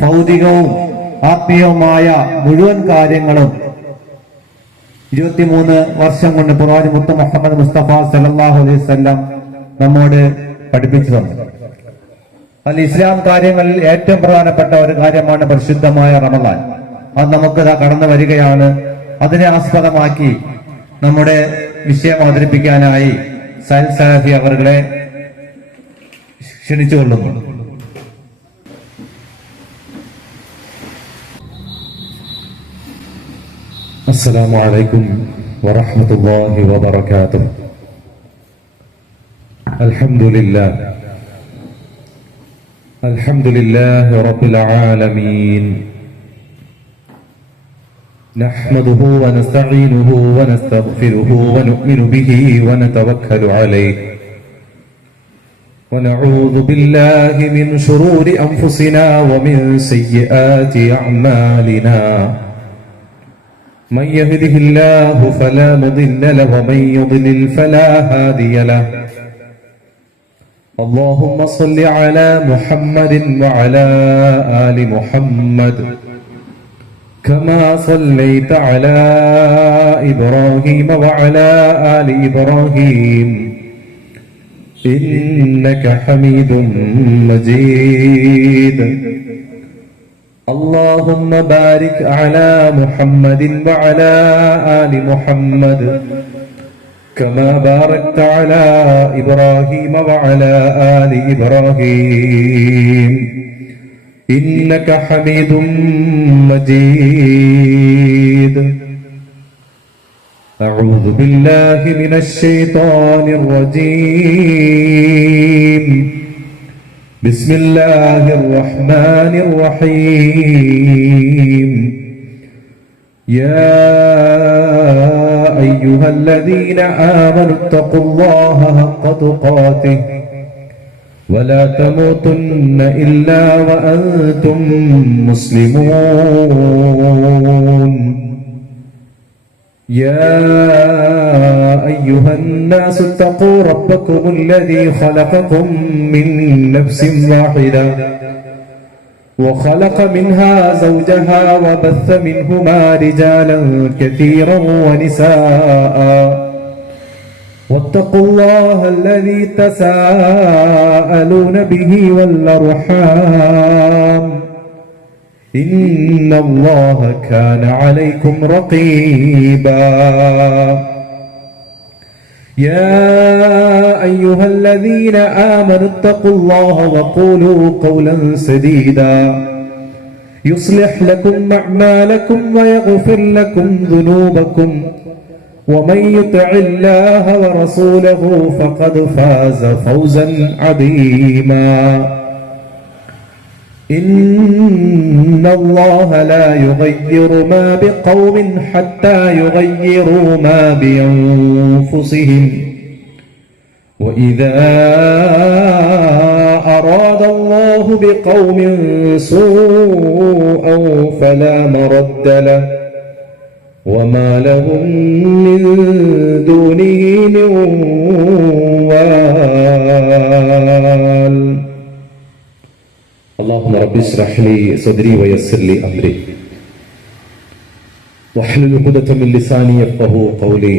ഭൗതികവും ആത്മീയവുമായ മുഴുവൻ കാര്യങ്ങളും 23 വർഷം കൊണ്ട് പ്രവാചകൻ മുത്ത് മുഹമ്മദ് മുസ്തഫ സല്ലല്ലാഹു അലൈഹി വസല്ലം നമ്മോട് പഠിപ്പിച്ചു തന്നു. അതിൽ ഇസ്ലാം കാര്യങ്ങളിൽ ഏറ്റവും പ്രധാനപ്പെട്ട ഒരു കാര്യമാണ് പരിശുദ്ധമായ റമദാൻ. അത് നമുക്ക് കടന്നു വരികയാണ്. അതിനെ ആസ്പദമാക്കി നമ്മുടെ വിഷയം അവതരിപ്പിക്കാനായി സൈൽ സലാഫി അവരുടെ ക്ഷണിച്ചുകൊള്ളുന്നു. السلام عليكم ورحمة الله وبركاته. الحمد لله رب العالمين، نحمده ونستعينه ونستغفره ونؤمن به ونتوكل عليه، ونعوذ بالله من شرور أنفسنا ومن سيئات أعمالنا. من يهده الله فلا مضل له ومن يضلل فلا هادي له. اللهم صل على محمد وعلى آل محمد كما صليت على إبراهيم وعلى آل إبراهيم إنك حميد مجيد. اللهم بارك على محمد وعلى آل محمد كما باركت على إبراهيم وعلى آل إبراهيم إنك حميد مجيد. أعوذ بالله من الشيطان الرجيم. بسم الله الرحمن الرحيم. يا أيها الذين آمنوا اتقوا الله حق تقاته ولا تموتن إلا وأنتم مسلمون. يا أيها الناس اتقوا ربكم الذي خلقكم من نفس واحدة وخلق منها زوجها وبث منهما رجالا كثيرا ونساء واتقوا الله الذي تساءلون به والأرحام إن الله كان عليكم رقيبا. يا أيها الذين آمنوا اتقوا الله وقولوا قولا سديدا يصلح لكم أعمالكم ويغفر لكم ذنوبكم ومن يطع الله ورسوله فقد فاز فوزا عظيما. إن الله لا يغير ما بقوم حتى يغيروا ما بأنفسهم وإذا أراد الله بقوم سوءا فلا مرد له وما لهم من دونه من وال. اللهم رب اشرح لي صدري ويسر لي أمري واحلل عقدة من لساني يفقهوا قولي.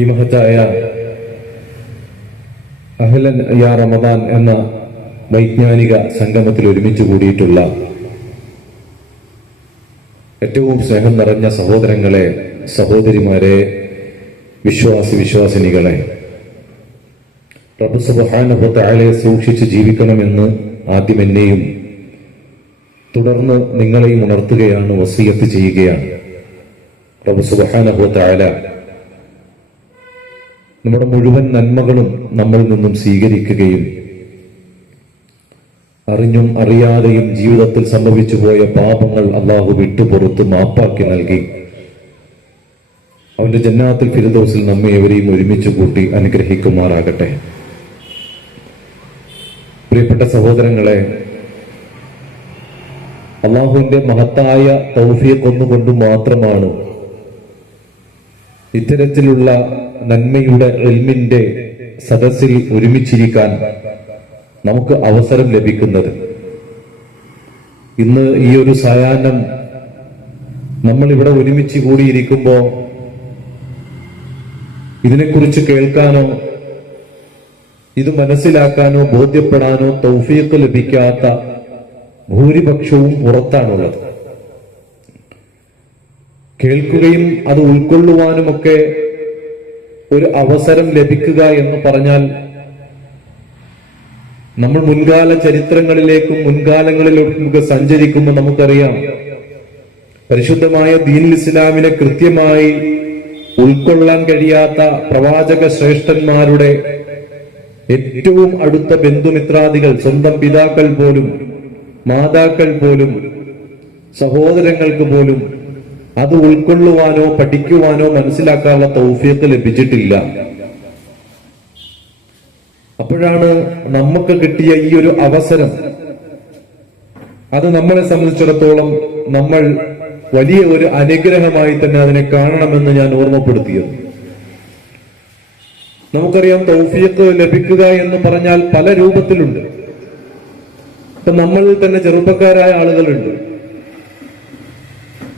ഈ മഹത്തായ അഹ്ലൻ യാ റമദാൻ എന്ന വൈജ്ഞാനിക സംഗമത്തിൽ ഒരുമിച്ച് കൂടിയിട്ടുള്ള ഏറ്റവും സ്നേഹം നിറഞ്ഞ സഹോദരങ്ങളെ, സഹോദരിമാരെ, വിശ്വാസിനികളെ, റബ്ബ് സുബ്ഹാനഹു വ തആലയെ സൂക്ഷിച്ച് ജീവിക്കണമെന്ന് ആദ്യം എന്നെയും തുടർന്ന് നിങ്ങളെയും ഉണർത്തുകയാണ്, വസിയത്ത് ചെയ്യുകയാണ്. റബ്ബ് സുബ്ഹാനഹു വ തആല നമ്മുടെ മുഴുവൻ നന്മകളും നമ്മളിൽ നിന്നും സ്വീകരിക്കുകയും അറിഞ്ഞും അറിയാതെയും ജീവിതത്തിൽ സംഭവിച്ചു പോയ പാപങ്ങൾ അല്ലാഹു വിട്ടുപുറത്ത് മാപ്പാക്കി നൽകി അവന്റെ ജന്നാത്തുൽ ഫിർദൗസിൽ നമ്മെ എവരെയും ഒരുമിച്ച് കൂട്ടി അനുഗ്രഹിക്കുമാറാകട്ടെ. പ്രിയപ്പെട്ട സഹോദരങ്ങളെ, അല്ലാഹുവിന്റെ മഹത്തായ തൗഫീഖ് ഒന്നുകൊണ്ട് മാത്രമാണ് ഇത്തരത്തിലുള്ള നന്മയുടെ ഇൽമിന്റെ സദസ്സിൽ ഒരുമിച്ചിരിക്കാൻ നമുക്ക് അവസരം ലഭിക്കുന്നത്. ഇന്ന് ഈ ഒരു സായാഹ്നം നമ്മൾ ഇവിടെ ഒരുമിച്ച് കൂടിയിരിക്കുമ്പോൾ ഇതിനെക്കുറിച്ച് കേൾക്കാനോ ഇത് മനസ്സിലാക്കാനോ ബോധ്യപ്പെടാനോ തൗഫീഖ് ലഭിക്കാത്ത ഭൂരിപക്ഷവും പുറത്താണുള്ളത്. കേൾക്കുകയും അത് ഉൾക്കൊള്ളുവാനുമൊക്കെ ഒരു അവസരം ലഭിക്കുക എന്ന് പറഞ്ഞാൽ നമ്മൾ മുൻകാല ചരിത്രങ്ങളിലേക്കും മുൻകാലങ്ങളിലേക്കും സഞ്ചരിക്കുമ്പോൾ നമുക്കറിയാം, പരിശുദ്ധമായ ദീനുൽ ഇസ്ലാമിനെ കൃത്യമായി ഉൾക്കൊള്ളാൻ കഴിയാത്ത പ്രവാചക ശ്രേഷ്ഠന്മാരുടെ ഏറ്റവും അടുത്ത ബന്ധുമിത്രാദികൾ, സ്വന്തം പിതാക്കൾ പോലും, മാതാക്കൾ പോലും, സഹോദരങ്ങൾക്ക് പോലും അത് ഉൾക്കൊള്ളുവാനോ പഠിക്കുവാനോ മനസ്സിലാക്കാനുള്ള തൗഫീഖ് ലഭിച്ചിട്ടില്ല. അപ്പോഴാണ് നമുക്ക് കിട്ടിയ ഈ ഒരു അവസരം, അത് നമ്മളെ സംബന്ധിച്ചിടത്തോളം നമ്മൾ വലിയ ഒരു അനുഗ്രഹമായി തന്നെ അതിനെ കാണണമെന്ന് ഞാൻ ഓർമ്മപ്പെടുത്തിയത്. നമുക്കറിയാം, തൗഫീഖ് ലഭിക്കുക എന്ന് പറഞ്ഞാൽ പല രൂപത്തിലുണ്ട്. ഇപ്പൊ നമ്മളിൽ തന്നെ ചെറുപ്പക്കാരായ ആളുകളുണ്ട്,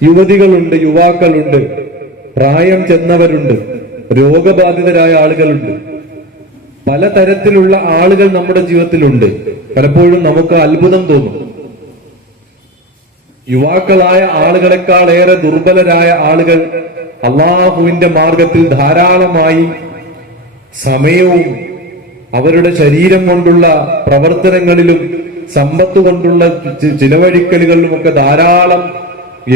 യുവതികളുണ്ട്, യുവാക്കളുണ്ട്, പ്രായം ചെന്നവരുണ്ട്, രോഗബാധിതരായ ആളുകളുണ്ട്. പലതരത്തിലുള്ള ആളുകൾ നമ്മുടെ ജീവിതത്തിലുണ്ട്. പലപ്പോഴും നമുക്ക് അത്ഭുതം തോന്നും. യുവാക്കളായ ആളുകളെക്കാൾ ഏറെ ദുർബലരായ ആളുകൾ അള്ളാഹുവിന്റെ മാർഗത്തിൽ ധാരാളമായി സമയവും അവരുടെ ശരീരം കൊണ്ടുള്ള പ്രവർത്തനങ്ങളിലും സമ്പത്ത് കൊണ്ടുള്ള ചിലവഴിക്കലുകളിലും ഒക്കെ ധാരാളം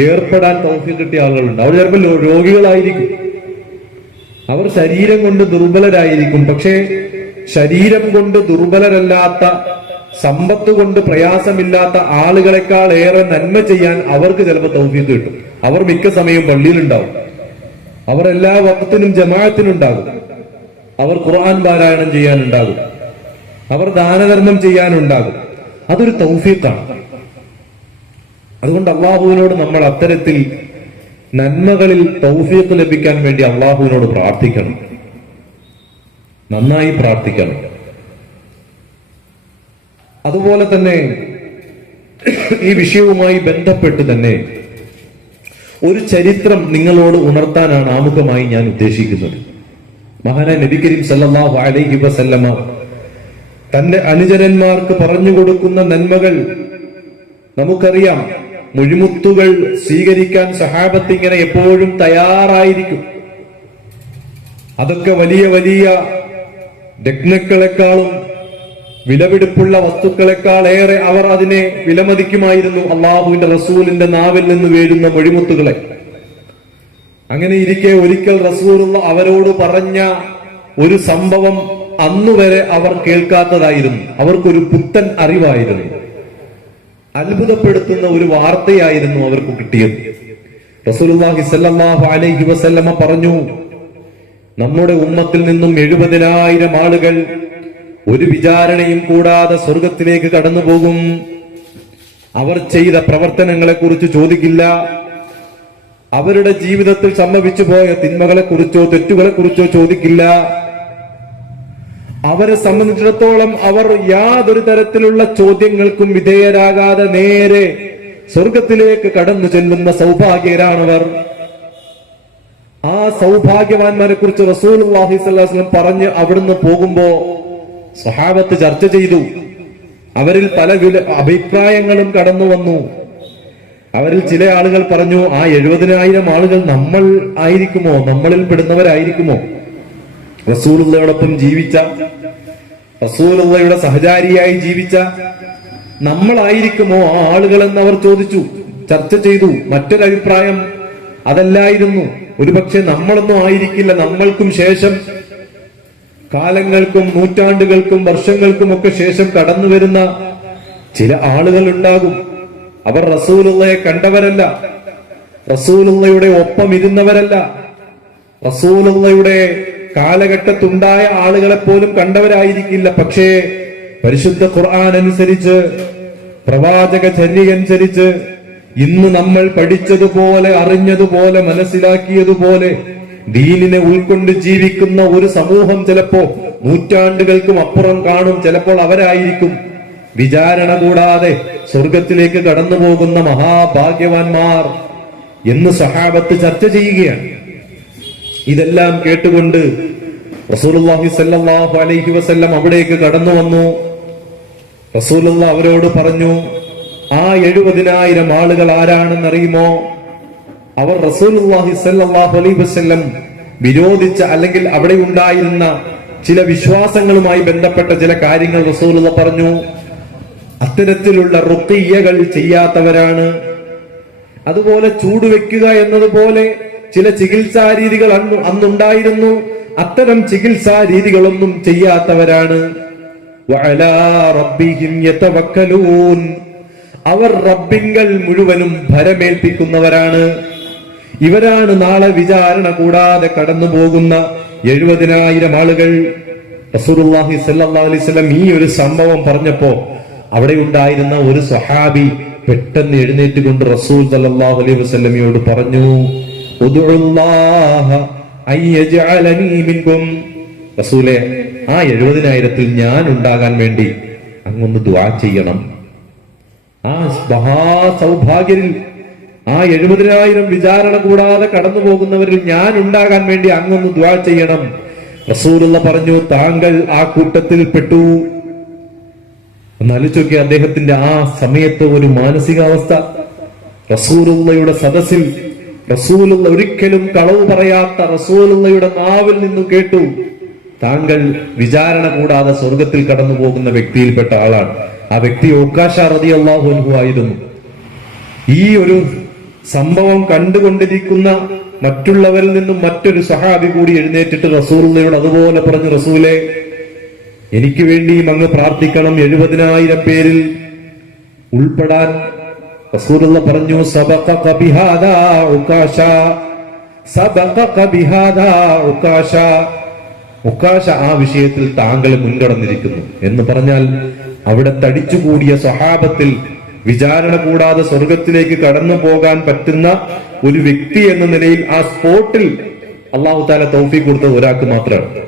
ഏർപ്പെടാൻ തൗഫീഖ് കിട്ടിയ ആളുകളുണ്ട്. അവർ ചിലപ്പോൾ രോഗികളായിരിക്കും, അവർ ശരീരം കൊണ്ട് ദുർബലരായിരിക്കും. പക്ഷേ ശരീരം കൊണ്ട് ദുർബലരല്ലാത്ത, സമ്പത്ത് കൊണ്ട് പ്രയാസമില്ലാത്ത ആളുകളെക്കാൾ ഏറെ നന്മ ചെയ്യാൻ അവർക്ക് ചിലപ്പോൾ തൗഫീഖ് കിട്ടും. അവർ മിക്ക സമയം പള്ളിയിലുണ്ടാവും, അവർ എല്ലാ വഖത്തിനും ജമാഅത്തിനുണ്ടാകും, അവർ ഖുർആൻ പാരായണം ചെയ്യാനുണ്ടാകും, അവർ ദാനധർമ്മം ചെയ്യാനുണ്ടാകും. അതൊരു തൗഫീഖാണ്. അതുകൊണ്ട് അള്ളാഹുവിനോട് നമ്മൾ അത്തരത്തിൽ നന്മകളിൽ തൗഫീഖ് ലഭിക്കാൻ വേണ്ടി അള്ളാഹുവിനോട് പ്രാർത്ഥിക്കണം, നന്നായി പ്രാർത്ഥിക്കണം. അതുപോലെ തന്നെ ഈ വിഷയവുമായി ബന്ധപ്പെട്ട് തന്നെ ഒരു ചരിത്രം നിങ്ങളോട് ഉണർത്താനാണ് ആമുഖമായി ഞാൻ ഉദ്ദേശിക്കുന്നത്. മഹാനായ നബി കരീം സല്ലല്ലാഹു അലൈഹി വസല്ലമ തന്റെ അനുചരന്മാർക്ക് പറഞ്ഞു കൊടുക്കുന്ന നന്മകൾ നമുക്കറിയാം. മുഴിമുത്തുകൾ സ്വീകരിക്കാൻ സഹാബത്ത് ഇങ്ങനെ എപ്പോഴും തയ്യാറായിരിക്കും. അതൊക്കെ വലിയ വലിയ രത്നങ്ങളെക്കാളും വിലപിടിപ്പുള്ള വസ്തുക്കളെക്കാൾ ഏറെ അവർ അതിനെ വിലമതിക്കുമായിരുന്നു, അള്ളാഹുവിന്റെ റസൂലിന്റെ നാവിൽ നിന്ന് വീഴുന്ന മൊഴിമുത്തുകളെ. അങ്ങനെ ഇരിക്കെ ഒരിക്കൽ റസൂലുള്ള അവരോട് പറഞ്ഞ ഒരു സംഭവം അന്നുവരെ അവർ കേൾക്കാത്തതായിരുന്നു. അവർക്കൊരു പുത്തൻ അറിവായിരുന്നു, അത്ഭുതപ്പെടുത്തുന്ന ഒരു വാർത്തയായിരുന്നു അവർക്ക് കിട്ടിയത്. റസൂലുള്ളാഹി സ്വല്ലല്ലാഹു അലൈഹി വസല്ലമ പറഞ്ഞു, നമ്മുടെ ഉമ്മത്തിൽ നിന്നും 70,000 ആളുകൾ ഒരു വിചാരണയും കൂടാതെ സ്വർഗത്തിലേക്ക് കടന്നു പോകും. അവർ ചെയ്ത പ്രവർത്തനങ്ങളെ കുറിച്ച് ചോദിക്കില്ല, അവരുടെ ജീവിതത്തിൽ സംഭവിച്ചു പോയ തിന്മകളെ കുറിച്ചോ തെറ്റുകളെ കുറിച്ചോ ചോദിക്കില്ല. അവരെ സംബന്ധിച്ചിടത്തോളം അവർ യാതൊരു തരത്തിലുള്ള ചോദ്യങ്ങൾക്കും വിധേയരാകാതെ നേരെ സ്വർഗത്തിലേക്ക് കടന്നു ചെല്ലുന്ന സൗഭാഗ്യരാണവർ. ആ സൗഭാഗ്യവാന്മാരെ കുറിച്ച് റസൂലുള്ളാഹി സ്വല്ലല്ലാഹു അലൈഹി വസല്ലം പറഞ്ഞ് അവിടുന്ന് പോകുമ്പോ സ്വഹാബത്ത് ചർച്ച ചെയ്തു. അവരിൽ പല അഭിപ്രായങ്ങളും കടന്നു വന്നു. അവരിൽ ചില ആളുകൾ പറഞ്ഞു, ആ 70,000 ആളുകൾ നമ്മൾ ആയിരിക്കുമോ, നമ്മളിൽ പെടുന്നവരായിരിക്കുമോ? റസൂലുള്ളയോടൊപ്പം ജീവിച്ച, റസൂലുള്ളയുടെ സഹചാരിയായി ജീവിച്ച നമ്മളായിരിക്കുമോ ആ ആളുകളെന്ന് അവർ ചോദിച്ചു, ചർച്ച ചെയ്തു. മറ്റൊരഭിപ്രായം അതല്ലായിരുന്നു. ഒരുപക്ഷെ നമ്മളൊന്നും ആയിരിക്കില്ല, നമ്മൾക്കും ശേഷം കാലങ്ങൾക്കും നൂറ്റാണ്ടുകൾക്കും വർഷങ്ങൾക്കും ഒക്കെ ശേഷം കടന്നു വരുന്ന ചില ആളുകൾ ഉണ്ടാകും. അവർ റസൂലുള്ളയെ കണ്ടവരല്ല, റസൂലുള്ളയുടെ ഒപ്പം ഇരുന്നവരല്ല, റസൂലുള്ളയുടെ കാലഘട്ടത്തുണ്ടായ ആളുകളെ പോലും കണ്ടവരായിരിക്കില്ല. പക്ഷേ പരിശുദ്ധ ഖുർആൻ അനുസരിച്ച്, പ്രവാചക ചര്യനുസരിച്ച് ഇന്ന് നമ്മൾ പഠിച്ചതുപോലെ, അറിഞ്ഞതുപോലെ, മനസ്സിലാക്കിയതുപോലെ ദീനിനെ ഉൾക്കൊണ്ട് ജീവിക്കുന്ന ഒരു സമൂഹം ചിലപ്പോ നൂറ്റാണ്ടുകൾക്കും അപ്പുറം കാണും, ചിലപ്പോൾ അവരായിരിക്കും വിചാരണ കൂടാതെ സ്വർഗത്തിലേക്ക് കടന്നു പോകുന്ന മഹാഭാഗ്യവാന്മാർ എന്ന് സഹാബത്ത് ചർച്ച ചെയ്യുകയാണ്. ഇതെല്ലാം കേട്ടുകൊണ്ട് റസൂലുള്ളാഹി സ്വല്ലല്ലാഹു അലൈഹി വസല്ലം അവിടേക്ക് കടന്നു വന്നു. റസൂലുള്ള അവരോട് പറഞ്ഞു, ആ 70,000 ആളുകൾ ആരാണെന്നറിയുമോ? അവർ റസൂലുള്ളാഹി സ്വല്ലല്ലാഹു അലൈഹി വസല്ലം വിരോധിച്ച അല്ലെങ്കിൽ അവിടെ ഉണ്ടായിരുന്ന ചില വിശ്വാസങ്ങളുമായി ബന്ധപ്പെട്ട ചില കാര്യങ്ങൾ റസൂലുള്ള പറഞ്ഞു. അത്തരത്തിലുള്ള റുഖിയ്യകൾ ചെയ്യാത്തവരാണ്. അതുപോലെ ചൂടുവെക്കുക എന്നതുപോലെ ചില ചികിത്സാ രീതികൾ അന്നുണ്ടായിരുന്നു. അത്തരം ചികിത്സാ രീതികളൊന്നും ചെയ്യാത്തവരാണ്. വഅലാ റബ്ബിഹിം യതവക്കലൂൻ, അവർ റബ്ബിങ്കൽ മുഴുവനും ഭരമേൽപ്പിക്കുന്നവരാണ്. ഇവരാണ് നാളെ വിചാരണ കൂടാതെ കടന്നു പോകുന്ന 70,000 ആളുകൾ. റസൂലുള്ളാഹി സ്വല്ലല്ലാഹു അലൈഹി വസല്ലം ഈ ഒരു സംഭവം പറഞ്ഞപ്പോ അവിടെ ഉണ്ടായിരുന്ന ഒരു സ്വഹാബി പെട്ടെന്ന് എഴുന്നേറ്റുകൊണ്ട് റസൂൽ സ്വല്ലല്ലാഹു അലൈഹി വസല്ലമയോട് പറഞ്ഞു, ഉദ്ഉല്ലാഹ അയ്യജഅലനീ മിൻകും. റസൂലേ, ആ 70,000-ൽ ഞാൻ ഉണ്ടാകാൻ വേണ്ടി അങ്ങൊന്ന് ദുആ ചെയ്യണം. ആ മഹാസൗഭാഗ്യരിൽ, ആ 70,000 വിചാരണ കൂടാതെ കടന്നു പോകുന്നവരിൽ ഞാൻ ഉണ്ടാകാൻ വേണ്ടി അങ്ങൊന്ന് ദുആ ചെയ്യണം. റസൂലുള്ള പറഞ്ഞു, താങ്കൾ ആ കൂട്ടത്തിൽ പെട്ടു. എന്നാലോചിച്ചോക്കെ അദ്ദേഹത്തിന്റെ ആ സമയത്ത് ഒരു മാനസികാവസ്ഥ. റസൂലുള്ളയുടെ സദസ്സിൽ റസൂലുള്ള ഒരിക്കലും കളവ് പറയാത്ത റസൂലുള്ളയുടെ നാവിൽ നിന്നും കേട്ടു, താങ്കൾ വിചാരണ കൂടാതെ സ്വർഗത്തിൽ കടന്നു പോകുന്ന വ്യക്തിയിൽപ്പെട്ട ആളാണ്. ആ വ്യക്തി ഉക്കാശ റളിയല്ലാഹു അൻഹു ആയിരുന്നു. ഈ ഒരു സംഭവം കണ്ടുകൊണ്ടിരിക്കുന്ന മറ്റുള്ളവരിൽ നിന്നും മറ്റൊരു സഹാബി കൂടി എഴുന്നേറ്റിട്ട് റസൂലുള്ളയോട് അതുപോലെ പറഞ്ഞു, റസൂലേ, എനിക്ക് വേണ്ടിയും അങ്ങ് പ്രാർത്ഥിക്കണം, 70,000 പേരിൽ ഉൾപ്പെടാൻ. റസൂലുള്ള പറഞ്ഞു, സബഖക ബിഹാദാ ഉക്കാശ, സബഖക ബിഹാദാ ഉക്കാശ. ഉക്കാശ ആ വിഷയത്തിൽ താങ്കൾ മുൻകടന്നിരിക്കുന്നു എന്ന് പറഞ്ഞാൽ അവിടെ തടിച്ചുകൂടിയ സ്വഹാബത്തിൽ വിചാരണ കൂടാതെ സ്വർഗത്തിലേക്ക് കടന്നു പോകാൻ പറ്റുന്ന ഒരു വ്യക്തി എന്ന നിലയിൽ ആ സ്പോട്ടിൽ അല്ലാഹു തആല തൗഫീഖ് കൊടുത്തത് ഒരാൾക്ക് മാത്രമാണ്.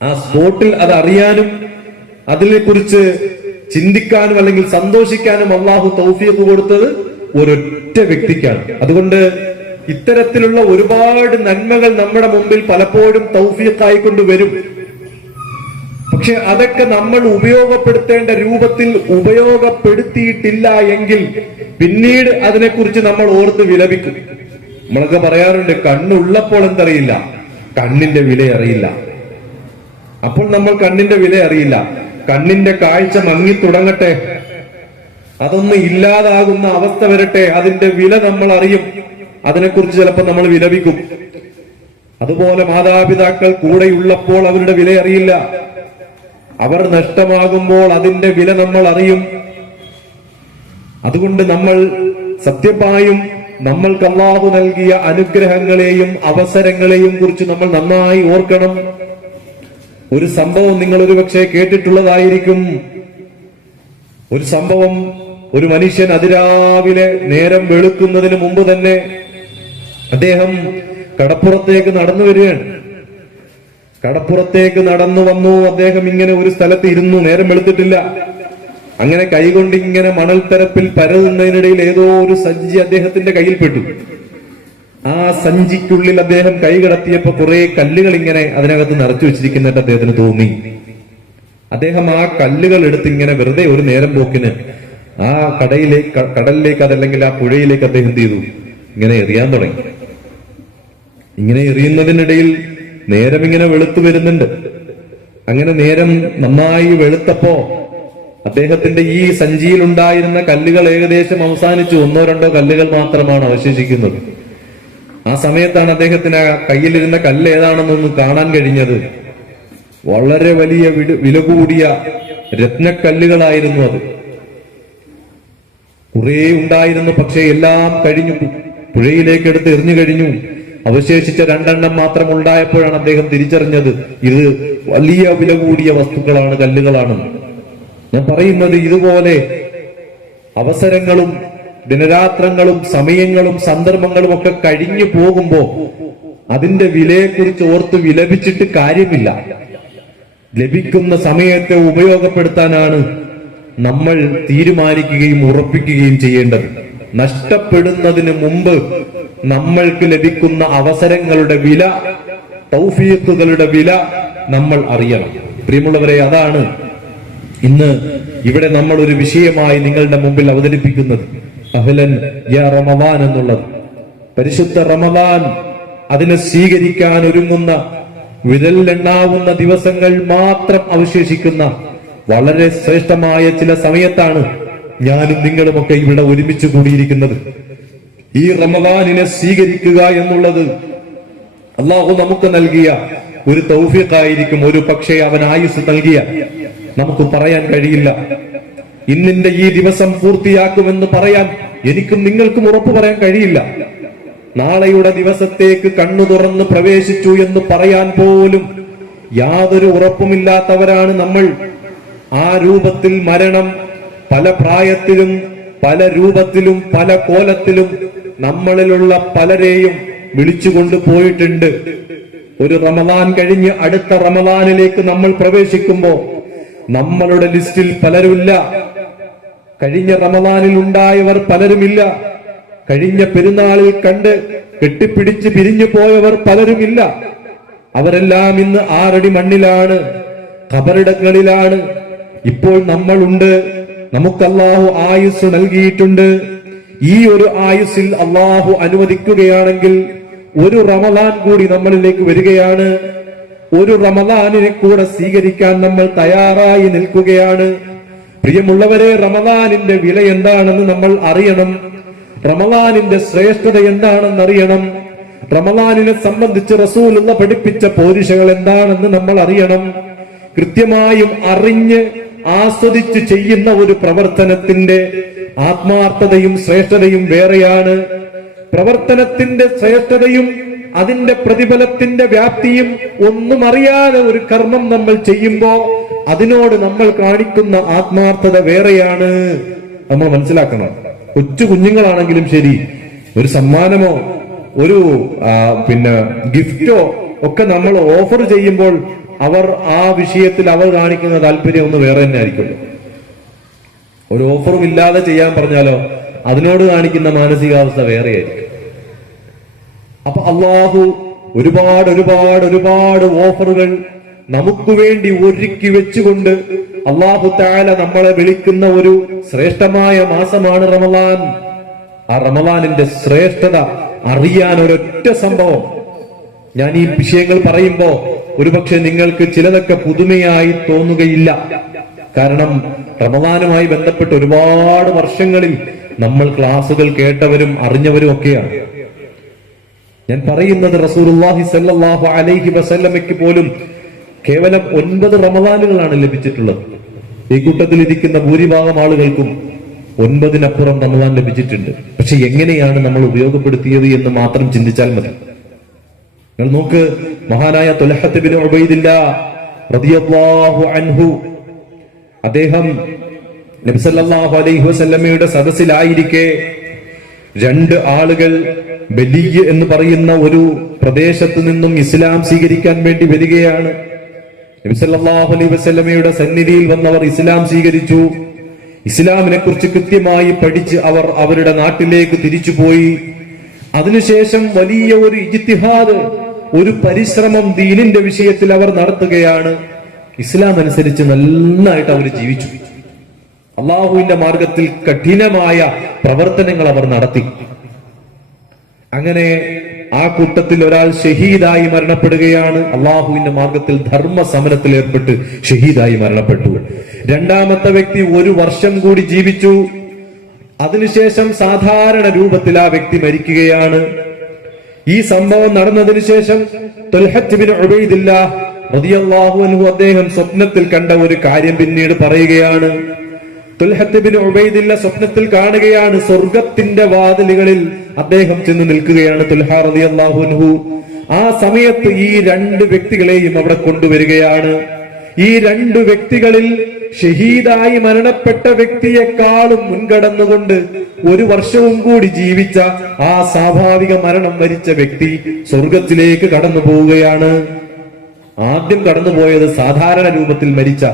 ആ സ്പോട്ടിൽ അത് അറിയാനും അതിനെക്കുറിച്ച് ചിന്തിക്കാനും അല്ലെങ്കിൽ സന്തോഷിക്കാനും അല്ലാഹു തൗഫീഖ് കൊടുത്തത് ഒരൊറ്റ വ്യക്തിക്കാണ്. അതുകൊണ്ട് ഇത്തരത്തിലുള്ള ഒരുപാട് നന്മകൾ നമ്മുടെ മുമ്പിൽ പലപ്പോഴും തൗഫീഖായിക്കൊണ്ട് വരും. പക്ഷെ അതൊക്കെ നമ്മൾ ഉപയോഗപ്പെടുത്തേണ്ട രൂപത്തിൽ ഉപയോഗപ്പെടുത്തിയിട്ടില്ല എങ്കിൽ പിന്നീട് അതിനെക്കുറിച്ച് നമ്മൾ ഓർത്ത് വിലപിക്കും. നമ്മളൊക്കെ പറയാറുണ്ട്, കണ്ണുള്ളപ്പോൾ എന്തറിയില്ല, കണ്ണിന്റെ വില അറിയില്ല. അപ്പോൾ നമ്മൾ കണ്ണിന്റെ വില അറിയില്ല. കണ്ണിന്റെ കാഴ്ച മങ്ങി തുടങ്ങട്ടെ, അതൊന്നും ഇല്ലാതാകുന്ന അവസ്ഥ വരട്ടെ, അതിന്റെ വില നമ്മൾ അറിയും. അതിനെക്കുറിച്ച് ചിലപ്പോൾ നമ്മൾ വിലപിക്കും. അതുപോലെ മാതാപിതാക്കൾ കൂടെയുള്ളപ്പോൾ അവരുടെ വില അറിയില്ല. അവർ നഷ്ടമാകുമ്പോൾ അതിന്റെ വില നമ്മൾ അറിയും. അതുകൊണ്ട് നമ്മൾ സത്യമായും നമ്മൾക്ക് അല്ലാഹു നൽകിയ അനുഗ്രഹങ്ങളെയും അവസരങ്ങളെയും കുറിച്ച് നമ്മൾ നന്നായി ഓർക്കണം. ഒരു സംഭവം നിങ്ങൾ ഒരുപക്ഷെ കേട്ടിട്ടുള്ളതായിരിക്കും. ഒരു സംഭവം, ഒരു മനുഷ്യൻ അതിരാവിലെ നേരം വെളുക്കുന്നതിന് മുമ്പ് തന്നെ അദ്ദേഹം കടപ്പുറത്തേക്ക് നടന്നു വരികയാണ്. കടപ്പുറത്തേക്ക് നടന്നു വന്നു. അദ്ദേഹം ഇങ്ങനെ ഒരു സ്ഥലത്ത് ഇരുന്നു, നേരം വെളുത്തിട്ടില്ല. അങ്ങനെ കൈകൊണ്ട് ഇങ്ങനെ മണൽത്തരപ്പിൽ പരതുന്നതിനിടയിൽ ഏതോ ഒരു സഞ്ചി അദ്ദേഹത്തിന്റെ കയ്യിൽപ്പെട്ടു. ആ സഞ്ചിക്കുള്ളിൽ അദ്ദേഹം കൈ കടത്തിയപ്പോ കുറെ കല്ലുകൾ ഇങ്ങനെ അതിനകത്ത് നിറച്ചു വെച്ചിരിക്കുന്നതായിട്ട് അദ്ദേഹത്തിന് തോന്നി. അദ്ദേഹം ആ കല്ലുകൾ എടുത്ത് ഇങ്ങനെ വെറുതെ ഒരു നേരം പോക്കിന് ആ കടലിലേക്ക് അതല്ലെങ്കിൽ ആ പുഴയിലേക്ക് അദ്ദേഹം എന്ത് ചെയ്തു, ഇങ്ങനെ എറിയാൻ തുടങ്ങി. ഇങ്ങനെ എറിയുന്നതിനിടയിൽ നേരം ഇങ്ങനെ വെളുത്തു വരുന്നുണ്ട്. അങ്ങനെ നേരം നന്നായി വെളുത്തപ്പോ അദ്ദേഹത്തിന്റെ ഈ സഞ്ചിയിൽ ഉണ്ടായിരുന്ന കല്ലുകൾ ഏകദേശം അവസാനിച്ചു. 1-2 കല്ലുകൾ മാത്രമാണ് അവശേഷിക്കുന്നത്. ആ സമയത്താണ് അദ്ദേഹത്തിന് ആ കയ്യിലിരുന്ന കല്ല് ഏതാണെന്നൊന്ന് കാണാൻ കഴിഞ്ഞത്. വളരെ വലിയ വില കൂടിയ രത്നക്കല്ലുകളായിരുന്നു അത്. കുറെ ഉണ്ടായിരുന്നു, പക്ഷെ എല്ലാം കഴിഞ്ഞു, പുഴയിലേക്ക് എടുത്ത് എറിഞ്ഞു കഴിഞ്ഞു. അവശേഷിച്ച 2 എണ്ണം മാത്രം ഉണ്ടായപ്പോഴാണ് അദ്ദേഹം തിരിച്ചറിഞ്ഞത് ഇത് വലിയ വില കൂടിയ വസ്തുക്കളാണ്, കല്ലുകളാണ്. ഞാൻ പറയുന്നത് ഇതുപോലെ അവസരങ്ങളും ദിനരാത്രങ്ങളും സമയങ്ങളും സന്ദർഭങ്ങളും ഒക്കെ കഴിഞ്ഞു പോകുമ്പോ അതിന്റെ വിലയെക്കുറിച്ച് ഓർത്ത് വിലപിച്ചിട്ട് കാര്യമില്ല. ലഭിക്കുന്ന സമയത്തെ ഉപയോഗപ്പെടുത്താനാണ് നമ്മൾ തീരുമാനിക്കുകയും ഉറപ്പിക്കുകയും ചെയ്യേണ്ടത്. നഷ്ടപ്പെടുന്നതിന് മുമ്പ് നമ്മൾക്ക് ലഭിക്കുന്ന അവസരങ്ങളുടെ വില, തൗഫീഖുകളുടെ വില നമ്മൾ അറിയണം. പ്രിയമുള്ളവരെ, അതാണ് ഇന്ന് ഇവിടെ നമ്മൾ ഒരു വിഷയമായി നിങ്ങളുടെ മുമ്പിൽ അവതരിപ്പിക്കുന്നത്. അഹ്ലൻ യാ റമദാൻ എന്നുള്ളത്. പരിശുദ്ധ റമദാൻ, അതിനെ സ്വീകരിക്കാൻ ഒരുങ്ങുന്ന വിരലിലെണ്ണാവുന്ന ദിവസങ്ങൾ മാത്രം അവശേഷിക്കുന്ന വളരെ ശ്രേഷ്ഠമായ ചില സമയത്താണ് ഞാനും നിങ്ങളുമൊക്കെ ഇവിടെ ഒരുമിച്ച് കൂടിയിരിക്കുന്നത്. ഈ റമദാനിനെ സ്വീകരിക്കുക എന്നുള്ളത് അള്ളാഹു നമുക്ക് നൽകിയ ഒരു തൗഫീഖായിരിക്കും. ഒരു പക്ഷേ അവൻ ആയുസ് നൽകിയ നമുക്ക് പറയാൻ കഴിയില്ല. ഇന്നിന്റെ ഈ ദിവസം പൂർത്തിയാക്കുമെന്ന് പറയാൻ എനിക്കും നിങ്ങൾക്കും ഉറപ്പ് പറയാൻ കഴിയില്ല. നാളെയുടെ ദിവസത്തേക്ക് കണ്ണു തുറന്ന് പ്രവേശിച്ചു എന്ന് പറയാൻ പോലും യാതൊരു ഉറപ്പുമില്ലാത്തവരാണ് നമ്മൾ. ആ രൂപത്തിൽ മരണം പല പ്രായത്തിലും പല രൂപത്തിലും പല കോലത്തിലും നമ്മളിലുള്ള പലരെയും വിളിച്ചുകൊണ്ട് പോയിട്ടുണ്ട്. ഒരു റമദാൻ കഴിഞ്ഞ് അടുത്ത റമദാനിലേക്ക് നമ്മൾ പ്രവേശിക്കുമ്പോ നമ്മളുടെ ലിസ്റ്റിൽ പലരുമില്ല. കഴിഞ്ഞ റമദാനിൽ ഉണ്ടായവർ പലരുമില്ല. കഴിഞ്ഞ പെരുന്നാളിൽ കണ്ട് കെട്ടിപ്പിടിച്ച് പിരിഞ്ഞു പോയവർ പലരുമില്ല. അവരെല്ലാം ഇന്ന് 6 അടി മണ്ണിലാണ്, ഖബറിടങ്ങളിലാണ്. ഇപ്പോൾ നമ്മളുണ്ട്. നമുക്ക് അള്ളാഹു ആയുസ് നൽകിയിട്ടുണ്ട്. ഈ ഒരു ആയുസ്സിൽ അള്ളാഹു അനുവദിക്കുകയാണെങ്കിൽ ഒരു റമദാൻ കൂടി നമ്മളിലേക്ക് വരികയാണ്. ഒരു റമദാനിനെ കൂടെ സ്വീകരിക്കാൻ നമ്മൾ തയ്യാറായി നിൽക്കുകയാണ്. പ്രിയമുള്ളവരെ, റമദാനിന്റെ വില എന്താണെന്ന് നമ്മൾ അറിയണം. റമദാനിന്റെ ശ്രേഷ്ഠത എന്താണെന്ന് അറിയണം. റമദാനിനെ സംബന്ധിച്ച് റസൂലുള്ള പഠിപ്പിച്ച പോരിശകൾ എന്താണെന്ന് നമ്മൾ അറിയണം. കൃത്യമായും അറിഞ്ഞ് ആസ്വദിച്ച് ചെയ്യുന്ന ഒരു പ്രവർത്തനത്തിന്റെ ആത്മാർത്ഥതയും ശ്രേഷ്ഠതയും വേറെയാണ്. പ്രവർത്തനത്തിന്റെ ശ്രേഷ്ഠതയും അതിന്റെ പ്രതിഫലത്തിന്റെ വ്യാപ്തിയും ഒന്നും അറിയാതെ ഒരു കർമ്മം നമ്മൾ ചെയ്യുമ്പോ അതിനോട് നമ്മൾ കാണിക്കുന്ന ആത്മാർത്ഥത വേറെയാണ്. നമ്മൾ മനസ്സിലാക്കണം. കൊച്ചു കുഞ്ഞുങ്ങളാണെങ്കിലും ശരി, ഒരു സമ്മാനമോ ഒരു ഗിഫ്റ്റോ ഒക്കെ നമ്മൾ ഓഫർ ചെയ്യുമ്പോൾ അവർ ആ വിഷയത്തിൽ അവർ കാണിക്കുന്ന താല്പര്യം ഒന്ന് വേറെ തന്നെ ആയിരിക്കുമല്ലോ. ഒരു ഓഫറും ഇല്ലാതെ ചെയ്യാൻ പറഞ്ഞാലോ അതിനോട് കാണിക്കുന്ന മാനസികാവസ്ഥ വേറെയായിരിക്കും. അപ്പൊ അള്ളാഹു ഒരുപാട് ഒരുപാട് ഒരുപാട് ഓഫറുകൾ നമുക്ക് വേണ്ടി ഒരുക്കി വെച്ചുകൊണ്ട് അള്ളാഹു തആല നമ്മളെ വിളിക്കുന്ന ഒരു ശ്രേഷ്ഠമായ മാസമാണ് റമദാൻ. ആ റമദാനിന്റെ ശ്രേഷ്ഠത അറിയാൻ ഒരൊറ്റ സംഭവം. ഞാൻ ഈ വിഷയങ്ങൾ പറയുമ്പോ ഒരുപക്ഷെ നിങ്ങൾക്ക് ചിലതൊക്കെ പുതുമയായി തോന്നുകയില്ല. കാരണം റമദാനുമായി ബന്ധപ്പെട്ട് ഒരുപാട് വർഷങ്ങളിൽ നമ്മൾ ക്ലാസുകൾ കേട്ടവരും അറിഞ്ഞവരും ഒക്കെയാണ്. ഞാൻ പറയുന്നത് റസൂലുള്ളാഹി സ്വല്ലല്ലാഹു അലൈഹി വസല്ലമയ്ക്ക് പോലും കേവലം 9 റമദാനുകളാണ് ലഭിച്ചിട്ടുള്ളത്. ഈ കൂട്ടത്തിൽ ഇരിക്കുന്ന ഭൂരിഭാഗം ആളുകൾക്കും 9-നപ്പുറം റമദാൻ ലഭിച്ചിട്ടുണ്ട്. പക്ഷെ എങ്ങനെയാണ് നമ്മൾ ഉപയോഗപ്പെടുത്തിയത് എന്ന് മാത്രം ചിന്തിച്ചാൽ മതി. നിങ്ങൾ നോക്ക്, മഹാനായ തുൽഹത്ത് ബിൻ ഉബൈദില്ലാഹ് റളിയല്ലാഹു അൻഹു, അദ്ദേഹം നബി സല്ലല്ലാഹു അലൈഹി വസല്ലമയുടെ സദസ്സിലായിരിക്കെ 2 ആളുകൾ ബലിയ് എന്ന് പറയുന്ന ഒരു പ്രദേശത്ത് നിന്നും ഇസ്ലാം സ്വീകരിക്കാൻ വേണ്ടി വരികയാണ്. നബി സല്ലല്ലാഹു അലൈഹി വസല്ലമയുടെ സന്നിധിയിൽ വന്നവർ ഇസ്ലാം സ്വീകരിച്ചു. ഇസ്ലാമിനെ കുറിച്ച് കൃത്യമായി പഠിച്ച് അവർ അവരുടെ നാട്ടിലേക്ക് തിരിച്ചുപോയി. അതിനുശേഷം വലിയ ഒരു ഇജ്തിഹാദ്, ഒരു പരിശ്രമം ദീനിന്റെ വിഷയത്തിൽ അവർ നടത്തുകയാണ്. ഇസ്ലാം അനുസരിച്ച് നന്നായിട്ട് അവർ ജീവിച്ചു. അള്ളാഹുവിന്റെ മാർഗത്തിൽ കഠിനമായ പ്രവർത്തനങ്ങൾ അവർ നടത്തി. അങ്ങനെ ആ കൂട്ടത്തിൽ ഒരാൾ ഷഹീദായി മരണപ്പെടുകയാണ്. അള്ളാഹുവിന്റെ മാർഗത്തിൽ ധർമ്മ സമരത്തിൽ ഏർപ്പെട്ട് ഷഹീദായി മരണപ്പെട്ടു. രണ്ടാമത്തെ വ്യക്തി 1 വർഷം കൂടി ജീവിച്ചു. അതിനുശേഷം സാധാരണ രൂപത്തിൽ ആ വ്യക്തി മരിക്കുകയാണ്. ഈ സംഭവം നടന്നതിന് ശേഷം തുൽഹത്ത് ബിൻ ഉബൈദില്ലാഹ് റളിയല്ലാഹു അൻഹു അദ്ദേഹം സ്വപ്നത്തിൽ കണ്ട ഒരു കാര്യം പിന്നീട് പറയുകയാണ്. തുൽഹത്ത് ബിൻ ഉബൈദില്ലാഹ് സ്വപ്നത്തിൽ കാണുകയാണ്, സ്വർഗത്തിന്റെ വാതിലുകളിൽ അദ്ദേഹം ചെന്ന് നിൽക്കുകയാണ് തുൽഹ റളിയല്ലാഹു അൻഹു. ആ സമയത്ത് ഈ 2 വ്യക്തികളെയും അവിടെ കൊണ്ടുവരികയാണ്. ഈ 2 വ്യക്തികളിൽ ഷഹീദായി മരണപ്പെട്ട വ്യക്തിയെക്കാളും മുൻകടന്നുകൊണ്ട് 1 വർഷവും കൂടി ജീവിച്ച ആ സ്വാഭാവിക മരണം വരിച്ച വ്യക്തി സ്വർഗത്തിലേക്ക് കടന്നു പോവുകയാണ്. ആദ്യം കടന്നുപോയത് സാധാരണ രൂപത്തിൽ മരിച്ച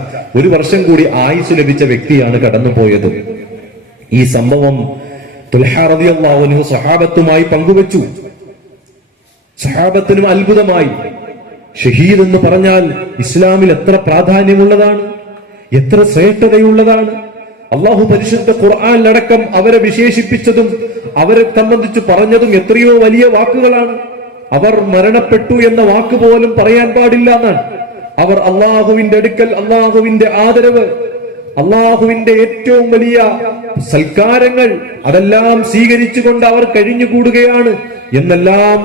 1 വർഷം കൂടി ആയുസ് ലഭിച്ച വ്യക്തിയാണ് കടന്നുപോയത്. ഈ സംഭവം തുൽഹ റളിയല്ലാഹു അൻഹു സ്വഹാബത്തുമായി പങ്കുവച്ചു. സ്വഹാബത്തിനും അത്ഭുതമായി. ഷഹീദ് എന്ന് പറഞ്ഞാൽ ഇസ്ലാമിൽ എത്ര പ്രാധാന്യമുള്ളതാണ്, എത്ര ശ്രേഷ്ഠതയുള്ളതാണ്. അള്ളാഹു പരിശുദ്ധ ഖുർആനിലടക്കം അവരെ വിശേഷിപ്പിച്ചതും അവരെ സംബന്ധിച്ച് പറഞ്ഞതും എത്രയോ വലിയ വാക്കുകളാണ്. അവർ മരണപ്പെട്ടു എന്ന വാക്ക് പോലും പറയാൻ പാടില്ല എന്നാണ്. അവർ അള്ളാഹുവിന്റെ അടുക്കൽ അള്ളാഹുവിന്റെ ആദരവ്, അള്ളാഹുവിന്റെ ഏറ്റവും വലിയ സൽക്കാരങ്ങൾ അതെല്ലാം സ്വീകരിച്ചുകൊണ്ട് അവർ കഴിഞ്ഞുകൂടുകയാണ് എന്നെല്ലാം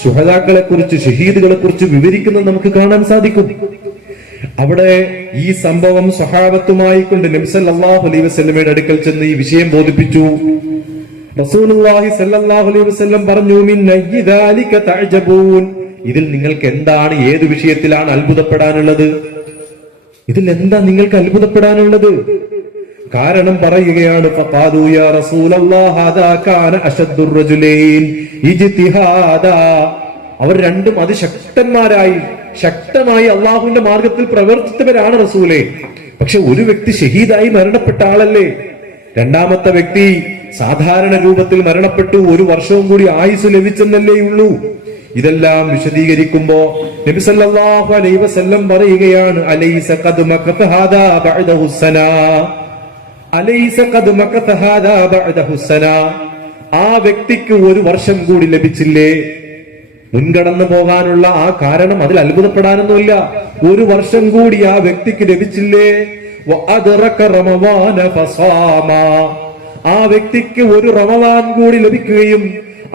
ശുഹദാക്കളെ കുറിച്ച്, ഷഹീദുകളെ കുറിച്ച് വിവരിക്കുന്നത് നമുക്ക് കാണാൻ സാധിക്കും. അവിടെ ഈ സംഭവം സ്വഹാബത്തുമായി കൊണ്ട് നബി സല്ലല്ലാഹു അലൈഹി വസല്ലമയുടെ അടുക്കൽ ചെന്ന് ഈ വിഷയം ബോധിപ്പിച്ചു. റസൂലുള്ളാഹി സല്ലല്ലാഹു അലൈഹി വസല്ലം പറഞ്ഞു, മിൻ അയ്യി ദാലിക തഅജബൂൻ, ഇതിൽ നിങ്ങൾക്ക് എന്താണ്, ഏത് വിഷയത്തിലാണ് അത്ഭുതപ്പെടാനുള്ളത്? ഇതിൽ എന്താ നിങ്ങൾക്ക് അത്ഭുതപ്പെടാനുള്ളത്? കാരണം പറയുകയാണ്, ഫഖാലൂ യാ റസൂലല്ലാഹ് ഹദാ കാന അശദ്ദുർ റജുലൈൻ ഇജ്തിഹാദാ, അവർ രണ്ടും ശക്തമായി അള്ളാഹുവിന്റെ മാർഗത്തിൽ പ്രവർത്തിച്ചവരാണ് റസൂലേ. പക്ഷെ ഒരു വ്യക്തി ഷഹീദായി മരണപ്പെട്ട ആളല്ലേ, രണ്ടാമത്തെ വ്യക്തി സാധാരണ രൂപത്തിൽ മരണപ്പെട്ടു, 1 വർഷവും കൂടി ആയുസ് ലഭിച്ചെന്നല്ലേ ഉള്ളൂ. ഇതെല്ലാം വിശദീകരിക്കുമ്പോ നബി സല്ലല്ലാഹു അലൈഹി വസല്ലം പറയുകയാണ്, അലൈസ ഖദ് മഖത ഹാദാ ബഅദഹു സനാ, അലൈസ ഖദ് മഖത ഹാദാ ബഅദഹു സനാ, ആ വ്യക്തിക്ക് 1 വർഷം കൂടി ലഭിച്ചില്ലേ? മുൻകടന്നു പോകാനുള്ള ആ കാരണം അതിൽ അത്ഭുതപ്പെടാനൊന്നുമില്ല. 1 വർഷം കൂടി ആ വ്യക്തിക്ക് ലഭിച്ചില്ലേ? വഅദ്റക റമളാന ഫസാമ, ആ വ്യക്തിക്ക് 1 റമളാൻ കൂടി ലഭിക്കുകയും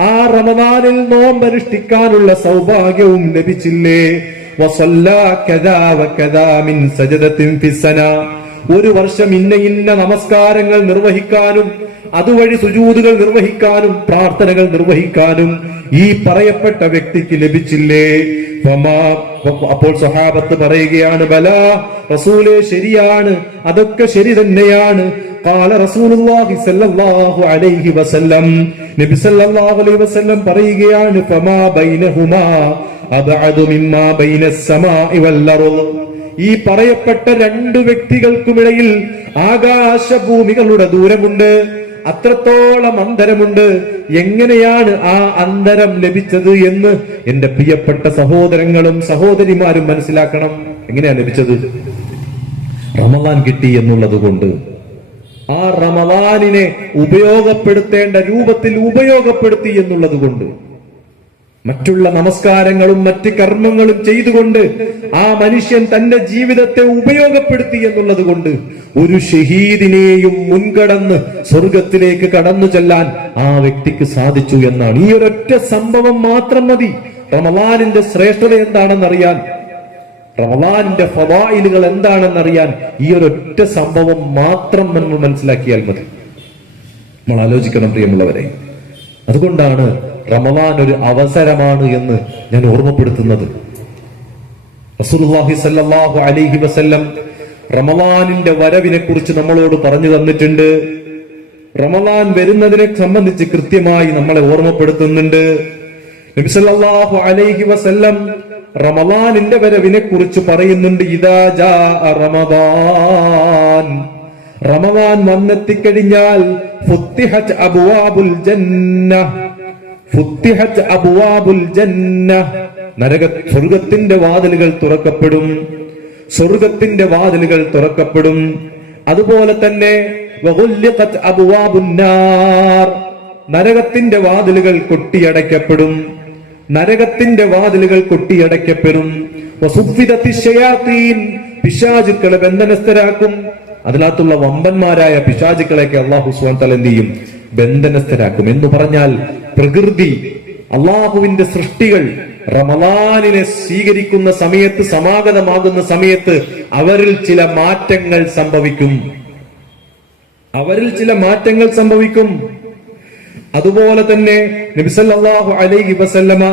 ആ റമളാനിൽ നോമ്പനുഷ്ഠിക്കാനുള്ള സൗഭാഗ്യവും ലഭിച്ചില്ലേ? വസല്ലാ കദാ വകദാ മിൻ സജദത്തിൻ ഫിസ്സന, 1 വർഷം ഇന്ന നമസ്കാരങ്ങൾ നിർവഹിക്കാനും അതുവഴി സുജൂദുകൾ നിർവഹിക്കാനും പ്രാർത്ഥനകൾ നിർവഹിക്കാനും ഈ പറയപ്പെട്ട വ്യക്തിക്ക് ലഭിച്ചില്ലേ? അപ്പോൾ സ്വഹാബത്ത് പറയുകയാണ്, ബലാ റസൂലേ, ശരിയാണ്, അതൊക്കെ ശരി തന്നെയാണ്. ഖാല റസൂലുള്ളാഹി സ്വല്ലല്ലാഹു അലൈഹി വസല്ലം, നബി സല്ലല്ലാഹു അലൈഹി വസല്ലം പറയുകയാണ്, ഫമാ ബൈനഹുമാ അബ്അദു മിമ്മാ ബൈനസ് സമാഇ വൽ അർദ്, ഈ പറയപ്പെട്ട 2 വ്യക്തികൾക്കുമിടയിൽ ആകാശഭൂമികളുടെ ദൂരമുണ്ട്, അത്രത്തോളം അന്തരമുണ്ട്. എങ്ങനെയാണ് ആ അന്തരം ലഭിച്ചത് എന്ന് എന്റെ പ്രിയപ്പെട്ട സഹോദരങ്ങളും സഹോദരിമാരും മനസ്സിലാക്കണം. എങ്ങനെയാ ലഭിച്ചത്? റമളാൻ കിട്ടി എന്നുള്ളത് കൊണ്ട്, ആ റമളാനിനെ ഉപയോഗപ്പെടുത്തേണ്ട രൂപത്തിൽ ഉപയോഗപ്പെടുത്തി എന്നുള്ളത് കൊണ്ട്, മറ്റുള്ള നമസ്കാരങ്ങളും മറ്റ് കർമ്മങ്ങളും ചെയ്തുകൊണ്ട് ആ മനുഷ്യൻ തന്റെ ജീവിതത്തെ ഉപയോഗപ്പെടുത്തി എന്നുള്ളത് കൊണ്ട് ഒരു ഷഹീദിനെയും മുൻകടന്ന് സ്വർഗത്തിലേക്ക് കടന്നു ചെല്ലാൻ ആ വ്യക്തിക്ക് സാധിച്ചു എന്നാണ്. ഈ ഒരൊറ്റ സംഭവം മാത്രം മതി റമളാനിന്റെ ശ്രേഷ്ഠത എന്താണെന്നറിയാൻ, റമളാനിന്റെ ഫളായിലുകൾ എന്താണെന്നറിയാൻ. ഈ ഒരൊറ്റ സംഭവം മാത്രം നമ്മൾ മനസ്സിലാക്കിയാൽ മതി. നമ്മൾ ആലോചിക്കണം പ്രിയമുള്ളവരെ. അതുകൊണ്ടാണ് റമളാൻ ഒരു അവസരമാണ് എന്ന് ഞാൻ ഓർമ്മപ്പെടുത്തുന്നത്. റസൂലുള്ളാഹി സ്വല്ലല്ലാഹു അലൈഹി വസല്ലം റമളാനിന്റെ വരവിനെ കുറിച്ച് നമ്മളോട് പറഞ്ഞു തന്നിട്ടുണ്ട്. റമളാൻ വരുന്നതിനെ സംബന്ധിച്ച് കൃത്യമായി നമ്മളെ ഓർമ്മപ്പെടുത്തുന്നുണ്ട്. നബി സല്ലല്ലാഹു അലൈഹി വസല്ലം റമളാനിന്റെ വരവിനെ കുറിച്ച് പറയുന്നുണ്ട്, ഇദാ ജാഅ റമളാൻ, റമളാൻ വന്നെത്തിക്കഴിഞ്ഞാൽ ഫുത്തിഹത് അബ്വാബുൽ ജന്ന, ഫുത്തിഹത് അബ്വാബുൽ ജന്ന, സ്വർഗത്തിന്റെ വാതിലുകൾ തുറക്കപ്പെടും, സ്വർഗത്തിന്റെ വാതിലുകൾ തുറക്കപ്പെടും. അതുപോലെ തന്നെ വഗുല്ലിഖത് അബ്വാബുൻ നാർ, നരകത്തിന്റെ വാതിലുകൾ കൊട്ടിയടയ്ക്കപ്പെടും, നരകത്തിന്റെ വാതിലുകൾ കൊട്ടിയടയ്ക്കപ്പെടും. വസുഫിദത്തിശ് ശയാത്തീൻ, പിശാചുക്കളെ ബന്ധനസ്ഥരാക്കും. അതിനകത്തുള്ള വമ്പന്മാരായ പിശാചുക്കളെയൊക്കെ അല്ലാഹു സുബ്ഹാനഹു വ തആല എന്ത് ചെയ്യും? ബന്ധനസ്ഥരാക്കും. എന്ന് പറഞ്ഞാൽ പ്രകൃതി, അള്ളാഹുവിന്റെ സൃഷ്ടികൾ റമളാനിനെ സ്വീകരിക്കുന്ന സമയത്ത്, സമാഗതമാകുന്ന സമയത്ത് അവരിൽ ചില മാറ്റങ്ങൾ സംഭവിക്കും, അവരിൽ ചില മാറ്റങ്ങൾ സംഭവിക്കും. അതുപോലെ തന്നെ നബി സല്ലല്ലാഹു അലൈഹി വസല്ലമ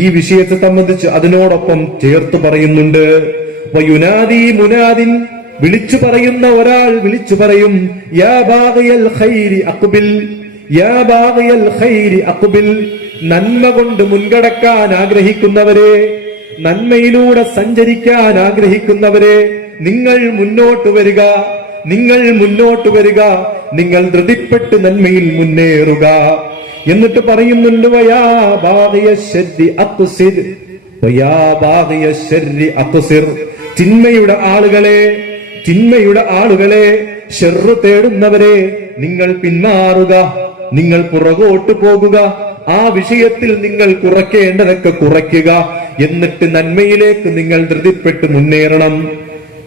ഈ വിഷയത്തെ സംബന്ധിച്ച് അതിനോടൊപ്പം ചേർത്ത് പറയുന്നുണ്ട്, വയുനാദി മുനാദിൻ, വിളിച്ചു പറയുന്ന ഒരാൾ വിളിച്ചു പറയും, യാ ബാഗിയൽ ഖൈരി അഖ്ബിൽ, യാ ബാഗിയൽ ഖൈരി അഖ്ബിൽ, നന്മ കൊണ്ട് മുൻകടക്കാൻ ആഗ്രഹിക്കുന്നവരെ, നന്മയിലൂടെ സഞ്ചരിക്കാൻ ആഗ്രഹിക്കുന്നവരെ, നിങ്ങൾ മുന്നോട്ട് വരിക, നിങ്ങൾ മുന്നോട്ട് വരിക, നിങ്ങൾ ധൃതിപ്പെട്ട് നന്മയിൽ മുന്നേറുക. എന്നിട്ട് പറയുന്നുണ്ട്, വയാ ബാഗിയ ശർരി അഖ്സിർ, വയാ ബാഗിയ ശർരി അഖ്സിർ. തിന്മയുടെ ആളുകളെ, തിന്മയുടെ ആളുകളെ, ഷർറ് തേടുന്നവരെ, നിങ്ങൾ പിന്മാറുക, നിങ്ങൾ പുറകോട്ട് പോകുക. ആ വിഷയത്തിൽ നിങ്ങൾ കുറയ്ക്കേണ്ടതൊക്കെ കുറയ്ക്കുക. എന്നിട്ട് നന്മയിലേക്ക് നിങ്ങൾ ധൃതിപ്പെട്ട് മുന്നേറണം.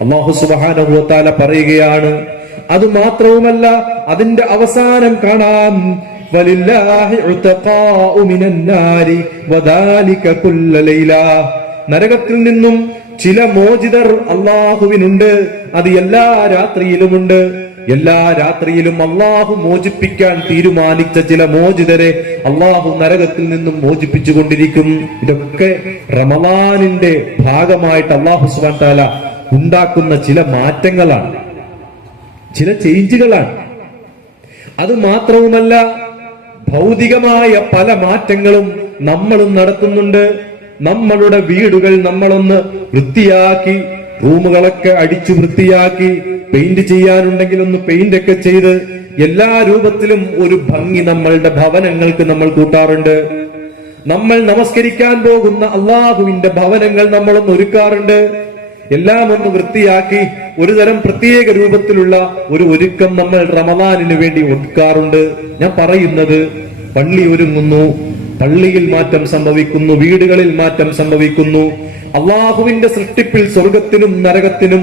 അല്ലാഹു സുബ്ഹാനഹു വ തആല പറയുകയാണ്. അത് മാത്രവുമല്ല, അതിന്റെ അവസാനം കാണാം, വലില്ലാഹി ഉതഖാഉ മിനൻ നാരി വദാലിക കുല്ല ലൈല. നരകത്തിൽ നിന്നും ചില മോചിതർ അല്ലാഹുവിനുണ്ട്. അത് എല്ലാ രാത്രിയിലുമുണ്ട്. എല്ലാ രാത്രിയിലും അള്ളാഹു മോചിപ്പിക്കാൻ തീരുമാനിച്ച ചില മോചിതരെ അള്ളാഹു നരകത്തിൽ നിന്നും മോചിപ്പിച്ചു കൊണ്ടിരിക്കും. ഇതൊക്കെ റമളാനിന്റെ ഭാഗമായിട്ട് അള്ളാഹു സുബ്ഹാനഹു വ തആല ഉണ്ടാക്കുന്ന ചില മാറ്റങ്ങളാണ്, ചില ചേഞ്ചുകളാണ്. അത് മാത്രവുമല്ല, ഭൗതികമായ പല മാറ്റങ്ങളും നമ്മളും നടത്തുന്നുണ്ട്. നമ്മളുടെ വീടുകൾ നമ്മളൊന്ന് വൃത്തിയാക്കി, റൂമുകളൊക്കെ അടിച്ചു വൃത്തിയാക്കി, പെയിന്റ് ചെയ്യാനുണ്ടെങ്കിൽ ഒന്ന് പെയിന്റ് ഒക്കെ ചെയ്ത് എല്ലാ രൂപത്തിലും ഒരു ഭംഗി നമ്മളുടെ ഭവനങ്ങൾക്ക് നമ്മൾ കൂട്ടാറുണ്ട്. നമ്മൾ നമസ്കരിക്കാൻ പോകുന്ന അള്ളാഹുവിന്റെ ഭവനങ്ങൾ നമ്മളൊന്ന് ഒരുക്കാറുണ്ട്. എല്ലാം ഒന്ന് വൃത്തിയാക്കി ഒരു തരം പ്രത്യേക രൂപത്തിലുള്ള ഒരു ഒരുക്കം നമ്മൾ റമളാനിന് വേണ്ടി ഒരുക്കാറുണ്ട്. ഞാൻ പറയുന്നത്, പള്ളി ഒരുങ്ങുന്നു, പള്ളിയിൽ മാറ്റം സംഭവിക്കുന്നു, വീടുകളിൽ മാറ്റം സംഭവിക്കുന്നു. അള്ളാഹുവിന്റെ സൃഷ്ടിപ്പിൽ സ്വർഗത്തിനും നരകത്തിനും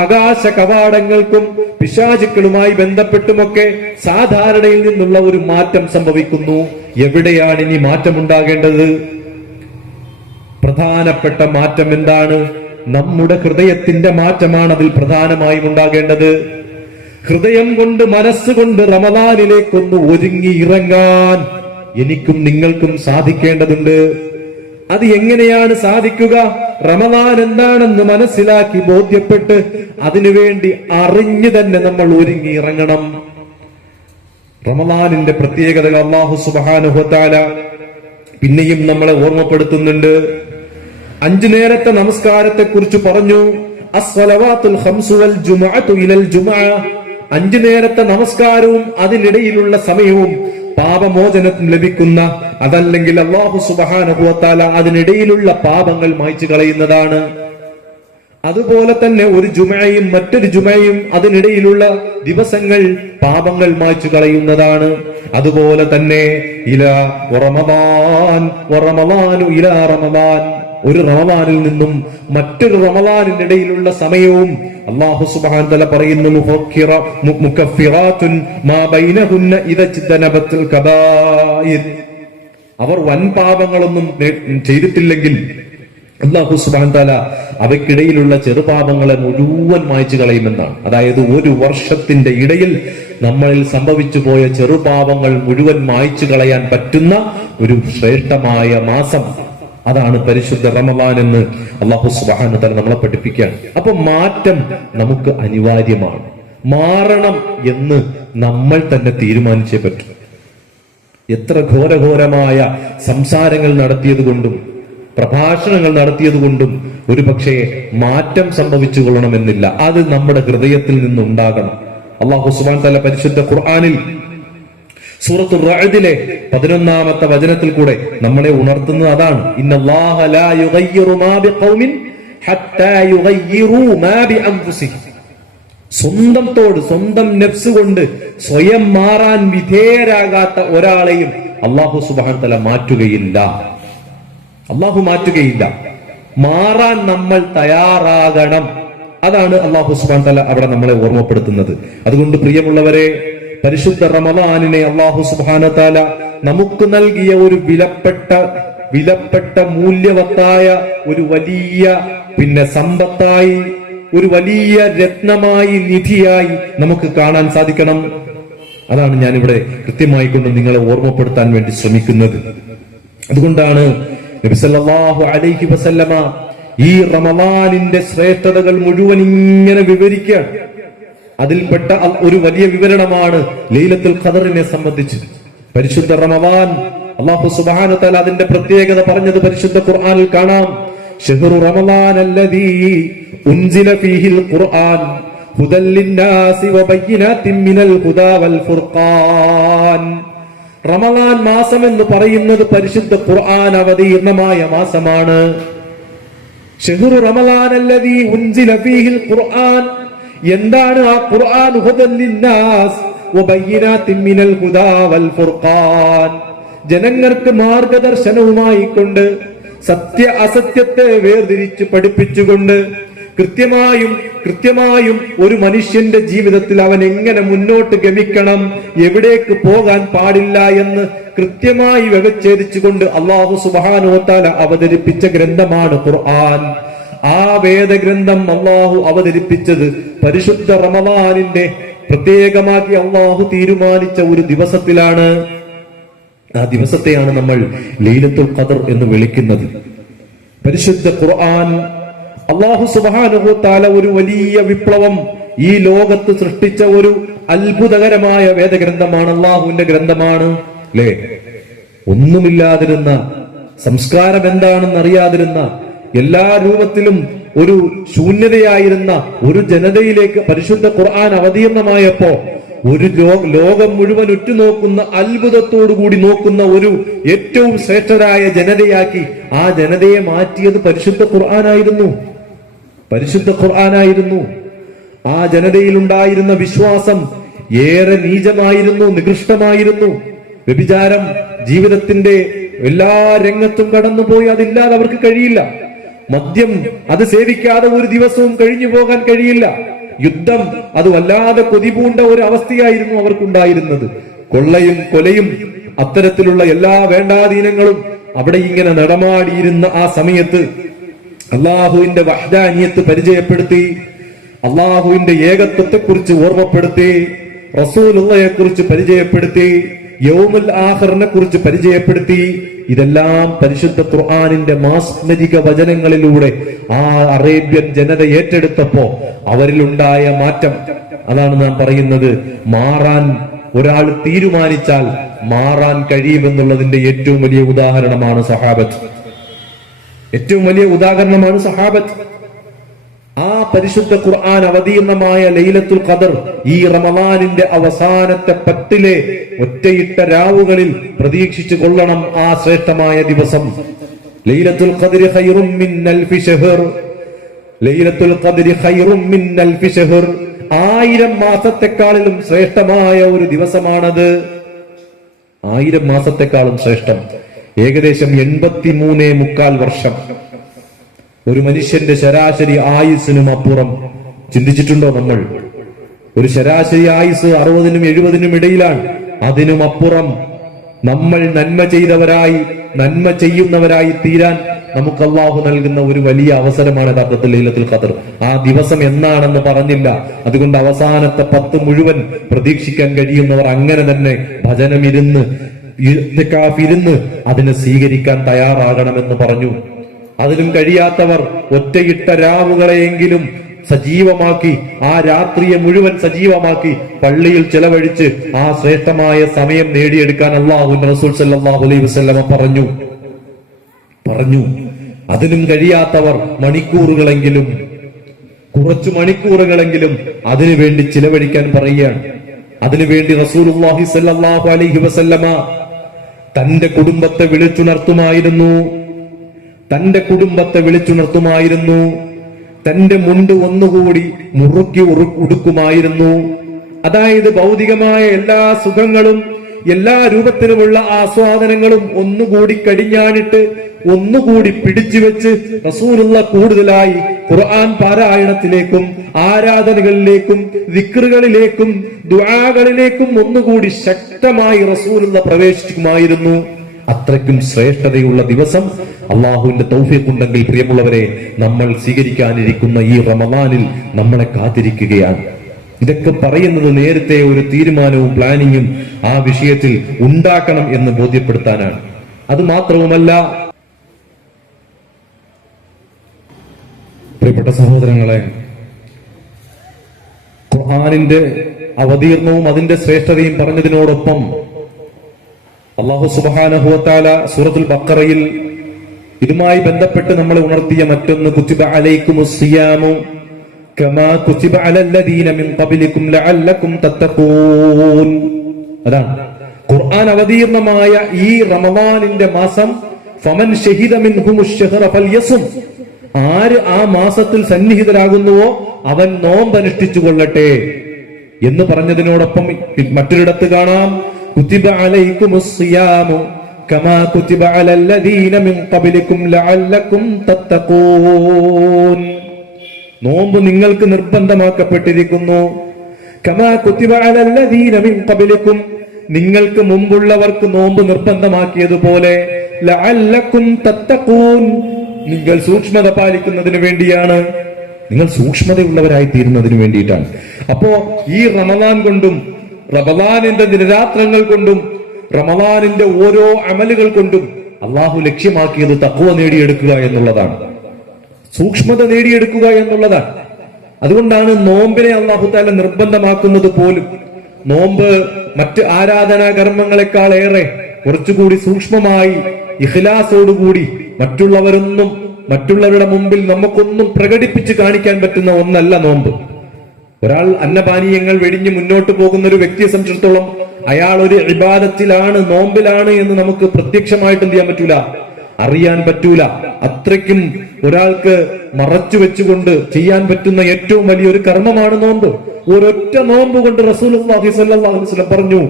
ആകാശ കവാടങ്ങൾക്കും പിശാചുക്കളുമായി ബന്ധപ്പെട്ടുമൊക്കെ സാധാരണയിൽ നിന്നുള്ള ഒരു മാറ്റം സംഭവിക്കുന്നു. എവിടെയാണ് ഇനി മാറ്റമുണ്ടാകേണ്ടത്? പ്രധാനപ്പെട്ട മാറ്റം എന്താണ്? നമ്മുടെ ഹൃദയത്തിന്റെ മാറ്റമാണ് അതിൽ പ്രധാനമായും ഉണ്ടാകേണ്ടത്. ഹൃദയം കൊണ്ട്, മനസ്സുകൊണ്ട് റമളാനിലേക്കൊന്ന് ഒരുങ്ങി ഇറങ്ങാൻ എനിക്കും നിങ്ങൾക്കും സാധിക്കേണ്ടതുണ്ട്. അത് എങ്ങനെയാണ് സാധിക്കുക? റമളാൻ എന്താണെന്ന് മനസ്സിലാക്കി ബോധ്യപ്പെട്ട് അതിനുവേണ്ടി അറിഞ്ഞു തന്നെ നമ്മൾ ഒരുങ്ങി ഇറങ്ങണം. റമളാനിന്റെ പ്രത്യേകതകൾ അല്ലാഹു സുബ്ഹാനഹു വ തആല പിന്നെയും നമ്മളെ ഓർമ്മപ്പെടുത്തുന്നുണ്ട്. 5 നേരത്തെ നമസ്കാരത്തെ കുറിച്ച് പറഞ്ഞു. അസ്സലവാത്തുൽ ഖംസു വൽ ജുമുഅതു ഇലൽ ജുമുഅ. 5 നേരത്തെ നമസ്കാരവും അതിനിടയിലുള്ള സമയവും പാപമോചനം ലഭിക്കുന്ന, അതല്ലെങ്കിൽ അല്ലാഹു സുബ്ഹാനഹു വ തആല അതിനിടയിലുള്ള പാപങ്ങൾ മായ്ച്ചു കളയുന്നതാണ്. അതുപോലെ തന്നെ ഒരു ജുമഅയും മറ്റൊരു ജുമഅയും അതിനിടയിലുള്ള ദിവസങ്ങൾ പാപങ്ങൾ മായ്ച്ചു കളയുന്നതാണ്. അതുപോലെ തന്നെ ഇലാ റമളാൻ വറമളാനു ഇലാ റമളാൻ, ഒരു റമളാനിൽ നിന്നും മറ്റൊരു റമളാനിന്റെ ഇടയിലുള്ള സമയവും അല്ലാഹു സുബ്ഹാനഹു വ തആല പറയുന്നു, മുകഫിറാത്തുൻ മാ ബൈനഹുന്ന ഇദജ്തനബത്തുൽ കബായിർ. അവർ വൻ പാപങ്ങളൊന്നും ചെയ്തിട്ടില്ലെങ്കിൽ അല്ലാഹു സുബ്ഹാനഹു വ തആല അവയ്ക്കിടയിലുള്ള ചെറുപാപങ്ങളെ മുഴുവൻ മായ്ച്ചു കളയുമെന്നാണ്. അതായത് ഒരു വർഷത്തിന്റെ ഇടയിൽ നമ്മളിൽ സംഭവിച്ചു പോയ ചെറുപാപങ്ങൾ മുഴുവൻ മായ്ച്ചു കളയാൻ പറ്റുന്ന ഒരു ശ്രേഷ്ഠമായ മാസം, അതാണ് പരിശുദ്ധ റമളാൻ എന്ന് അല്ലാഹു സുബ്ഹാനഹു വ തആല നമ്മളെ പഠിപ്പിക്കുകയാണ്. അപ്പൊ മാറ്റം നമുക്ക് അനിവാര്യമാണ്. മാറണം എന്ന് നമ്മൾ തന്നെ തീരുമാനിച്ചേ പറ്റൂ. എത്ര ഘോരഘോരമായ സംസാരങ്ങൾ നടത്തിയത് കൊണ്ടും പ്രഭാഷണങ്ങൾ നടത്തിയത് കൊണ്ടും ഒരു പക്ഷേ മാറ്റം സംഭവിച്ചു കൊള്ളണമെന്നില്ല. അത് നമ്മുടെ ഹൃദയത്തിൽ നിന്നുണ്ടാകണം. അല്ലാഹു സുബ്ഹാനഹു വ തആല പരിശുദ്ധ ഖുർആനിൽ സൂറത്തുർ റഅദിലെ 11-ാമത്തെ വചനത്തിൽ കൂടെ നമ്മളെ ഉണർത്തുന്നത് അതാണ്. ഇന്നല്ലാഹ ലാ യുഗയ്യിറു മാ ബിഖൗമിൻ ഹത്താ യുഗയ്യിറു മാ ബിഅൻഫുസിഹിം. സ്വന്തം നഫ്സ് കൊണ്ട് സ്വയം മാറാൻ വിധേയരാകാത്ത ഒരാളെയും അല്ലാഹു സുബ്ഹാനഹു വ തആല മാറ്റുകയില്ല. അല്ലാഹു മാറ്റുകയില്ല. മാറാൻ നമ്മൾ തയ്യാറാകണം. അതാണ് അല്ലാഹു സുബ്ഹാനഹു വ തആല അവിടെ നമ്മളെ ഓർമ്മപ്പെടുത്തുന്നത്. അതുകൊണ്ട് പ്രിയമുള്ളവരെ, പരിശുദ്ധ റമളാനിനെ അല്ലാഹു സുബ്ഹാനഹു വ തആല നമുക്ക് നൽകിയ ഒരു വിലപ്പെട്ട മൂല്യവത്തായ ഒരു വലിയ സമ്പത്തായി, ഒരു വലിയ രത്നമായി, നിധിയായി നമുക്ക് കാണാൻ സാധിക്കണം. അതാണ് ഞാനിവിടെ കൃത്യമായി കൊണ്ട് നിങ്ങളെ ഓർമ്മപ്പെടുത്താൻ വേണ്ടി ശ്രമിക്കുന്നത്. അതുകൊണ്ടാണ് നബി സല്ലല്ലാഹു അലൈഹി വസല്ലമ ഈ റമളാനിന്റെ ശ്രേഷ്ഠതകൾ മുഴുവൻ ഇങ്ങനെ വിവരിക്കുകയാണ്. അതിൽപ്പെട്ട ഒരു വലിയ വിവരണമാണ് ലൈലത്തുൽ ഖദറിനെ സംബന്ധിച്ച്. പരിശുദ്ധ റമളാൻ അല്ലാഹു സുബ്ഹാനഹു വ തആല അതിന്റെ പ്രത്യേകത പറഞ്ഞത് പരിശുദ്ധ ഖുർആനിൽ കാണാം. ഷഹ്റു റമളാനല്ലദീ ഉൻസില ഫീഹിൽ ഖുർആൻ ഹുദൽ ലിന്നാസി വബയ്യിനാത്തിൻ മിനൽ ഹുദാ വൽ ഫുർഖാൻ. റമളാൻ മാസം എന്ന് പറയുന്നത് പരിശുദ്ധ ഖുർആൻ അവതീർണമായ മാസമാണ്. ഷഹ്റു റമളാനല്ലദീ ഉൻസില ഫീഹിൽ ഖുർആൻ, എന്താണ് ആ ഖുർആൻ? ഹുദൽ ലിന്നാസ് വബയ്യിനാത്തിൻ മിനൽ ഹുദാ വൽ ഫുർഖാൻ, ജനങ്ങൾക്ക് മാർഗദർശനവുമായി കൊണ്ട് സത്യ അസത്യത്തെ വേർതിരിച്ച് പഠിപ്പിച്ചുകൊണ്ട് കൃത്യമായും ഒരു മനുഷ്യന്റെ ജീവിതത്തിൽ അവൻ എങ്ങനെ മുന്നോട്ട് ഗമിക്കണം, എവിടേക്ക് പോകാൻ പാടില്ല എന്ന് കൃത്യമായി വ്യവച്ഛേദിച്ചുകൊണ്ട് അല്ലാഹു സുബ്ഹാനഹു വ തആല അവതരിപ്പിച്ച ഗ്രന്ഥമാണ് ഖുർആൻ. ആ വേദഗ്രന്ഥം അല്ലാഹു അവതരിപ്പിച്ചത് പരിശുദ്ധ റമളാനിന്റെ പ്രത്യേകമാക്കി അല്ലാഹു തീരുമാനിച്ച ഒരു ദിവസത്തിലാണ്. ആ ദിവസത്തെയാണ് നമ്മൾ ലൈലത്തുൽ ഖദർ എന്ന് വിളിക്കുന്നത്. പരിശുദ്ധ ഖുർആൻ അല്ലാഹു സുബ്ഹാനഹു വ തആല ഒരു വലിയ വിപ്ലവം ഈ ലോകത്ത് സൃഷ്ടിച്ച ഒരു അത്ഭുതകരമായ വേദഗ്രന്ഥമാണ്, അല്ലാഹുവിന്റെ ഗ്രന്ഥമാണ്. അല്ലേ? ഒന്നുമില്ലാതിരുന്ന, സംസ്കാരം എന്താണെന്ന് അറിയാതിരുന്ന, എല്ലാ രൂപത്തിലും ഒരു ശൂന്യതയായിരുന്ന ഒരു ജനതയിലേക്ക് പരിശുദ്ധ ഖുർആൻ അവതീർണമായപ്പോ ഒരു ലോകം മുഴുവൻ ഉറ്റുനോക്കുന്ന, അത്ഭുതത്തോടുകൂടി നോക്കുന്ന ഒരു ഏറ്റവും ശ്രേഷ്ഠരായ ജനതയാക്കി ആ ജനതയെ മാറ്റിയത് പരിശുദ്ധ ഖുർആനായിരുന്നു. പരിശുദ്ധ ഖുർആനായിരുന്നു. ആ ജനതയിൽ ഉണ്ടായിരുന്ന വിശ്വാസം ഏറെ നീചമായിരുന്നു, നികൃഷ്ടമായിരുന്നു. വ്യഭിചാരം ജീവിതത്തിന്റെ എല്ലാ രംഗത്തും കടന്നുപോയി, അതില്ലാതെ അവർക്ക് കഴിയില്ല. മദ്യം അത് സേവിക്കാതെ ഒരു ദിവസവും കഴിഞ്ഞു പോകാൻ കഴിയില്ല. യുദ്ധം അത് വല്ലാതെ കൊതിപൂണ്ട ഒരു അവസ്ഥയായിരുന്നു അവർക്കുണ്ടായിരുന്നത്. കൊള്ളയും കൊലയും അത്തരത്തിലുള്ള എല്ലാ വേണ്ടാധീനങ്ങളും അവിടെ ഇങ്ങനെ നടമാടിയിരുന്ന ആ സമയത്ത് അള്ളാഹുവിന്റെ വഹ്ദാനിയത്ത് പരിചയപ്പെടുത്തി, അള്ളാഹുവിന്റെ ഏകത്വത്തെക്കുറിച്ച് ഓർമ്മപ്പെടുത്തി, റസൂലുള്ളയെ കുറിച്ച് പരിചയപ്പെടുത്തി, യൗമുൽ ആഖിറിനെ കുറിച്ച് പരിചയപ്പെടുത്തി. ഇതെല്ലാം പരിശുദ്ധ ഖുർആനിന്റെ മാസ്മരിക വചനങ്ങളിലൂടെ ആ അറേബ്യൻ ജനത ഏറ്റെടുത്തപ്പോ അവരിലുണ്ടായ മാറ്റം, അതാണ് നാം പറയുന്നത്. മാറാൻ ഒരാൾ തീരുമാനിച്ചാൽ മാറാൻ കഴിയുമെന്നുള്ളതിന്റെ ഏറ്റവും വലിയ ഉദാഹരണമാണ് സഹാബത്ത്. ഏറ്റവും വലിയ ഉദാഹരണമാണ് സഹാബത്ത്. ആ പരിശുദ്ധ ഖുർആൻ അവതീർണമായ ലൈലത്തുൽ ഖദർ ഈ റമളാനിന്റെ അവസാനത്തെ 10 ഒറ്റയിട്ട രാവുകളിൽ പ്രതീക്ഷിച്ചു കൊള്ളണം ആ ശ്രേഷ്ഠമായ ദിവസം. ലൈലത്തുൽ ഖദ്രി ഖൈറും മിൻ അൽഫി ശഹർ. ലൈലത്തുൽ ഖദ്രി ഖൈറും മിൻ അൽഫി ശഹർ. 1000 മാസത്തെക്കാളിലും ശ്രേഷ്ഠമായ ഒരു ദിവസമാണത്. 1000 മാസത്തെക്കാളും ശ്രേഷ്ഠം. ഏകദേശം 83.25 വർഷം. ഒരു മനുഷ്യന്റെ ശരാശരി ആയുസ്സിനും അപ്പുറം. ചിന്തിച്ചിട്ടുണ്ടോ നമ്മൾ? ഒരു ശരാശരി ആയുസ് 60നും 70നും ഇടയിലാണ്. അതിനും അപ്പുറം നമ്മൾ നന്മ ചെയ്തവരായി, നന്മ ചെയ്യുന്നവരായി തീരാൻ നമുക്ക് അല്ലാഹു നൽകുന്ന ഒരു വലിയ അവസരമാണ് യഥാർത്ഥത്തിൽ ലൈലത്തുൽ ഖദർ. ആ ദിവസം എന്നാണെന്ന് പറഞ്ഞില്ല. അതുകൊണ്ട് അവസാനത്തെ 10 മുഴുവൻ പ്രതീക്ഷിക്കാൻ കഴിയുന്നവർ അങ്ങനെ തന്നെ ഭജനമിരുന്ന്, ഇരുന്ന് അതിനെ സ്വീകരിക്കാൻ തയ്യാറാകണമെന്ന് പറഞ്ഞു. അതിലും കഴിയാത്തവർ ഒറ്റയിട്ട രാവുകളെയെങ്കിലും സജീവമാക്കി, ആ രാത്രിയെ മുഴുവൻ സജീവമാക്കി പള്ളിയിൽ ചെലവഴിച്ച് ആ ശ്രേഷ്ഠമായ സമയം നേടിയെടുക്കാൻ അല്ലാഹുവിന്റെ റസൂൽ സല്ലല്ലാഹു അലൈഹി വസല്ലമ പറഞ്ഞു. അതിനും കഴിയാത്തവർ മണിക്കൂറുകളെങ്കിലും, കുറച്ചു മണിക്കൂറുകളെങ്കിലും അതിനുവേണ്ടി ചിലവഴിക്കാൻ പറയുകയാണ്. അതിനുവേണ്ടി റസൂലുള്ളാഹി സല്ലല്ലാഹു അലൈഹി വസല്ലമ തന്റെ കുടുംബത്തെ വിളിച്ചുണർത്തുമായിരുന്നു. തന്റെ മുണ്ട് ഒന്നുകൂടി മുറുക്കി ഉടുക്കുമായിരുന്നു. അതായത് ഭൗതികമായ എല്ലാ സുഖങ്ങളും, എല്ലാ രൂപത്തിലുമുള്ള ആസ്വാദനങ്ങളും ഒന്നുകൂടി കടിഞ്ഞാണിട്ട്, ഒന്നുകൂടി പിടിച്ചു വെച്ച് റസൂലുള്ള കൂടുതലായി ഖുർആൻ പാരായണത്തിലേക്കും ആരാധനകളിലേക്കും ദിക്റുകളിലേക്കും ദുആകളിലേക്കും ഒന്നുകൂടി ശക്തമായി റസൂലുള്ള പ്രവേശിക്കുമായിരുന്നു. അത്രയ്ക്കും ശ്രേഷ്ഠതയുള്ള ദിവസം അള്ളാഹുവിന്റെ തൗഫീഖ് ഉണ്ടെങ്കിൽ പ്രിയമുള്ളവരെ, നമ്മൾ സ്വീകരിക്കാനിരിക്കുന്ന ഈ റമളാനിൽ നമ്മളെ കാത്തിരിക്കുകയാണ്. ഇതൊക്കെ പറയുന്നത് നേരത്തെ ഒരു തീരുമാനവും പ്ലാനിങ്ങും ആ വിഷയത്തിൽ ഉണ്ടാക്കണം എന്ന് ബോധ്യപ്പെടുത്താനാണ്. അത് മാത്രവുമല്ല, പ്രിയപ്പെട്ട സഹോദരങ്ങളെ, ഖുർആനിന്റെ അവതീർണവും അതിന്റെ ശ്രേഷ്ഠതയും പറഞ്ഞതിനോടൊപ്പം അല്ലാഹു സുബ്ഹാനഹു വ തആല സൂറത്തുൽ ബഖറയിൽ ഇതുമായി ബന്ധപ്പെട്ട് നമ്മൾ ഉണർത്തിയ മറ്റൊന്ന് കുതിബ അലൈക്കുമുസ് സിയാമു കമാ കുതിബ അലല്ലദീന മിൻ ഖബ്ലികും ലഅല്ലകും തത്തഖൂൻ. അതാണ് ഖുർആൻ അവതീർണമായ ഈ റമദാനിന്റെ മാസം ഫമൻ ഷഹിദ മിൻഹുമുശ് ശഹ്റ ഫൽയസും, ആര് ആ മാസത്തിൽ സന്നിഹിതരാകുന്നുവോ അവൻ നോമ്പ് അനുഷ്ഠിച്ചു കൊള്ളട്ടെ എന്ന് പറഞ്ഞതിനോടൊപ്പം മറ്റൊരിടത്ത് കാണാം കുതിബ അലൈക്കുമുസ് സിയാമു കമാ കുതിബ അലല്ലദീന മിൻ ഖബ്ലികും ലഅല്ലകും തത്തഖൂൻ. നോമ്പ് നിങ്ങൾക്ക് നിർബന്ധമാക്കപ്പെട്ടിരിക്കുന്നു. കമാ കുതിബ അലല്ലദീന മിൻ ഖബ്ലികും, നിങ്ങൾക്ക് മുമ്പുള്ളവർക്ക് നോമ്പ് നിർബന്ധമാക്കിയതുപോലെ ലഅല്ലകും തത്തഖൂൻ, നിങ്ങൾ സൂക്ഷ്മത പാലിക്കുന്നതിന് വേണ്ടിയാണ്, നിങ്ങൾ സൂക്ഷ്മതയുള്ളവരായി തീരുന്നതിന് വേണ്ടിയിട്ടാണ്. അപ്പോ ഈ റമദാൻ കൊണ്ടും റമദാനിന്റെ ദിനരാത്രങ്ങൾ കൊണ്ടും റമദാനിന്റെ ഓരോ അമലുകൾ കൊണ്ടും അള്ളാഹു ലക്ഷ്യമാക്കിയത് തഖ്വ നേടിയെടുക്കുക എന്നുള്ളതാണ്, സൂക്ഷ്മത നേടിയെടുക്കുക എന്നുള്ളതാണ്. അതുകൊണ്ടാണ് നോമ്പിനെ അള്ളാഹു തആല നിർബന്ധമാക്കുന്നത് പോലും. നോമ്പ് മറ്റ് ആരാധനാ കർമ്മങ്ങളെക്കാൾ ഏറെ കുറച്ചുകൂടി സൂക്ഷ്മമായി ഇഖ്ലാസോടുകൂടി മറ്റുള്ളവരുടെ മുമ്പിൽ നമുക്കൊന്നും പ്രകടിപ്പിച്ച് കാണിക്കാൻ പറ്റുന്ന ഒന്നല്ല നോമ്പ്. ഒരാൾ അന്നപാനീയങ്ങൾ വെടിഞ്ഞ് മുന്നോട്ട് പോകുന്ന ഒരു വ്യക്തിയെ സംബന്ധിച്ചിടത്തോളം അയാൾ ഒരു ഇബാദത്തിലാണ്, നോമ്പിലാണ് എന്ന് നമുക്ക് പ്രത്യക്ഷമായിട്ട് എന്ത് ചെയ്യാൻ പറ്റൂല, അറിയാൻ പറ്റൂല. അത്രയ്ക്കും ഒരാൾക്ക് മറച്ചു വെച്ചുകൊണ്ട് ചെയ്യാൻ പറ്റുന്ന ഏറ്റവും വലിയൊരു കർമ്മമാണ് നോമ്പ്. ഒരൊറ്റ നോമ്പ് കൊണ്ട് റസൂലുള്ളാഹി സ്വല്ലല്ലാഹു അലൈഹി വസല്ലം പറഞ്ഞു,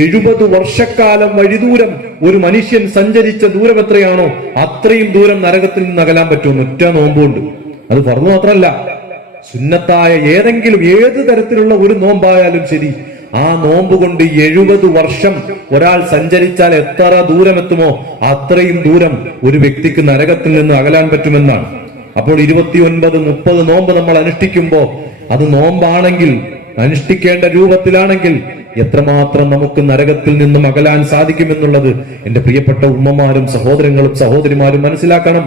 70 വർഷക്കാലം വഴിദൂരം ഒരു മനുഷ്യൻ സഞ്ചരിച്ച ദൂരം എത്രയാണോ അത്രയും ദൂരം നരകത്തിൽ നിന്ന് അകലാൻ പറ്റുമെന്ന് ഒറ്റ നോമ്പുണ്ട്. അത് ഫർള് മാത്രമല്ല, സുന്നത്തായ ഏത് തരത്തിലുള്ള ഒരു നോമ്പായാലും ശരി, ആ നോമ്പ് കൊണ്ട് 70 വർഷം ഒരാൾ സഞ്ചരിച്ചാൽ എത്ര ദൂരം എത്തുമോ അത്രയും ദൂരം ഒരു വ്യക്തിക്ക് നരകത്തിൽ നിന്ന് അകലാൻ പറ്റുമെന്നാണ്. അപ്പോൾ 29, 30 നോമ്പ് നമ്മൾ അനുഷ്ഠിക്കുമ്പോ അത് നോമ്പാണെങ്കിൽ, അനുഷ്ഠിക്കേണ്ട രൂപത്തിലാണെങ്കിൽ എത്രമാത്രം നമുക്ക് നരകത്തിൽ നിന്നും അകലാൻ സാധിക്കുമെന്നുള്ളത് എന്റെ പ്രിയപ്പെട്ട ഉമ്മമാരും സഹോദരങ്ങളും സഹോദരിമാരും മനസ്സിലാക്കണം.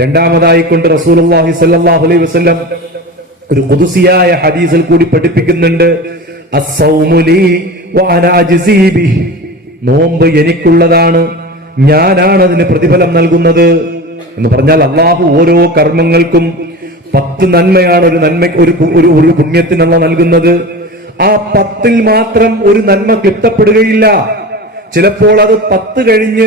രണ്ടാമതായി കൊണ്ട് റസൂലുള്ളാഹി സ്വല്ലല്ലാഹു അലൈഹി വസല്ലം ഒരു ഖുദ്സിയായ ഹദീസിൽ കൂടി പഠിപ്പിക്കുന്നുണ്ട്, അസ്സൗമു ലീ വഅന അജ്സീ ബിഹി, നോമ്പ് എനിക്കുള്ളതാണ്, ഞാനാണ് അതിന് പ്രതിഫലം നൽകുന്നത് എന്ന് പറഞ്ഞാൽ അള്ളാഹു ഓരോ കർമ്മങ്ങൾക്കും 10 നന്മയാണ് ഒരു പുണ്യത്തിനുള്ള നൽകുന്നത്. ആ 10ൽ മാത്രം ഒരു നന്മ ക്ലിപ്തപ്പെടുകയില്ല. ചിലപ്പോൾ അത് 10 കഴിഞ്ഞ്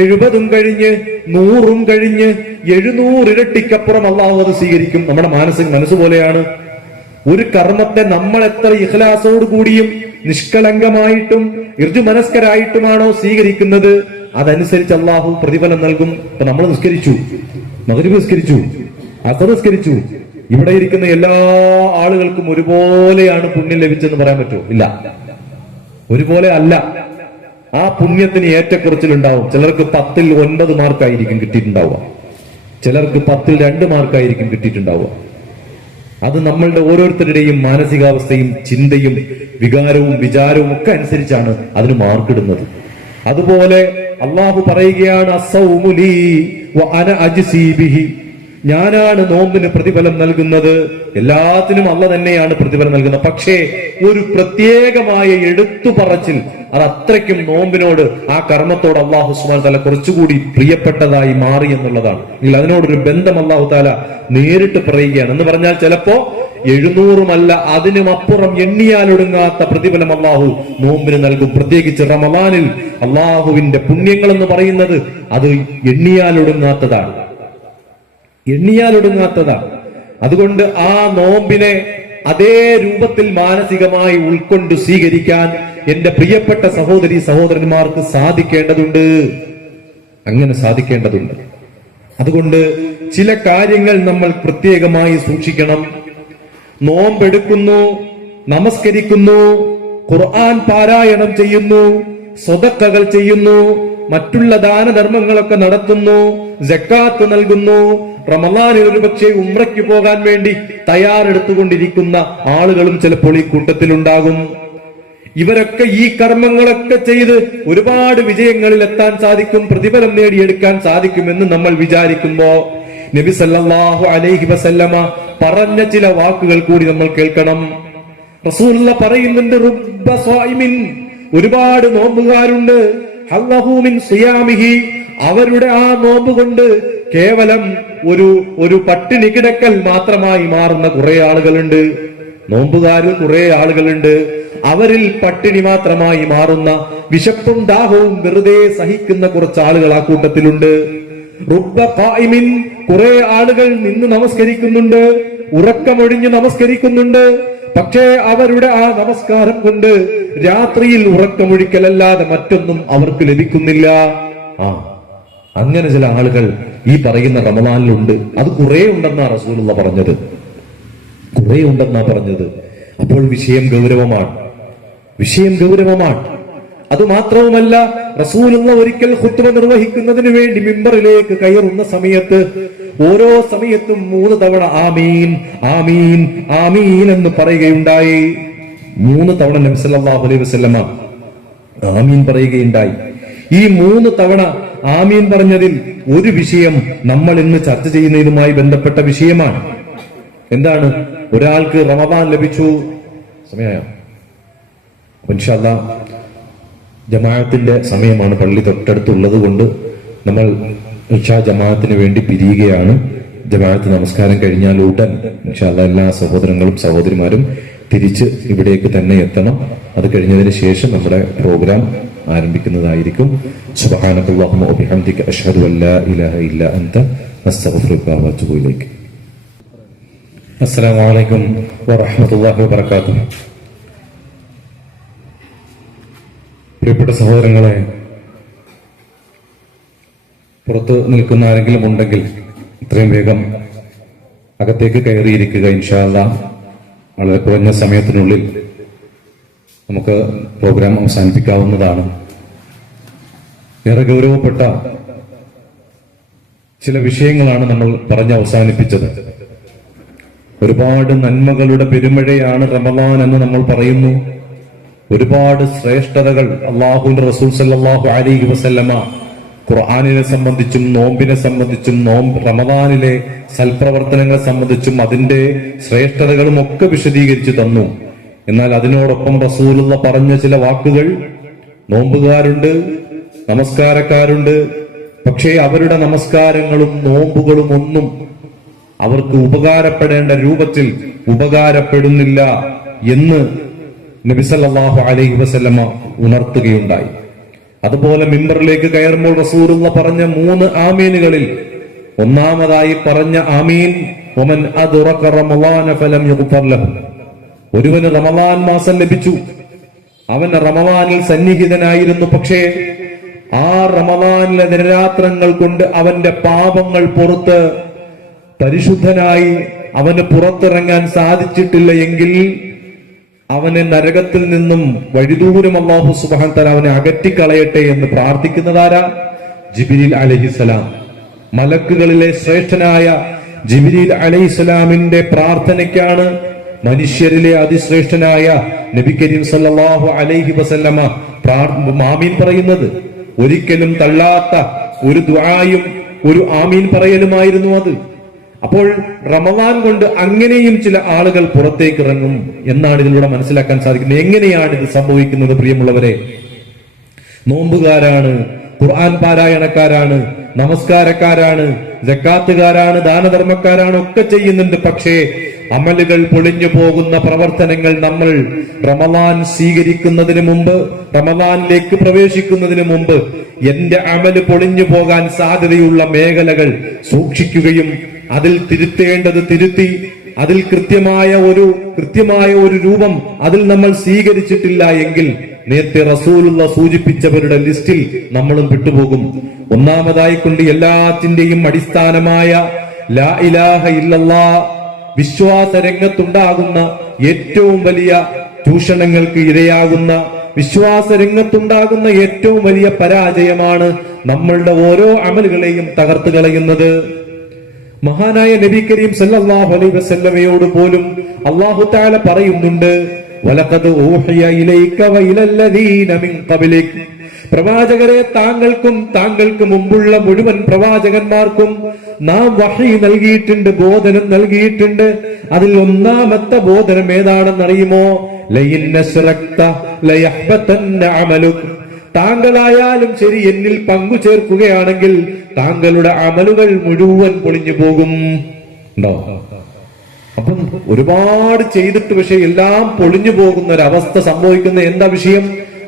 70 കഴിഞ്ഞ് 100 കഴിഞ്ഞ് 700 ഇരട്ടിക്കപ്പുറം അള്ളാഹു അത് സ്വീകരിക്കും. നമ്മുടെ മനസ്സ് പോലെയാണ്. ഒരു കർമ്മത്തെ നമ്മൾ എത്ര ഇഖ്ലാസോട് കൂടിയും നിഷ്കളങ്കമായിട്ടും ഋജുമനസ്കരായിട്ടുമാണോ സ്വീകരിക്കുന്നത് അതനുസരിച്ച് അള്ളാഹു പ്രതിഫലം നൽകും. അപ്പൊ നമ്മൾ നിസ്കരിച്ചു, മഗ്രിബ് നിസ്കരിച്ചു, അസർ നിസ്കരിച്ചു, ഇവിടെ ഇരിക്കുന്ന എല്ലാ ആളുകൾക്കും ഒരുപോലെയാണ് പുണ്യം ലഭിച്ചെന്ന് പറയാൻ പറ്റുമോ? ഇല്ല, ഒരുപോലെ അല്ല. ആ പുണ്യത്തിന് ഏറ്റക്കുറച്ചിലുണ്ടാവും. ചിലർക്ക് 10ൽ 9 മാർക്കായിരിക്കും കിട്ടിയിട്ടുണ്ടാവുക, ചിലർക്ക് 10ൽ 2 മാർക്കായിരിക്കും കിട്ടിയിട്ടുണ്ടാവുക. അത് നമ്മളുടെ ഓരോരുത്തരുടെയും മാനസികാവസ്ഥയും ചിന്തയും വികാരവും വിചാരവും ഒക്കെ അനുസരിച്ചാണ് അതിന് മാർക്കിടുന്നത്. അതുപോലെ അള്ളാഹു പറയുകയാണ്, അസ്സൗമു ലീ വഅന അജ്സീ ബിഹി, ഞാനാണ് നോമ്പിന് പ്രതിഫലം നൽകുന്നത്. എല്ലാത്തിനും അള്ള തന്നെയാണ് പ്രതിഫലം നൽകുന്നത്. പക്ഷേ ഒരു പ്രത്യേകമായ എടുത്തു പറച്ചിൽ, അത് അത്രയ്ക്കും നോമ്പിനോട്, ആ കർമ്മത്തോട് അള്ളാഹു സുബ്ഹാനഹു വ തആല കുറച്ചുകൂടി പ്രിയപ്പെട്ടതായി മാറി എന്നുള്ളതാണ്. എങ്കിൽ അതിനോടൊരു ബന്ധം അള്ളാഹു തആല നേരിട്ട് പറയുകയാണ്. എന്ന് പറഞ്ഞാൽ ചിലപ്പോ 700 അതിനുമപ്പുറം എണ്ണിയാലൊടുങ്ങാത്ത പ്രതിഫലം അള്ളാഹു നോമ്പിന് നൽകും. പ്രത്യേകിച്ച് റമദാനിൽ അള്ളാഹുവിന്റെ പുണ്യങ്ങൾ എന്ന് പറയുന്നത് അത് എണ്ണിയാലൊടുങ്ങാത്തതാണ്. അതുകൊണ്ട് ആ നോമ്പിനെ അതേ രൂപത്തിൽ മാനസികമായി ഉൾക്കൊണ്ട് സ്വീകരിക്കാൻ എന്റെ പ്രിയപ്പെട്ട സഹോദരി സഹോദരന്മാർക്ക് സാധിക്കേണ്ടതുണ്ട്. അങ്ങനെ സാധിക്കേണ്ടതുണ്ട്. അതുകൊണ്ട് ചില കാര്യങ്ങൾ നമ്മൾ പ്രത്യേകമായി സൂക്ഷിക്കണം. നോമ്പെടുക്കുന്നു, നമസ്കരിക്കുന്നു, ഖുർആൻ പാരായണം ചെയ്യുന്നു, സ്വതക്കകൾ ചെയ്യുന്നു, മറ്റുള്ള ദാനധർമ്മങ്ങളൊക്കെ നടത്തുന്നു, സക്കാത്ത് നൽകുന്നു, റമളാനിൽ ഒരുപക്ഷെ ഉംറയ്ക്ക് പോകാൻ വേണ്ടി തയ്യാറെടുത്തുകൊണ്ടിരിക്കുന്ന ആളുകളും ചിലപ്പോൾ ഈ കൂട്ടത്തിലുണ്ടാകും. ഇവരൊക്കെ ഈ കർമ്മങ്ങളൊക്കെ ചെയ്ത് ഒരുപാട് വിജയങ്ങളിൽ എത്താൻ സാധിക്കും, പ്രതിഫലം നേടിയെടുക്കാൻ സാധിക്കുമെന്ന് നമ്മൾ വിചാരിക്കുമ്പോ നബി സല്ലല്ലാഹു അലൈഹി വസല്ലമ പറഞ്ഞ ചില വാക്കുകൾ കൂടി നമ്മൾ കേൾക്കണം. റസൂലുള്ള പറയുന്നുണ്ട്, റുബ്ബ സ്വായിമിൻ, ഒരുപാട് നോമ്പുകാരുണ്ട്, ഹല്ലഹു മിൻ സിയാമിഹി, അവരുടെ ആ നോമ്പ് കൊണ്ട് കേവലം ഒരു പട്ടിണി കിടക്കൽ മാത്രമായി മാറുന്ന കുറെ ആളുകളുണ്ട്. നോമ്പുകാരിൽ കുറെ ആളുകളുണ്ട്, അവരിൽ പട്ടിണി മാത്രമായി മാറുന്ന, വിശപ്പും ദാഹവും വെറുതെ സഹിക്കുന്ന കുറച്ച് ആളുകൾ ആ കൂട്ടത്തിലുണ്ട്. റുബ്ബ ഖായിമിൻ, കുറെ ആളുകൾ നിന്ന് നമസ്കരിക്കുന്നുണ്ട്, ഉറക്കമൊഴിഞ്ഞ് നമസ്കരിക്കുന്നുണ്ട്. പക്ഷേ അവരുടെ ആ നമസ്കാരം കൊണ്ട് രാത്രിയിൽ ഉറക്കമൊഴിക്കലല്ലാതെ മറ്റൊന്നും അവർക്ക് ലഭിക്കുന്നില്ല. അങ്ങനെ ചില ആളുകൾ ഈ പറയുന്ന റമദാനിലുണ്ട്. അത് കുറെ ഉണ്ടെന്നാ റസൂലുള്ള പറഞ്ഞത്, കുറെ ഉണ്ടെന്നാ പറഞ്ഞത്. അപ്പോൾ വിഷയം ഗൗരവമാണ്, വിഷയം ഗൗരവമാണ്. അതുമാത്രവുമല്ല, റസൂലുള്ള ഒരിക്കൽ ഖുത്ബ നിർവഹിക്കുന്നതിന് വേണ്ടി മിമ്പറിലേക്ക് കയറുന്ന സമയത്ത് ഓരോ സമയത്തും 3 തവണ ആമീൻ ആമീൻ ആമീൻ എന്ന് പറയുകയുണ്ടായി. 3 തവണ നബി സല്ലല്ലാഹു അലൈഹി വസല്ലമ ആമീൻ പറയുകയുണ്ടായി. ഈ 3 തവണ ആമീൻ പറഞ്ഞതിൽ ഒരു വിഷയം നമ്മൾ ഇന്ന് ചർച്ച ചെയ്യുന്നതുമായി ബന്ധപ്പെട്ട വിഷയമാണ്. എന്താണ്? ഒരാൾക്ക് റമദാൻ ലഭിച്ചു, സമയമായോ? ഇൻഷാ അല്ലാഹ് ജമാഅത്തിന്റെ സമയമാണ്, പള്ളി തൊട്ടടുത്തുള്ളത് കൊണ്ട് നമ്മൾ ഇശാ ജമാഅത്തിന് വേണ്ടി പിരിയുകയാണ്. ജമാഅത്ത് നമസ്കാരം കഴിഞ്ഞാൽ ഉടൻ ഇൻഷാ അല്ലാഹ് എല്ലാ സഹോദരങ്ങളും സഹോദരിമാരും തിരിച്ച് ഇവിടേക്ക് തന്നെ എത്തണം. അത് കഴിഞ്ഞതിന് ശേഷം നമ്മുടെ പ്രോഗ്രാം ആരംഭിക്കുന്നതായിരിക്കും. സുബ്ഹാനകല്ലാഹുമ്മ വബിഹംദിക അഷ്ഹദു അൻ ലാ ഇലാഹ ഇല്ലാ അൻത അസ്തഗ്ഫിറുക വ അത്തൂബു ഇലൈക്. അസ്സലാമു അലൈക്കും വറഹ്മത്തുള്ളാഹി വബറകാതുഹു. പ്രിയപ്പെട്ട സഹോദരങ്ങളെ, പുറത്ത് നിൽക്കുന്ന ആരെങ്കിലും ഉണ്ടെങ്കിൽ ഇത്രയും വേഗം അകത്തേക്ക് കയറിയിരിക്കുക. ഇൻഷാ അല്ലാഹ് വളരെ കുറഞ്ഞ സമയത്തിനുള്ളിൽ നമുക്ക് പ്രോഗ്രാം അവസാനിപ്പിക്കാവുന്നതാണ്. ഏറെ ഗൗരവപ്പെട്ട ചില വിഷയങ്ങളാണ് നമ്മൾ പറഞ്ഞ് അവസാനിപ്പിച്ചത്. ഒരുപാട് നന്മകളുടെ പെരുമഴയാണ് റമദാൻ എന്ന് നമ്മൾ പറയുന്നു. ഒരുപാട് ശ്രേഷ്ഠതകൾ അല്ലാഹുവിന്റെ റസൂൽ സല്ലല്ലാഹു അലൈഹി വസല്ലമ ഖുർആനിനെ സംബന്ധിച്ചും നോമ്പിനെ സംബന്ധിച്ചും റമദാനിലെ സൽപ്രവർത്തനങ്ങളെ സംബന്ധിച്ചും അതിന്റെ ശ്രേഷ്ഠതകളും ഒക്കെ വിശദീകരിച്ചു തന്നു. എന്നാൽ അതിനോടൊപ്പം റസൂലുള്ള പറഞ്ഞ ചില വാക്കുകൾ, നോമ്പുകാരുണ്ട്, നമസ്കാരക്കാരുണ്ട്, പക്ഷേ അവരുടെ നമസ്കാരങ്ങളും നോമ്പുകളും ഒന്നും അവർക്ക് ഉപകാരപ്പെടേണ്ട രൂപത്തിൽ ഉപകാരപ്പെടുന്നില്ല എന്ന് നബി സല്ലല്ലാഹു അലൈഹി വസല്ലമ ഉണർത്തുകയുണ്ടായി. അതുപോലെ മിമ്പറിലേക്ക് കയറുമ്പോൾ റസൂലുള്ള പറഞ്ഞ 3 ആമീനുകളിൽ ഒന്നാമതായി പറഞ്ഞ ആമീൻ വമൻ അദ്റക റമളാന ഫലം യുഗ്ഫർ ലഹു. ഒരുവന് റമളാൻ മാസം ലഭിച്ചു, അവൻ റമളാനിൽ സന്നിഹിതനായിരുന്നു, പക്ഷേ ആ റമളാനിലെ ദിനരാത്രങ്ങൾ കൊണ്ട് അവന്റെ പാപങ്ങൾ പുറത്ത് പരിശുദ്ധനായി അവന് പുറത്തിറങ്ങാൻ സാധിച്ചിട്ടില്ല എങ്കിൽ അവനെ നരകത്തിൽ നിന്നും വഴിദൂരം അല്ലാഹു സുബ്ഹാനഹു വ തആല അവനെ അകറ്റിക്കളയട്ടെ എന്ന് പ്രാർത്ഥിക്കുന്നതാരാ? ജിബ്രീൽ അലൈഹിസ്സലാം. മലക്കുകളിലെ ശ്രേഷ്ഠനായ ജിബ്രീൽ അലൈഹിസ്സലാമിന്റെ പ്രാർത്ഥനയ്ക്കാണ് മനുഷ്യരിലെ അതിശ്രേഷ്ഠനായ നബി കരീം സല്ലല്ലാഹു അലൈഹി വസല്ലമ ആമീൻ പറയുന്നത്. ഒരിക്കലും തള്ളാത്ത ഒരു ദുആയും ഒരു ആമീൻ പറയലുമായിരുന്നു അത്. അപ്പോൾ റമദാൻ കൊണ്ട് അങ്ങനെയും ചില ആളുകൾ പുറത്തേക്ക് ഇറങ്ങും എന്നാണ് ഇതിലൂടെ മനസ്സിലാക്കാൻ സാധിക്കുന്നത്. എങ്ങനെയാണ് ഇത് സംഭവിക്കുന്നത്? പ്രിയമുള്ളവരെ, നോമ്പുകാരാണ്, ഖുർആൻ പാരായണക്കാരാണ്, നമസ്കാരക്കാരാണ്, സക്കാത്തുകാരാണ്, ദാനധർമ്മക്കാരാണ്, ഒക്കെ ചെയ്യുന്നുണ്ട്. പക്ഷേ അമലുകൾ പൊളിഞ്ഞു പോകുന്ന പ്രവർത്തനങ്ങൾ നമ്മൾ റമദാൻ സ്വീകരിക്കുന്നതിന് മുമ്പ്, റമദാനിലേക്ക് പ്രവേശിക്കുന്നതിന് മുമ്പ് എന്റെ അമല് പൊളിഞ്ഞു പോകാൻ സാധ്യതയുള്ള മേഖലകൾ സൂക്ഷിക്കുകയും അതിൽ തിരുത്തേണ്ടത് തിരുത്തി അതിൽ കൃത്യമായ ഒരു രൂപം അതിൽ നമ്മൾ സ്വീകരിച്ചിട്ടില്ല എങ്കിൽ നേരത്തെ റസൂലുള്ള സൂചിപ്പിച്ചവരുടെ ലിസ്റ്റിൽ നമ്മളും പെട്ടുപോകും. ഒന്നാമതായി കൊണ്ട് എല്ലാത്തിന്റെയും അടിസ്ഥാനമായ ലാ ഇലാഹ ഇല്ലല്ലാഹ് വിശ്വാസ രംഗത്തുണ്ടാകുന്ന ഏറ്റവും വലിയ ചൂഷണങ്ങൾക്ക് ഇരയാകുന്ന, വിശ്വാസ രംഗത്തുണ്ടാകുന്ന ഏറ്റവും വലിയ പരാജയമാണ് നമ്മളുടെ ഓരോ അമലുകളെയും തകർത്ത് കളയുന്നത്. മഹാനായ നബി കരീം സല്ലല്ലാഹു അലൈഹി വസല്ലമയോട് പോലും അല്ലാഹു തആല പറയുന്നുണ്ട്, വലഖദ് ഊഹിയ ഇലൈക വഇലല്ലദീന മിൻ ഖബ്ലിക്. പ്രവാചകരെ, താങ്കൾക്ക് മുമ്പുള്ള മുഴുവൻ പ്രവാചകന്മാർക്കും നാം വഹി നൽകിയിട്ടുണ്ട്, ബോധനം നൽകിയിട്ടുണ്ട്. അതിൽ ഒന്നാമത്തെ ബോധനം ഏതാണെന്നറിയുമോ? ലയിൻ അശ്റക്ത ലയഹ്ബതന്ന അമലുക്. താങ്കളായാലും ശരി എന്നിൽ പങ്കു ചേർക്കുകയാണെങ്കിൽ താങ്കളുടെ അമലുകൾ മുഴുവൻ പൊളിഞ്ഞു പോകും. ഉണ്ടോ? അപ്പം ഒരുപാട് ചെയ്തിട്ട് പക്ഷെ എല്ലാം പൊളിഞ്ഞു പോകുന്ന ഒരവസ്ഥ സംഭവിക്കുന്ന എന്താ വിഷയം?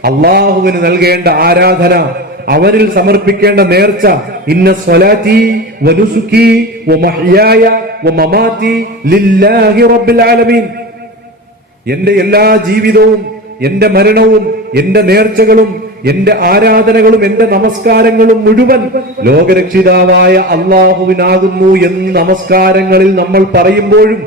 അള്ളാഹുവിന് നൽകേണ്ട ആരാധന, അവരിൽ സമർപ്പിക്കേണ്ട നേർച്ച, ഇന്ന സ്വലാത്തി വനുസുക്കി വമഹ്യായ വമമാതി ലില്ലാഹി റബ്ബിൽ ആലമീൻ, എന്റെ എല്ലാ ജീവിതവും എന്റെ മരണവും എന്റെ നേർച്ചകളും എന്റെ ആരാധനകളും എന്റെ നമസ്കാരങ്ങളും മുഴുവൻ ലോകരക്ഷിതാവായ അള്ളാഹുവിനാകുന്നു എന്ന് നമസ്കാരങ്ങളിൽ നമ്മൾ പറയുമ്പോഴും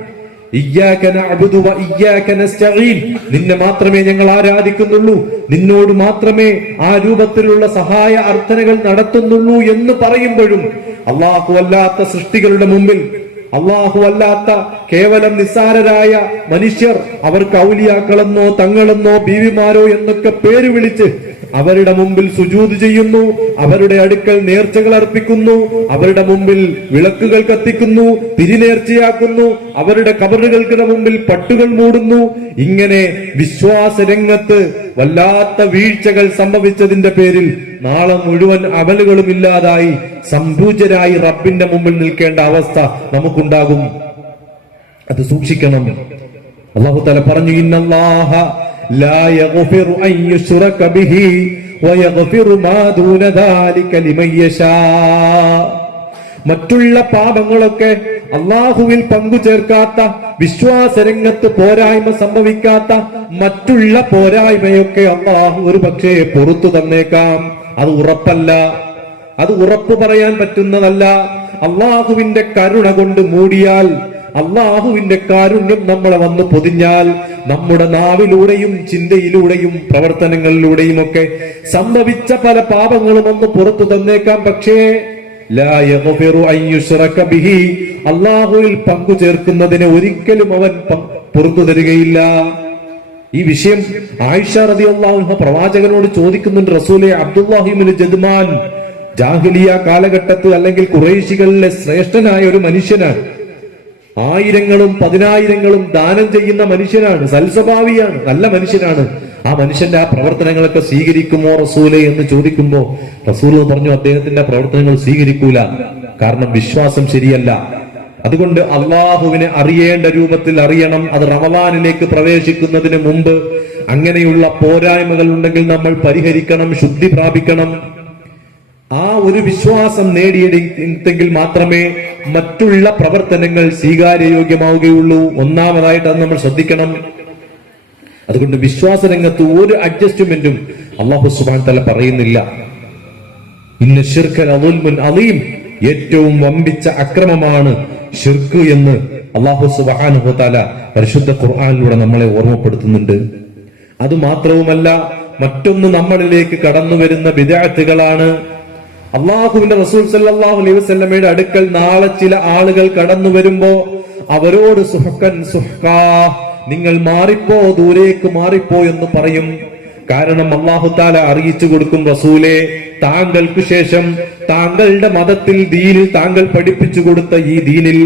ഇയ്യാക നഅ്ബുദു വ ഇയ്യാക നസ്തഈൻ, നിന്നെ മാത്രമേ ഞങ്ങൾ ആരാധിക്കുന്നുള്ളൂ, നിന്നോട് മാത്രമേ ആ രൂപത്തിലുള്ള സഹായ അർത്ഥനകൾ നടത്തുന്നുള്ളൂ എന്ന് പറയുമ്പോഴും അള്ളാഹു അല്ലാത്ത സൃഷ്ടികളുടെ മുമ്പിൽ, അള്ളാഹു അല്ലാത്ത കേവലം നിസ്സാരരായ മനുഷ്യർ, അവർക്ക് ഔലിയാക്കളെന്നോ തങ്ങളെന്നോ ബീവിമാരോ എന്നൊക്കെ പേര് വിളിച്ച് അവരുടെ മുമ്പിൽ സുജൂദ് ചെയ്യുന്നു, അവരുടെ അടുക്കൽ നേർച്ചകൾ അർപ്പിക്കുന്നു, അവരുടെ മുമ്പിൽ വിളക്കുകൾ കത്തിക്കുന്നു, തിരിനേർച്ചയാക്കുന്നു, അവരുടെ കബറുകൾക്ക് മുമ്പിൽ പട്ടുകൾ മൂടുന്നു. ഇങ്ങനെ വിശ്വാസ രംഗത്ത് വല്ലാത്ത വീഴ്ചകൾ സംഭവിച്ചതിന്റെ പേരിൽ നാളെ മുഴുവൻ അമലുകളും ഇല്ലാതായി സംഭൂജരായി റബ്ബിന്റെ മുമ്പിൽ നിൽക്കേണ്ട അവസ്ഥ നമുക്കുണ്ടാകും. അത് സൂക്ഷിക്കണം. അല്ലാഹു തആല പറഞ്ഞു, ഇന്നല്ലാഹ ലാ യഗ്ഫിറു അൻ യുശ്റക ബിഹി വയഗ്ഫിറു മാ ദൂന ദാലിക ലിമൻ യശാ. മറ്റുള്ള പാപങ്ങളൊക്കെ അള്ളാഹുവിൽ പങ്കു ചേർക്കാത്ത, വിശ്വാസരംഗത്ത് പോരായ്മ സംഭവിക്കാത്ത മറ്റുള്ള പോരായ്മയൊക്കെ അള്ളാഹു ഒരു പക്ഷേ പുറത്തു തന്നേക്കാം. അത് ഉറപ്പല്ല, അത് ഉറപ്പു പറയാൻ പറ്റുന്നതല്ല. അള്ളാഹുവിന്റെ കരുണ കൊണ്ട് മൂടിയാൽ, അള്ളാഹുവിന്റെ കാരുണ്യം നമ്മളെ വന്ന് പൊതിഞ്ഞാൽ, നമ്മുടെ നാവിലൂടെയും ചിന്തയിലൂടെയും പ്രവർത്തനങ്ങളിലൂടെയും ഒക്കെ സംഭവിച്ച പല പാപങ്ങളും ഒന്ന് പുറത്തു തന്നേക്കാം. പക്ഷേ ലാ യഗ്ഫിറു അൻ യുശ്റക ബിഹി, അള്ളാഹുവിൽ പങ്കു ചേർക്കുന്നതിനെ ഒരിക്കലും അവൻ പുറത്തു തരികയില്ല. ഈ വിഷയം ആയിഷ റളിയല്ലാഹു അൻഹ പ്രവാചകനോട് ചോദിക്കുന്നുണ്ട്. റസൂലെ, അബ്ദുല്ലാഹി ഇബ്നു ജദ്മാൻ ജാഹിലിയ കാലഘട്ടത്ത് അല്ലെങ്കിൽ ഖുറൈശികളിലെ ശ്രേഷ്ഠനായ ഒരു മനുഷ്യനാണ്. ആയിരങ്ങളും പതിനായിരങ്ങളും ദാനം ചെയ്യുന്ന മനുഷ്യനാണ്, സൽസ്വഭാവിയാണ്, നല്ല മനുഷ്യനാണ്. ആ മനുഷ്യന്റെ ആ പ്രവർത്തനങ്ങളൊക്കെ സ്വീകരിക്കുമോ റസൂലെ എന്ന് ചോദിക്കുമ്പോ റസൂൽ പറഞ്ഞു, അദ്ദേഹത്തിന്റെ പ്രവർത്തനങ്ങൾ സ്വീകരിക്കൂല. കാരണം വിശ്വാസം ശരിയല്ല. അതുകൊണ്ട് അള്ളാഹുവിനെ അറിയേണ്ട രൂപത്തിൽ അറിയണം. അത് റമളാനിലേക്ക് പ്രവേശിക്കുന്നതിന് മുമ്പ് അങ്ങനെയുള്ള പോരായ്മകൾ ഉണ്ടെങ്കിൽ നമ്മൾ പരിഹരിക്കണം, ശുദ്ധി പ്രാപിക്കണം. ആ ഒരു വിശ്വാസം നേടിയെടുത്തെങ്കിൽ മാത്രമേ മറ്റുള്ള പ്രവർത്തനങ്ങൾ സ്വീകാര്യയോഗ്യമാവുകയുള്ളൂ. ഒന്നാമതായിട്ട് അത് നമ്മൾ ശ്രദ്ധിക്കണം. അതുകൊണ്ട് വിശ്വാസ രംഗത്ത് ഒരു അഡ്ജസ്റ്റ്മെന്റും അല്ലാഹു സുബ്ഹാനഹു വ തആല പറയുന്നില്ല. ഇന്ന ശിർക ലദുൽമുൻ അളീം, ഏറ്റവും വമ്പിച്ച അക്രമമാണ് ശിർക്ക് എന്ന് അല്ലാഹു സുബ്ഹാനഹു വ തആല പരിശുദ്ധ ഖുർആനിലൂടെ നമ്മളെ ഓർമ്മപ്പെടുത്തുന്നുണ്ട്. അത് മാത്രവുമല്ല, മറ്റൊന്ന് നമ്മളിലേക്ക് കടന്നു വരുന്ന ബിദ്അത്തുകളാണ്. അള്ളാഹുവിന്റെ റസൂൽ സല്ലല്ലാഹു അലൈഹി വസല്ലമയുടെ അടുക്കൽ നാളെ ചില ആളുകൾ കടന്നു വരുമ്പോ അവരോട് സുഹ്കൻ സുഹ്കാ, നിങ്ങൾ മാറിപ്പോ, ദൂരേക്ക് മാറിപ്പോ എന്ന് പറയും. കാരണം അല്ലാഹു തആല അറിയിച്ചു കൊടുക്കും, റസൂലേ, താങ്കൾക്ക് ശേഷം താങ്കളുടെ മതത്തിൽ, ദീനിൽ താങ്കൾ പഠിപ്പിച്ചു കൊടുത്ത ഈ ദീനിൽ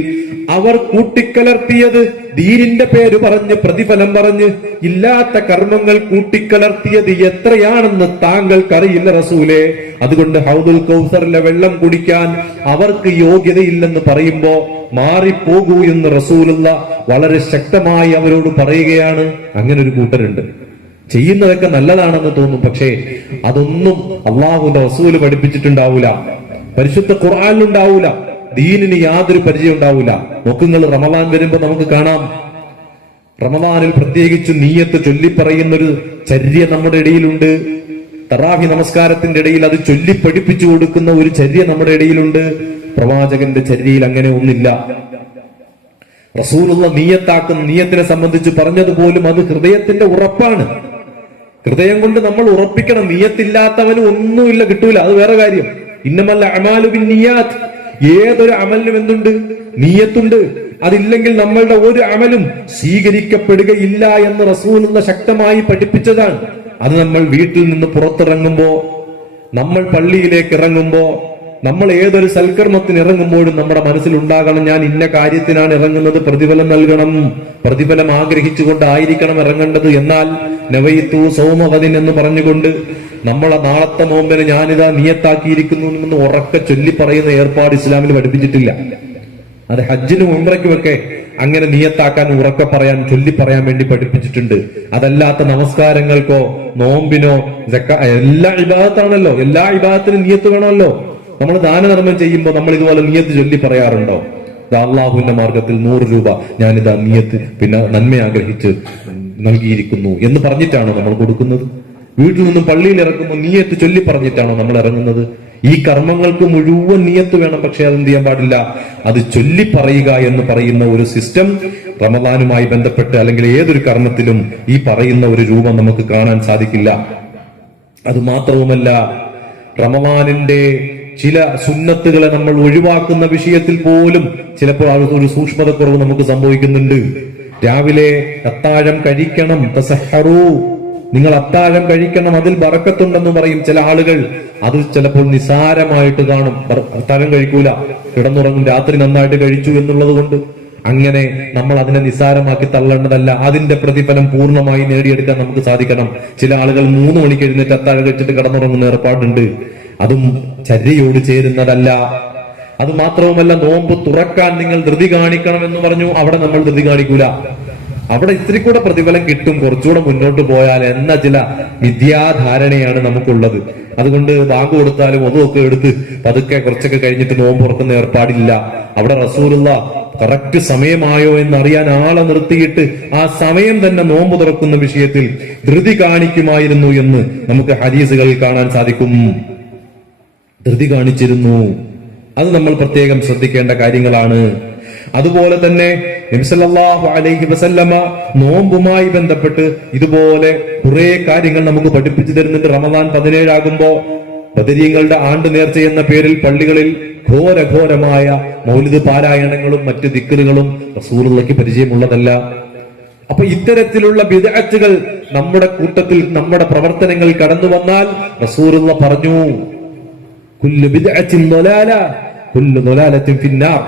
അവർ കൂട്ടിക്കലർത്തിയത്, ദീനിന്റെ പേര് പറഞ്ഞ് പ്രതിഫലം പറഞ്ഞ് ഇല്ലാത്ത കർമ്മങ്ങൾ കൂട്ടിക്കലർത്തിയത് എത്രയാണെന്ന് താങ്കൾക്കറിയില്ല റസൂലേ. അതുകൊണ്ട് ഹൗദുൽ കൗസറിലെ വെള്ളം കുടിക്കാൻ അവർക്ക് യോഗ്യതയില്ലെന്ന് പറയുമ്പോ മാറിപ്പോകൂ എന്ന് റസൂലുള്ള വളരെ ശക്തമായി അവരോട് പറയുകയാണ്. അങ്ങനെ ഒരു കൂട്ടരുണ്ട്. ചെയ്യുന്നതൊക്കെ നല്ലതാണെന്ന് തോന്നും, പക്ഷേ അതൊന്നും അള്ളാഹുവിന്റെ റസൂല് പഠിപ്പിച്ചിട്ടുണ്ടാവൂല, പരിശുദ്ധ ഖുർആനിലുണ്ടാവൂല, ദീനിന് യാതൊരു പരിചയം ഉണ്ടാവൂല. നോക്കുങ്ങൾ, റമദാൻ വരുമ്പോ നമുക്ക് കാണാം, റമദാനിൽ പ്രത്യേകിച്ച് നീയത്ത് ചൊല്ലിപ്പറയുന്നൊരു ചര്യ നമ്മുടെ ഇടയിലുണ്ട്. തറാവി നമസ്കാരത്തിന്റെ ഇടയിൽ അത് ചൊല്ലി പഠിപ്പിച്ചു കൊടുക്കുന്ന ഒരു ചര്യ നമ്മുടെ ഇടയിലുണ്ട്. പ്രവാചകന്റെ ചര്യയിൽ അങ്ങനെ ഒന്നില്ല. റസൂലുള്ള നീയത്താക്കുന്ന നീയത്തിനെ സംബന്ധിച്ച് പറഞ്ഞതുപോലും അത് ഹൃദയത്തിന്റെ ഉറപ്പാണ്. ഹൃദയം കൊണ്ട് നമ്മൾ ഉറപ്പിക്കണം. നീയത്തില്ലാത്തവന് ഒന്നുമില്ല, കിട്ടൂല. അത് വേറെ കാര്യം. ഇന്നമൽ അഅ്മാലു ബിന്നിയാത്ത്, ഏതൊരു അമലിനും എന്തുണ്ട്? നീയത്തുണ്ട്. അതില്ലെങ്കിൽ നമ്മളുടെ ഒരു അമലും സ്വീകരിക്കപ്പെടുകയില്ല എന്ന് റസൂലുള്ള ശക്തമായി പഠിപ്പിച്ചതാണ്. അത് നമ്മൾ വീട്ടിൽ നിന്ന് പുറത്തിറങ്ങുമ്പോ, നമ്മൾ പള്ളിയിലേക്ക് ഇറങ്ങുമ്പോ, നമ്മൾ ഏതൊരു സൽക്കർമ്മത്തിന് ഇറങ്ങുമ്പോഴും നമ്മുടെ മനസ്സിലുണ്ടാകണം, ഞാൻ ഇന്ന കാര്യത്തിനാണ് ഇറങ്ങുന്നത്, പ്രതിഫലം നൽകണം, പ്രതിഫലം ആഗ്രഹിച്ചുകൊണ്ടായിരിക്കണം ഇറങ്ങേണ്ടത്. എന്നാൽ നവയിത്തു സൗമഹദിൻ എന്ന് പറഞ്ഞുകൊണ്ട് നമ്മളെ നാളത്തെ നോമ്പിന് ഞാനിതാ നിയത്താക്കിയിരിക്കുന്നു എന്ന് ഉറക്കെ ചൊല്ലി പറയുന്ന ഏർപ്പാട് ഇസ്ലാമിൽ പഠിപ്പിച്ചിട്ടില്ല. അത് ഹജ്ജിനും ഉംറയ്ക്കുമൊക്കെ അങ്ങനെ നിയത്താക്കാൻ ഉറക്കെ പറയാൻ ചൊല്ലി പറയാൻ വേണ്ടി പഠിപ്പിച്ചിട്ടുണ്ട്. അതല്ലാത്ത നമസ്കാരങ്ങൾക്കോ നോമ്പിനോ എല്ലാ ഇബാദത്താണല്ലോ, എല്ലാ ഇബാദത്തിനും നിയത്ത് വേണമല്ലോ. നമ്മൾ ദാനധർമ്മം ചെയ്യുമ്പോൾ നമ്മൾ ഇതുപോലെ നിയത്ത് ചൊല്ലി പറയാറുണ്ടോ? അള്ളാഹുവിന്റെ മാർഗത്തിൽ 100 രൂപ ഞാനിതാ നിയത്ത് പിന്നെ നന്മ ആഗ്രഹിച്ച് നൽകിയിരിക്കുന്നു എന്ന് പറഞ്ഞിട്ടാണോ നമ്മൾ കൊടുക്കുന്നത്? വീട്ടിൽ നിന്നും പള്ളിയിൽ ഇറക്കുമ്പോൾ നിയത്ത് ചൊല്ലി പറഞ്ഞിട്ടാണോ നമ്മൾ ഇറങ്ങുന്നത്? ഈ കർമ്മങ്ങൾക്ക് മുഴുവൻ നിയത്ത് വേണം, പക്ഷെ അതെന്ത് ചെയ്യാൻ പാടില്ല, അത് ചൊല്ലി പറയുക എന്ന് പറയുന്ന ഒരു സിസ്റ്റം റമദാനുമായി ബന്ധപ്പെട്ട് അല്ലെങ്കിൽ ഏതൊരു കർമ്മത്തിലും ഈ പറയുന്ന ഒരു രൂപം നമുക്ക് കാണാൻ സാധിക്കില്ല. അത് മാത്രവുമല്ല, റമദാനിന്റെ ചില സുന്നത്തുകളെ നമ്മൾ ഒഴിവാക്കുന്ന വിഷയത്തിൽ പോലും ചിലപ്പോൾ ഒരു സൂക്ഷ്മതക്കുറവ് നമുക്ക് സംഭവിക്കുന്നുണ്ട്. രാവിലെ അത്താഴം കഴിക്കണം, തസഹറു, നിങ്ങൾ അത്താഴം കഴിക്കണം, അതിൽ ബറക്കത്തുണ്ടെന്ന് പറയും ചില ആളുകൾ. അത് ചിലപ്പോൾ നിസാരമായിട്ട് കാണും. അത്താഴം കഴിക്കൂല, കിടന്നുറങ്ങും, രാത്രി നന്നായിട്ട് കഴിച്ചു എന്നുള്ളത് കൊണ്ട്. അങ്ങനെ നമ്മൾ അതിനെ നിസാരമാക്കി തള്ളേണ്ടതല്ല. അതിന്റെ പ്രതിഫലം പൂർണ്ണമായി നേടിയെടുക്കാൻ നമുക്ക് സാധിക്കണം. ചില ആളുകൾ 3 മണിക്ക് എഴുന്നേറ്റ് അത്താഴം കഴിച്ചിട്ട് കിടന്നുറങ്ങുന്ന ഏർപ്പാടുണ്ട്. അതും ചര്യയോട് ചേരുന്നതല്ല. അത് മാത്രവുമല്ല, നോമ്പ് തുറക്കാൻ നിങ്ങൾ ധൃതി കാണിക്കണം എന്ന് പറഞ്ഞു. അവിടെ നമ്മൾ ധൃതി കാണിക്കൂല. അവിടെ ഇത്തിരി കൂടെ പ്രതിഫലം കിട്ടും കുറച്ചുകൂടെ മുന്നോട്ട് പോയാൽ എന്ന ചില വിദ്യാധാരണയാണ് നമുക്കുള്ളത്. അതുകൊണ്ട് ബാങ്ക് കൊടുത്താലും ഒതുമൊക്കെ എടുത്ത് പതുക്കെ കുറച്ചൊക്കെ കഴിഞ്ഞിട്ട് നോമ്പ് തുറക്കുന്ന ഏർപ്പാടില്ല. അവിടെ റസൂലുള്ള കറക്റ്റ് സമയമായോ എന്നറിയാൻ ആളെ നിർത്തിയിട്ട് ആ സമയം തന്നെ നോമ്പ് തുറക്കുന്ന വിഷയത്തിൽ ധൃതി കാണിക്കുമായിരുന്നു എന്ന് നമുക്ക് ഹദീസുകളിൽ കാണാൻ സാധിക്കും. ധൃതി കാണിച്ചിരുന്നു. അത് നമ്മൾ പ്രത്യേകം ശ്രദ്ധിക്കേണ്ട കാര്യങ്ങളാണ്. അതുപോലെ തന്നെ നബി സല്ലല്ലാഹു അലൈഹി വസല്ലമ നോമ്പുമായി ബന്ധപ്പെട്ട് ഇതുപോലെ കുറെ കാര്യങ്ങൾ നമുക്ക് പഠിപ്പിച്ചു തരുന്നുണ്ട്. റമദാൻ 17 ആകുമ്പോ ബദരീങ്ങളുടെ ആണ്ട് നേർച്ച എന്ന പേരിൽ പള്ളികളിൽ ഘോരമായ മൗലിദ് പാരായണങ്ങളും മറ്റ് ദിക്റുകളും റസൂലുള്ളാഹിക്ക് പരിചയമുള്ളതല്ല. അപ്പൊ ഇത്തരത്തിലുള്ള ബിദ്അത്തുകൾ നമ്മുടെ കൂട്ടത്തിൽ നമ്മുടെ പ്രവർത്തനങ്ങൾ കടന്നു വന്നാൽ റസൂലുള്ളാഹി പറഞ്ഞു, കുല്ലു ബിദ്അത്തിൻ ദലാല കുല്ലു ദലാലത്തിൻ ഫിന്നാർ.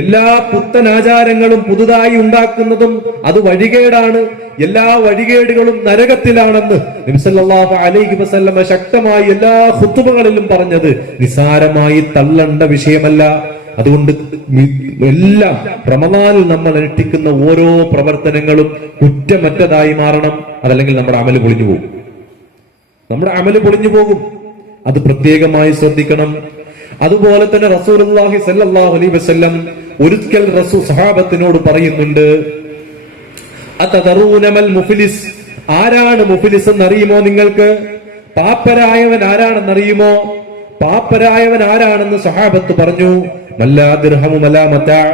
എല്ലാ പുത്തൻ ആചാരങ്ങളും പുതുതായി ഉണ്ടാക്കുന്നതും അത് വഴികേടാണ്, എല്ലാ വഴികേടുകളും നരകത്തിലാണെന്ന് നബി സല്ലല്ലാഹു അലൈഹി വസല്ലമ ശക്തമായി എല്ലാ ഖുതുബകളിലും പറഞ്ഞത് നിസാരമായി തള്ളേണ്ട വിഷയമല്ല. അതുകൊണ്ട് എല്ലാം റമദാനിൽ നമ്മൾ അനുഷ്ഠിക്കുന്ന ഓരോ പ്രവർത്തനങ്ങളും കുറ്റമറ്റതായി മാറണം. അതല്ലെങ്കിൽ നമ്മുടെ അമല് പൊളിഞ്ഞു പോകും. അത് പ്രത്യേകമായി ശ്രദ്ധിക്കണം. അതുപോലെ തന്നെ റസൂലുള്ളാഹി സ്വല്ലല്ലാഹു അലൈഹി വസല്ലം ഒരിക്കൽ സഹാബത്തിനോട് പറയുന്നുണ്ട്, അതദറൂനമൽ മുഫ്ലിസ്, ആരാണ് മുഫ്ലിസ് എന്നറിയുമോ നിങ്ങൾക്ക്? പാപ്പരായവൻ ആരാണെന്നറിയുമോ? പാപ്പരായവൻ ആരാണെന്ന് സഹാബത്ത് പറഞ്ഞു, മല്ലാ ദിർഹമു മലാ മതാ,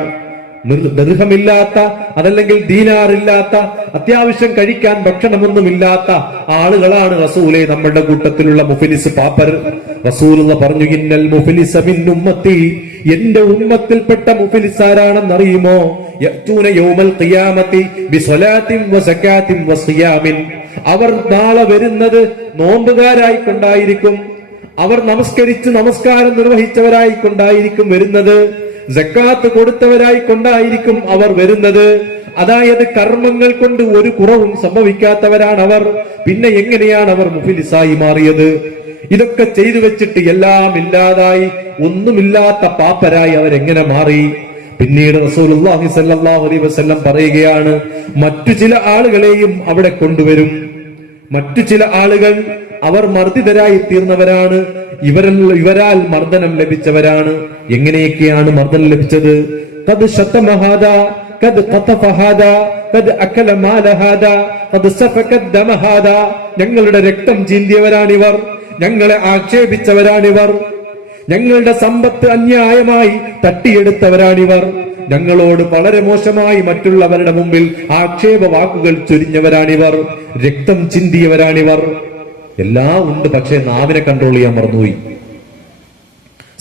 ദർഹമില്ലാത്ത അതല്ലെങ്കിൽ ദീനാറില്ലാത്ത അത്യാവശ്യം കഴിക്കാൻ ഭക്ഷണമൊന്നുമില്ലാത്ത ആളുകളാണ് റസൂലേ നമ്മളുടെ കൂട്ടത്തിലുള്ള മുഫ്ലിസ്, പാപ്പർ. റസൂലുള്ള പറഞ്ഞു, ഇന്നൽ മുഫ്ലിസ മിൻ ഉമ്മത്തി, എന്റെ ഉമ്മത്തിൽപ്പെട്ട മുഫ്ലിസ് ആരാണെന്നറിയുമോ? യഅ്തൂന യൗമൽ ഖിയാമത്തി ബിസ്വലാത്തിൻ വസകാത്തിൻ വസിയാമിൻ, അവർ നാളെ വരുന്നത് നോമ്പുകാരായി കൊണ്ടായിരിക്കും, അവർ നമസ്കാരം നിർവഹിച്ചവരായി കൊണ്ടായിരിക്കും വരുന്നത്, സക്കാത്ത് കൊടുത്തവരായി കൊണ്ടായിരിക്കും അവർ വരുന്നത്. അതായത് കർമ്മങ്ങൾ കൊണ്ട് ഒരു കുറവും സംഭവിക്കാത്തവരാണ് അവർ. പിന്നെ എങ്ങനെയാണ് അവർ മുഫ്ലിസായി മാറിയത്? ഇതൊക്കെ ചെയ്തു വെച്ചിട്ട് എല്ലാം ഇല്ലാതായി ഒന്നുമില്ലാത്ത പാപ്പരായി അവരെങ്ങനെ മാറി? പിന്നീട് റസൂലുള്ളാഹി സ്വല്ലല്ലാഹു അലൈഹി വസല്ലം പറയുകയാണ്, മറ്റു ചില ആളുകളെയും അവിടെ കൊണ്ടുവരും. മറ്റു ചില ആളുകൾ അവർ മർദ്ദിതരായി തീർന്നവരാണ്, ഇവരാൽ മർദ്ദനം ലഭിച്ചവരാണ്. എങ്ങനെയൊക്കെയാണ് മർദ്ദനം ലഭിച്ചത്? ഖദ് ശതമ ഹാദാ, ഖദ് ഖതഫ ഹാദാ, ഖദ് അകല മാല ഹാദാ, ഖദ് സഫക ദമ ഹാദാ, ഞങ്ങളുടെ രക്തം ചീന്തിയവരാണിവർ, ഞങ്ങളെ ആക്ഷേപിച്ചവരാണിവർ, ഞങ്ങളുടെ സമ്പത്ത് അന്യായമായി തട്ടിയെടുത്തവരാണിവർ, ഞങ്ങളോട് വളരെ മോശമായി മറ്റുള്ളവരുടെ മുമ്പിൽ ആക്ഷേപ വാക്കുകൾ ചൊരിഞ്ഞവരാണിവർ, രക്തം ചിന്തിയവരാണിവർ. എല്ലാം ഉണ്ട്, പക്ഷേ നാവിനെ കൺട്രോൾ ചെയ്യാൻ മറന്നുപോയി.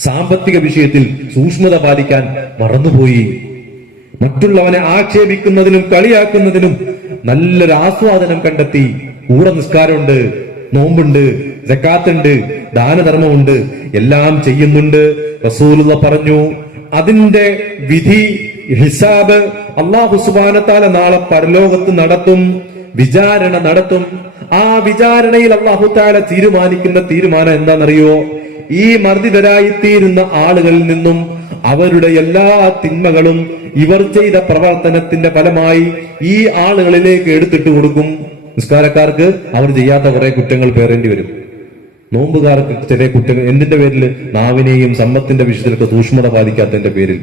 സാമ്പത്തിക വിഷയത്തിൽ സൂക്ഷ്മത പാലിക്കാൻ മറന്നുപോയി. മറ്റുള്ളവനെ ആക്ഷേപിക്കുന്നതിനും കളിയാക്കുന്നതിനും നല്ലൊരു ആസ്വാദനം കണ്ടെത്തി. കൂടെ നിസ്കാരമുണ്ട്, നോമ്പുണ്ട്, സക്കാത്തുണ്ട്, ദാനധർമ്മമുണ്ട്, എല്ലാം ചെയ്യുന്നുണ്ട്. റസൂലുള്ള പറഞ്ഞു അതിന്റെ വിധി ഹിസാബ് അല്ലാഹു സുബ്ഹാനഹു വ തആല നാളെ പരലോകത്ത് നടത്തും, വിചാരണ നടത്തും. ആ വിചാരണയിൽ അല്ലാഹു തആല തീരുമാനിക്കുന്ന തീരുമാനം എന്താണെന്നറിയോ? ഈ മർദ്ദിതരായിത്തീരുന്ന ആളുകളിൽ നിന്നും അവരുടെ എല്ലാ തിന്മകളും ഇവർ ചെയ്ത പ്രവർത്തനത്തിന്റെ ഫലമായി ഈ ആളുകളിലേക്ക് എടുത്തിട്ട് കൊടുക്കും. നിസ്കാരക്കാർക്ക് അവർ ചെയ്യാത്ത കുറെ കുറ്റങ്ങൾ പേറേണ്ടി വരും. നോമ്പുകാർക്ക് ചെറിയ കുറ്റങ്ങൾ എന്തിന്റെ പേരിൽ? നാവിനെയും സമ്പത്തിന്റെ വിഷയത്തിലൊക്കെ സൂക്ഷ്മത പാലിക്കാത്തതിന്റെ പേരിൽ.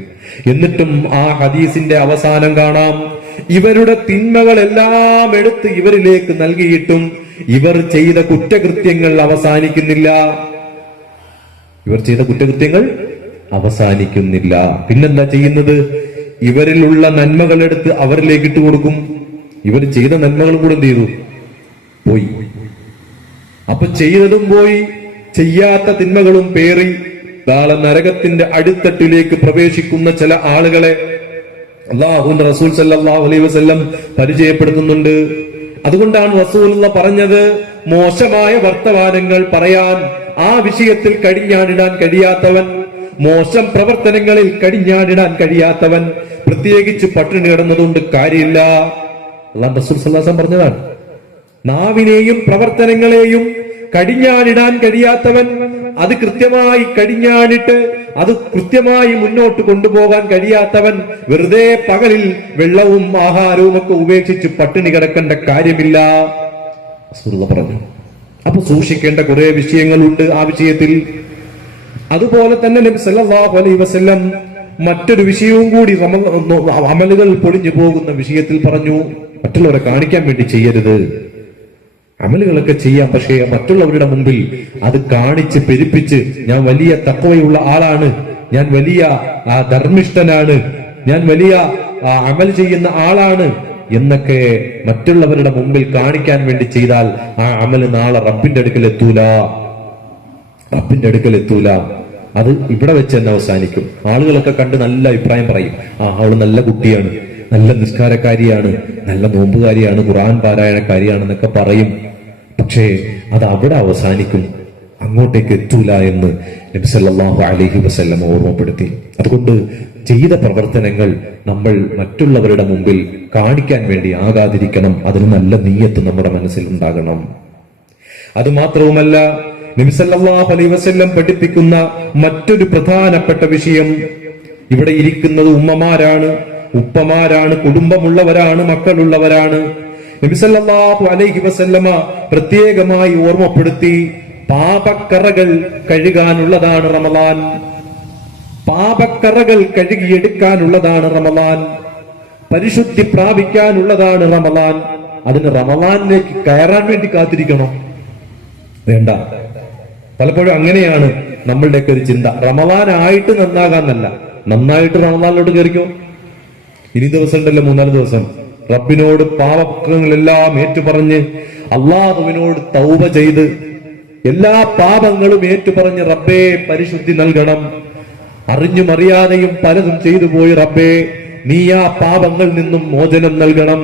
എന്നിട്ടും ആ ഹദീസിന്റെ അവസാനം കാണാം, ഇവരുടെ തിന്മകളെല്ലാം എടുത്ത് ഇവരിലേക്ക് നൽകിയിട്ടും ഇവർ ചെയ്ത കുറ്റകൃത്യങ്ങൾ അവസാനിക്കുന്നില്ല. ഇവർ ചെയ്ത കുറ്റകൃത്യങ്ങൾ അവസാനിക്കുന്നില്ല. പിന്നെന്താ ചെയ്യുന്നത്? ഇവരിലുള്ള നന്മകൾ എടുത്ത് അവരിലേക്ക് ഇട്ട് കൊടുക്കും. ഇവർ ചെയ്ത നന്മകളും കൂടെ എന്ത് ചെയ്തു? പോയി. അപ്പൊ ചെയ്തതും പോയി, ചെയ്യാത്ത തിന്മകളും പേറി നാളെ നരകത്തിന്റെ അടിത്തട്ടിലേക്ക് പ്രവേശിക്കുന്ന ചില ആളുകളെ അല്ലാഹുവിന്റെ റസൂൽ സല്ലല്ലാഹു അലൈഹി വസല്ലം പരിചയപ്പെടുത്തുന്നുണ്ട്. അതുകൊണ്ടാണ് റസൂലുള്ള പറഞ്ഞത്, മോശമായ വർത്തമാനങ്ങൾ പറയാൻ ആ വിഷയത്തിൽ കടിഞ്ഞാണിടാൻ കഴിയാത്തവൻ, മോശം പ്രവർത്തനങ്ങളിൽ കടിഞ്ഞാണിടാൻ കഴിയാത്തവൻ, പ്രത്യേകിച്ച് പട്ടിണി കിടന്നതുകൊണ്ട് കാര്യമില്ല. അല്ലാഹു റസൂൽ സല്ലല്ലാഹു അലൈഹി വസല്ലം പറഞ്ഞതാണ്. നാവിനെയും പ്രവർത്തനങ്ങളെയും കടിഞ്ഞാണിടാൻ കഴിയാത്തവൻ, അത് കൃത്യമായി കടിഞ്ഞാണിട്ട് അത് കൃത്യമായി മുന്നോട്ട് കൊണ്ടുപോകാൻ കഴിയാത്തവൻ വെറുതെ പകലിൽ വെള്ളവും ആഹാരവും ഒക്കെ ഉപേക്ഷിച്ച് പട്ടിണി കിടക്കേണ്ട കാര്യമില്ല റസൂലുള്ളാഹി പറഞ്ഞു. അപ്പൊ സൂക്ഷിക്കേണ്ട കുറെ വിഷയങ്ങളുണ്ട് ആ വിഷയത്തിൽ. അതുപോലെ തന്നെ നബി സല്ലല്ലാഹു അലൈഹി വസല്ലം മറ്റൊരു വിഷയവും കൂടി അമലുകൾ പൊളിഞ്ഞു പോകുന്ന വിഷയത്തിൽ പറഞ്ഞു, മറ്റുള്ളവരെ കാണിക്കാൻ വേണ്ടി ചെയ്യരുത്. അമലുകളൊക്കെ ചെയ്യാം, പക്ഷേ മറ്റുള്ളവരുടെ മുമ്പിൽ അത് കാണിച്ച് പെരുപ്പിച്ച് ഞാൻ വലിയ തഖ്വയുള്ള ആളാണ്, ഞാൻ വലിയ ധർമ്മിഷ്ഠനാണ്, ഞാൻ വലിയ അമൽ ചെയ്യുന്ന ആളാണ് എന്നൊക്കെ മറ്റുള്ളവരുടെ മുമ്പിൽ കാണിക്കാൻ വേണ്ടി ചെയ്താൽ ആ അമല് നാളെ റബ്ബിന്റെ അടുക്കൽ എത്തൂല. റബ്ബിന്റെ അടുക്കൽ എത്തൂല. അത് ഇവിടെ വെച്ച് തന്നെ അവസാനിക്കും. ആളുകളൊക്കെ കണ്ട് നല്ല അഭിപ്രായം പറയും, അവള് നല്ല കുട്ടിയാണ്, നല്ല നിസ്കാരക്കാരിയാണ്, നല്ല നോമ്പുകാരിയാണ്, ഖുർആൻ പാരായണക്കാരിയാണെന്നൊക്കെ പറയും. പക്ഷേ അത് അവിടെ അവസാനിക്കും, അങ്ങോട്ടേക്ക് എത്തൂല എന്ന് നബി സല്ലല്ലാഹു അലൈഹി വസല്ലം ഓർമ്മപ്പെടുത്തി. അതുകൊണ്ട് ചെയ്ത പ്രവർത്തനങ്ങൾ നമ്മൾ മറ്റുള്ളവരുടെ മുമ്പിൽ കാണിക്കാൻ വേണ്ടി ആകാതിരിക്കണം. അതിന് നല്ല നീയത്ത് നമ്മുടെ മനസ്സിൽ ഉണ്ടാകണം. അത് മാത്രവുമല്ല, നബി സല്ലല്ലാഹു അലൈഹി വസല്ലം പഠിപ്പിക്കുന്ന മറ്റൊരു പ്രധാനപ്പെട്ട വിഷയം, ഇവിടെ ഇരിക്കുന്നത് ഉമ്മമാരാണ്, ഉപ്പമാരാണ്, കുടുംബമുള്ളവരാണ്, മക്കളുള്ളവരാണ്. നബി സല്ലല്ലാഹു അലൈഹി വസല്ലമ പ്രത്യേകമായി ഓർമ്മപ്പെടുത്തി, പാപക്കറകൾ കഴുകാനുള്ളതാണ് റമളാൻ. പാപക്കറകൾ കഴുകിയെടുക്കാനുള്ളതാണ് റമളാൻ. പരിശുദ്ധി പ്രാപിക്കാനുള്ളതാണ് റമളാൻ. അതിന് റമളാനിലേക്ക് കയറാൻ വേണ്ടി കാത്തിരിക്കണോ? വേണ്ട. പലപ്പോഴും അങ്ങനെയാണ് നമ്മളുടെയൊക്കെ ഒരു ചിന്ത. റമളാനായിട്ട് നന്നാകാന്നല്ല, നന്നായിട്ട് റമളാനിലോട്ട് കയറിക്കോ. ഇനി ദിവസം ഉണ്ടല്ലോ, 3-4 ദിവസം. റബ്ബിനോട് പാപങ്ങളെല്ലാം ഏറ്റുപറഞ്ഞ് അള്ളാഹുവിനോട് തൗബ ചെയ്ത് എല്ലാ പാപങ്ങളും ഏറ്റുപറഞ്ഞ് റബ്ബേ പരിശുദ്ധി നൽകണം. അറിഞ്ഞും അറിയാതെയും പലതും ചെയ്തു പോയി റബ്ബേ, നീ ആ പാപങ്ങളിൽ നിന്നും മോചനം നൽകണം.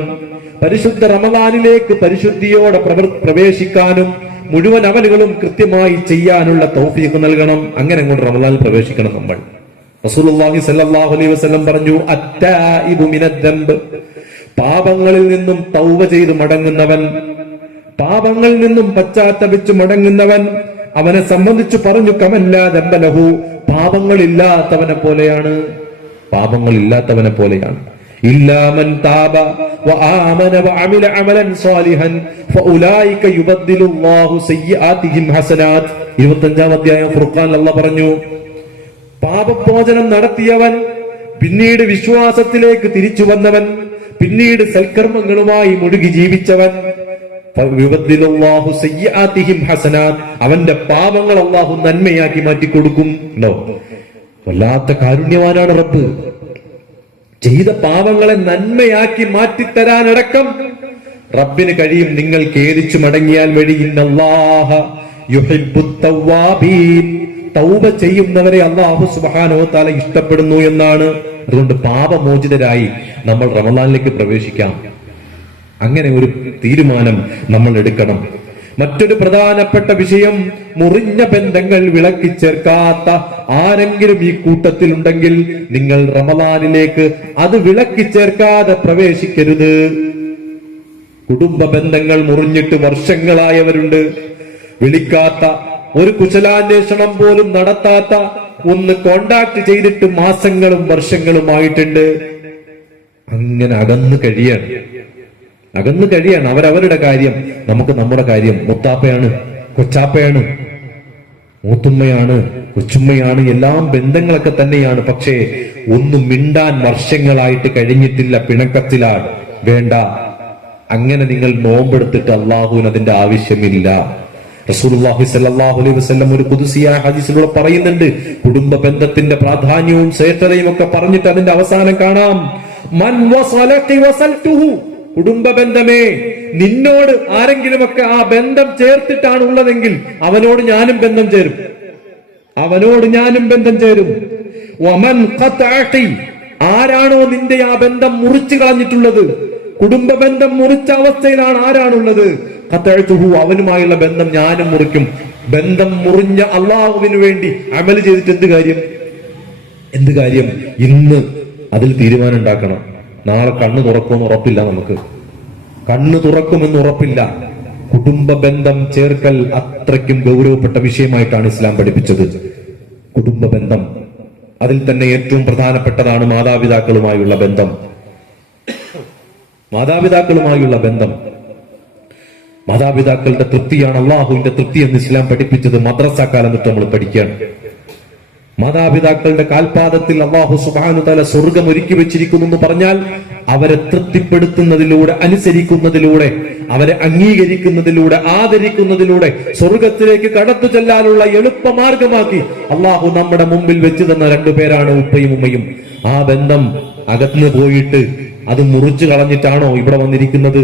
പരിശുദ്ധ റമളാനിലേക്ക് പരിശുദ്ധിയോടെ പ്രവേശിക്കാനും മുഴുവൻ അമലുകളും കൃത്യമായി ചെയ്യാനുള്ള തൗഫീഖ് നൽകണം. അങ്ങനെ അങ്ങോട്ട് റമളാനിൽ പ്രവേശിക്കണം നമ്മൾ. റസൂലുള്ളാഹി സ്വല്ലല്ലാഹു അലൈഹി വസല്ലം പറഞ്ഞു, അത്തായിബു മിനദ്ദംബ്, പാപങ്ങളിൽ നിന്നും തൗബ ചെയ്ത് മടങ്ങുന്നവൻ, പാപങ്ങളിൽ നിന്നും പശ്ചാത്തപിച്ചു മടങ്ങുന്നവൻ, അവനെ സംബന്ധിച്ചു പറഞ്ഞു കമല്ലാ ദംബലഹു, പാപങ്ങളില്ലാത്തവനെ പോലെയാണ്, പാപങ്ങളില്ലാത്തവനെ പോലെയാണ്. ഇല്ലാമൻ താബ വആമന വഅമില അമലൻ സാലിഹൻ ഫഉലൈക യുബദ്ദിലുല്ലാഹു സയ്യിആതിഹിം ഹസനാത്. 25-ാം അധ്യായം ഫുർഖാൻ അല്ലാഹ് പറഞ്ഞു, പാപമോചനം നടത്തിയവൻ, പിന്നീട് വിശ്വാസത്തിലേക്ക് തിരിച്ചു വന്നവൻ, പിന്നീട് സൽക്കർമ്മങ്ങളുമായി മുഴുകി ജീവിച്ചവൻ, അവന്റെ പാപങ്ങൾ അല്ലാഹു നന്മയാക്കി മാറ്റിക്കൊടുക്കും. ഉണ്ടോ? വല്ലാത്ത കാരുണ്യവാനാണ് റബ്ബ്. ചെയ്ത പാപങ്ങളെ നന്മയാക്കി മാറ്റിത്തരാനടക്കം റബ്ബിന് കഴിയും. നിങ്ങൾ ഖേദിച്ചു മടങ്ങിയാൽ വഴി ഇന്നല്ലാഹ യുഹിബ്ബുത് തവ്വാബീൻ, തൗബ ചെയ്യുന്നവരെ അല്ലാഹു സുബ്ഹാനഹു വ തആല ഇഷ്ടപ്പെടുന്നു എന്നാണ്. അതുകൊണ്ട് പാപമോചിതരായി നമ്മൾ റമളാനിലേക്ക് പ്രവേശിക്കാം. അങ്ങനെ ഒരു തീരുമാനം നമ്മൾ എടുക്കണം. മറ്റൊരു പ്രധാനപ്പെട്ട വിഷയം, മുറിഞ്ഞ ബന്ധങ്ങൾ വിളക്കി ചേർക്കാത്ത ആരെങ്കിലും ഈ കൂട്ടത്തിലുണ്ടെങ്കിൽ നിങ്ങൾ റമദാനിലേക്ക് അത് വിളക്കി ചേർക്കാതെ പ്രവേശിക്കരുത്. കുടുംബ ബന്ധങ്ങൾ മുറിഞ്ഞിട്ട് വർഷങ്ങളായവരുണ്ട്. വിളിക്കാത്ത, ഒരു കുശലാന്വേഷണം പോലും നടത്താത്ത, ഒന്ന് കോണ്ടാക്ട് ചെയ്തിട്ട് മാസങ്ങളും വർഷങ്ങളുമായിട്ടുണ്ട്. അങ്ങനെ അകന്നു കഴിയാണ്. അവരവരുടെ കാര്യം, നമുക്ക് നമ്മുടെ കാര്യം. മുത്താപ്പയാണ്, കൊച്ചാപ്പയാണ്, മൂത്തുമ്മയാണ്, കൊച്ചുമ്മയാണ്, എല്ലാം ബന്ധങ്ങളൊക്കെ തന്നെയാണ്. പക്ഷേ ഒന്നും മിണ്ടാൻ വർഷങ്ങളായിട്ട് കഴിഞ്ഞിട്ടില്ല, പിണക്കത്തിലാണ്. വേണ്ട, അങ്ങനെ നിങ്ങൾ നോമ്പെടുത്തിട്ട് അള്ളാഹുവിന് അതിന്റെ ആവശ്യമില്ല. റസൂലുള്ളാഹി സ്വല്ലല്ലാഹു അലൈഹി വസല്ലം ഒരു ഖുദ്സിയായ ഹദീസിലൂടെ പറയുന്നുണ്ട്, കുടുംബ ബന്ധത്തിന്റെ പ്രാധാന്യവും ശ്രേഷ്ഠതയും ഒക്കെ പറഞ്ഞിട്ട് അതിന്റെ അവസാനം കാണാം, മൻ വസലകി വസൽതുഹു, കുടുംബ ബന്ധമേ, നിന്നോട് ആരെങ്കിലുമൊക്കെ ആ ബന്ധം ചേർത്തിട്ടാണ് ഉള്ളതെങ്കിൽ അവനോട് ഞാനും ബന്ധം ചേരും. വമൻ ഖതഅതി, ആരാണോ നിന്റെ ആ ബന്ധം മുറിച്ചു കളഞ്ഞിട്ടുള്ളത്, കുടുംബ ബന്ധം മുറിച്ച അവസ്ഥയിലാണ് ആരാണുള്ളത്, ഖതഅതുഹു, അവനുമായുള്ള ബന്ധം ഞാനും മുറിക്കും. ബന്ധം മുറിഞ്ഞ അള്ളാഹുവിന് വേണ്ടി അമല് ചെയ്തിട്ട് എന്ത് കാര്യം? ഇന്ന് അതിൽ തീരുമാനം ഉണ്ടാക്കണം. നാളെ കണ്ണ് തുറക്കുമെന്ന് ഉറപ്പില്ല, നമുക്ക് കണ്ണ് തുറക്കുമെന്ന് ഉറപ്പില്ല. കുടുംബ ബന്ധം ചേർക്കൽ അത്രയ്ക്കും ഗൗരവപ്പെട്ട വിഷയമായിട്ടാണ് ഇസ്ലാം പഠിപ്പിച്ചത്. കുടുംബ ബന്ധം, അതിൽ തന്നെ ഏറ്റവും പ്രധാനപ്പെട്ടതാണ് മാതാപിതാക്കളുമായുള്ള ബന്ധം. മാതാപിതാക്കളുടെ തൃപ്തിയാണ് അള്ളാഹുവിന്റെ തൃപ്തി എന്ന് ഇസ്ലാം പഠിപ്പിച്ചത്. മദ്രസ കാലം തൊട്ട് നമ്മൾ പഠിക്കുകയാണ്. മാതാപിതാക്കളുടെ കാൽപാദത്തിൽ അല്ലാഹു സുബ്ഹാനഹു തആല സ്വർഗ്ഗം ഒരുക്കി വെച്ചിരിക്കുന്നു എന്ന് പറഞ്ഞാൽ അവരെ തൃപ്തിപ്പെടുത്തുന്നതിലൂടെ, അനുസരിക്കുന്നതിലൂടെ, അവരെ അംഗീകരിക്കുന്നതിലൂടെ, ആദരിക്കുന്നതിലൂടെ സ്വർഗത്തിലേക്ക് കടന്നു ചെല്ലാനുള്ള എളുപ്പമാർഗമാക്കി അള്ളാഹു നമ്മുടെ മുമ്പിൽ വെച്ച് തന്ന രണ്ടുപേരാണ് ഉപ്പയും ഉമ്മയും. ആ ബന്ധം അകന്നു പോയിട്ട് അത് മുറിച്ചു കളഞ്ഞിട്ടാണോ ഇവിടെ വന്നിരിക്കുന്നത്?